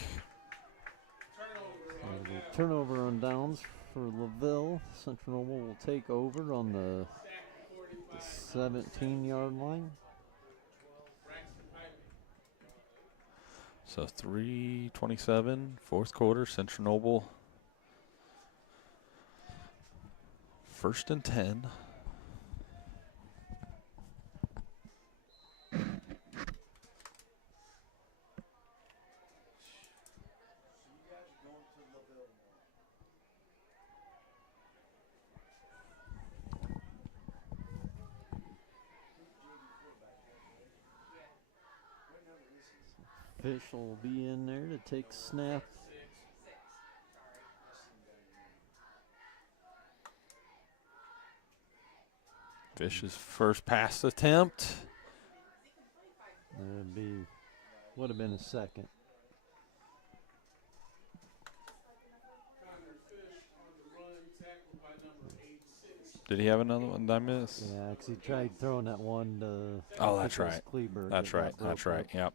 Turnover on downs for LaVille. Central Noble will take over on the 17-yard line. So 3:27, 4th quarter, Central Noble. 1st and 10. Fish will be in there to take snap. Fish's first pass attempt. Would have been a second. Did he have another one? Did I miss? Yeah, because he tried throwing that one to. Oh, that's right. Kleberg. That's right. That's right. Yep.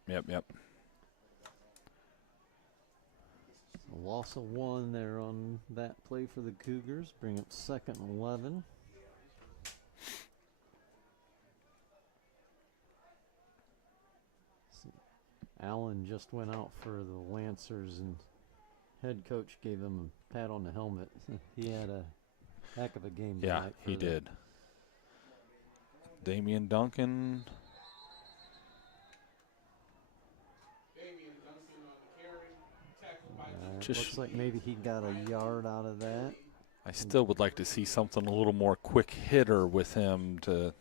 A loss of 1 there on that play for the Cougars. Bring up 2nd and 11. Allen just went out for the Lancers, and head coach gave him a pat on the helmet. He had a heck of a game tonight. Yeah, he did. Damian Duncan. Looks like maybe he got a yard out of that. I still would like to see something a little more quick hitter with him to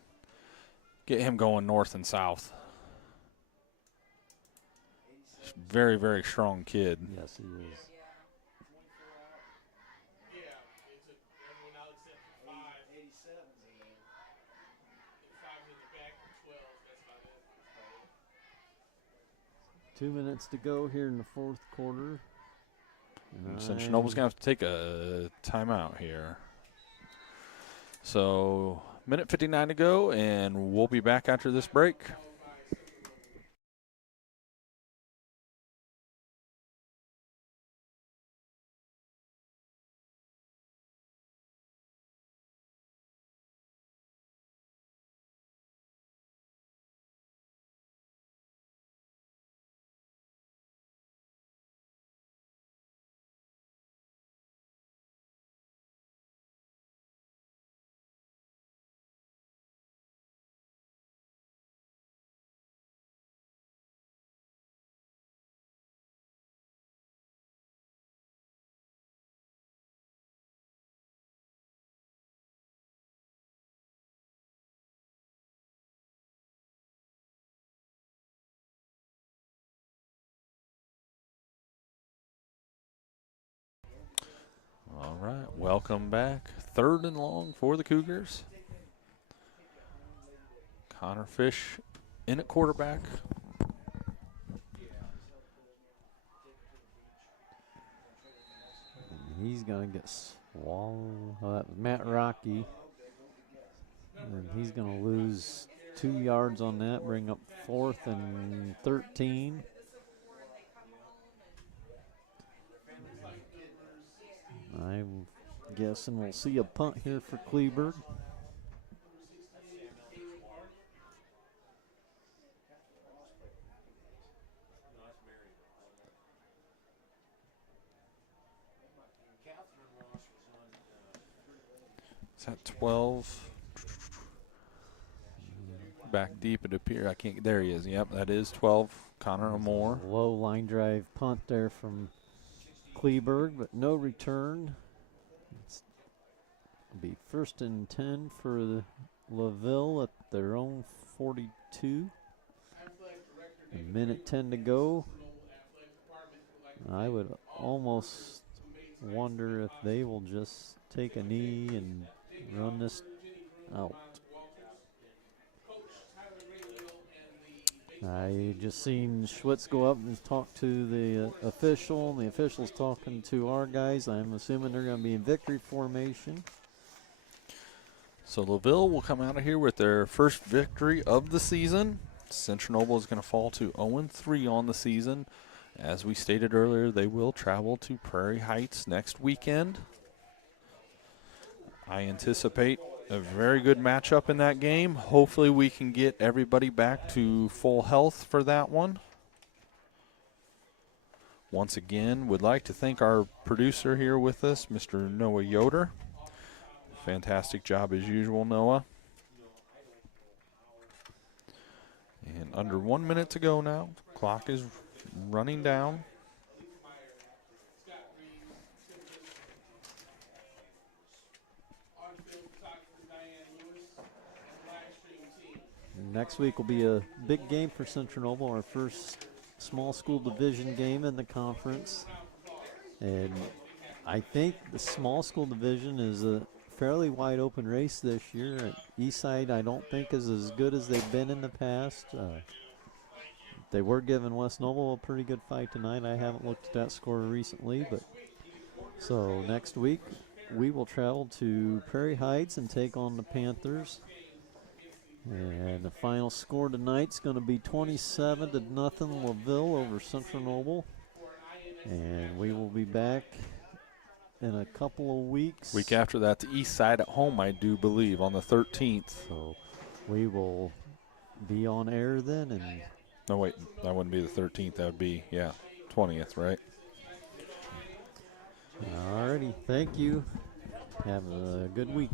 get him going north and south. Very, very strong kid. Yes, he is. Two minutes to go here in the 4th quarter. Central Noble's going to have to take a timeout here. So, minute 59 to go, and we'll be back after this break. All right, welcome back. 3rd and long for the Cougars. Connor Fish in at quarterback. he's going to get swallowed. Oh, that was Matt Rocky. And he's going to lose 2 yards on that, bring up 4th and 13. I'm guessing we'll see a punt here for Kleberg. Is that 12? Back deep, it appears. I can't. There he is. Yep, that is 12. Connor Moore. Low line drive punt there from Kleberg, but no return. It'll be 1st and 10 for the LaVille at their own 42. A minute 10 to go. I would almost wonder if they will just take a knee and run this out. I just seen Schwitz go up and talk to the official, and the official's talking to our guys. I'm assuming they're going to be in victory formation. So LaVille will come out of here with their first victory of the season. Central Noble is going to fall to 0-3 on the season. As we stated earlier, they will travel to Prairie Heights next weekend. I anticipate a very good matchup in that game. Hopefully we can get everybody back to full health for that one. Once again, would like to thank our producer here with us, Mr. Noah Yoder. Fantastic job as usual, Noah. And under 1 minute to go now. Clock is running down. Next week will be a big game for Central Noble, our first small school division game in the conference. And I think the small school division is a fairly wide open race this year. Eastside I don't think is as good as they've been in the past. They were giving West Noble a pretty good fight tonight. I haven't looked at that score recently, but so next week we will travel to Prairie Heights and take on the Panthers. And the final score tonight's going to be 27-0 LaVille over Central Noble. And we will be back in a couple of weeks. Week after that, the East Side at home, I do believe, on the 13th. So we will be on air then. And no, wait, that wouldn't be the 13th. That would be, 20th, right? All righty, thank you. Have a good weekend.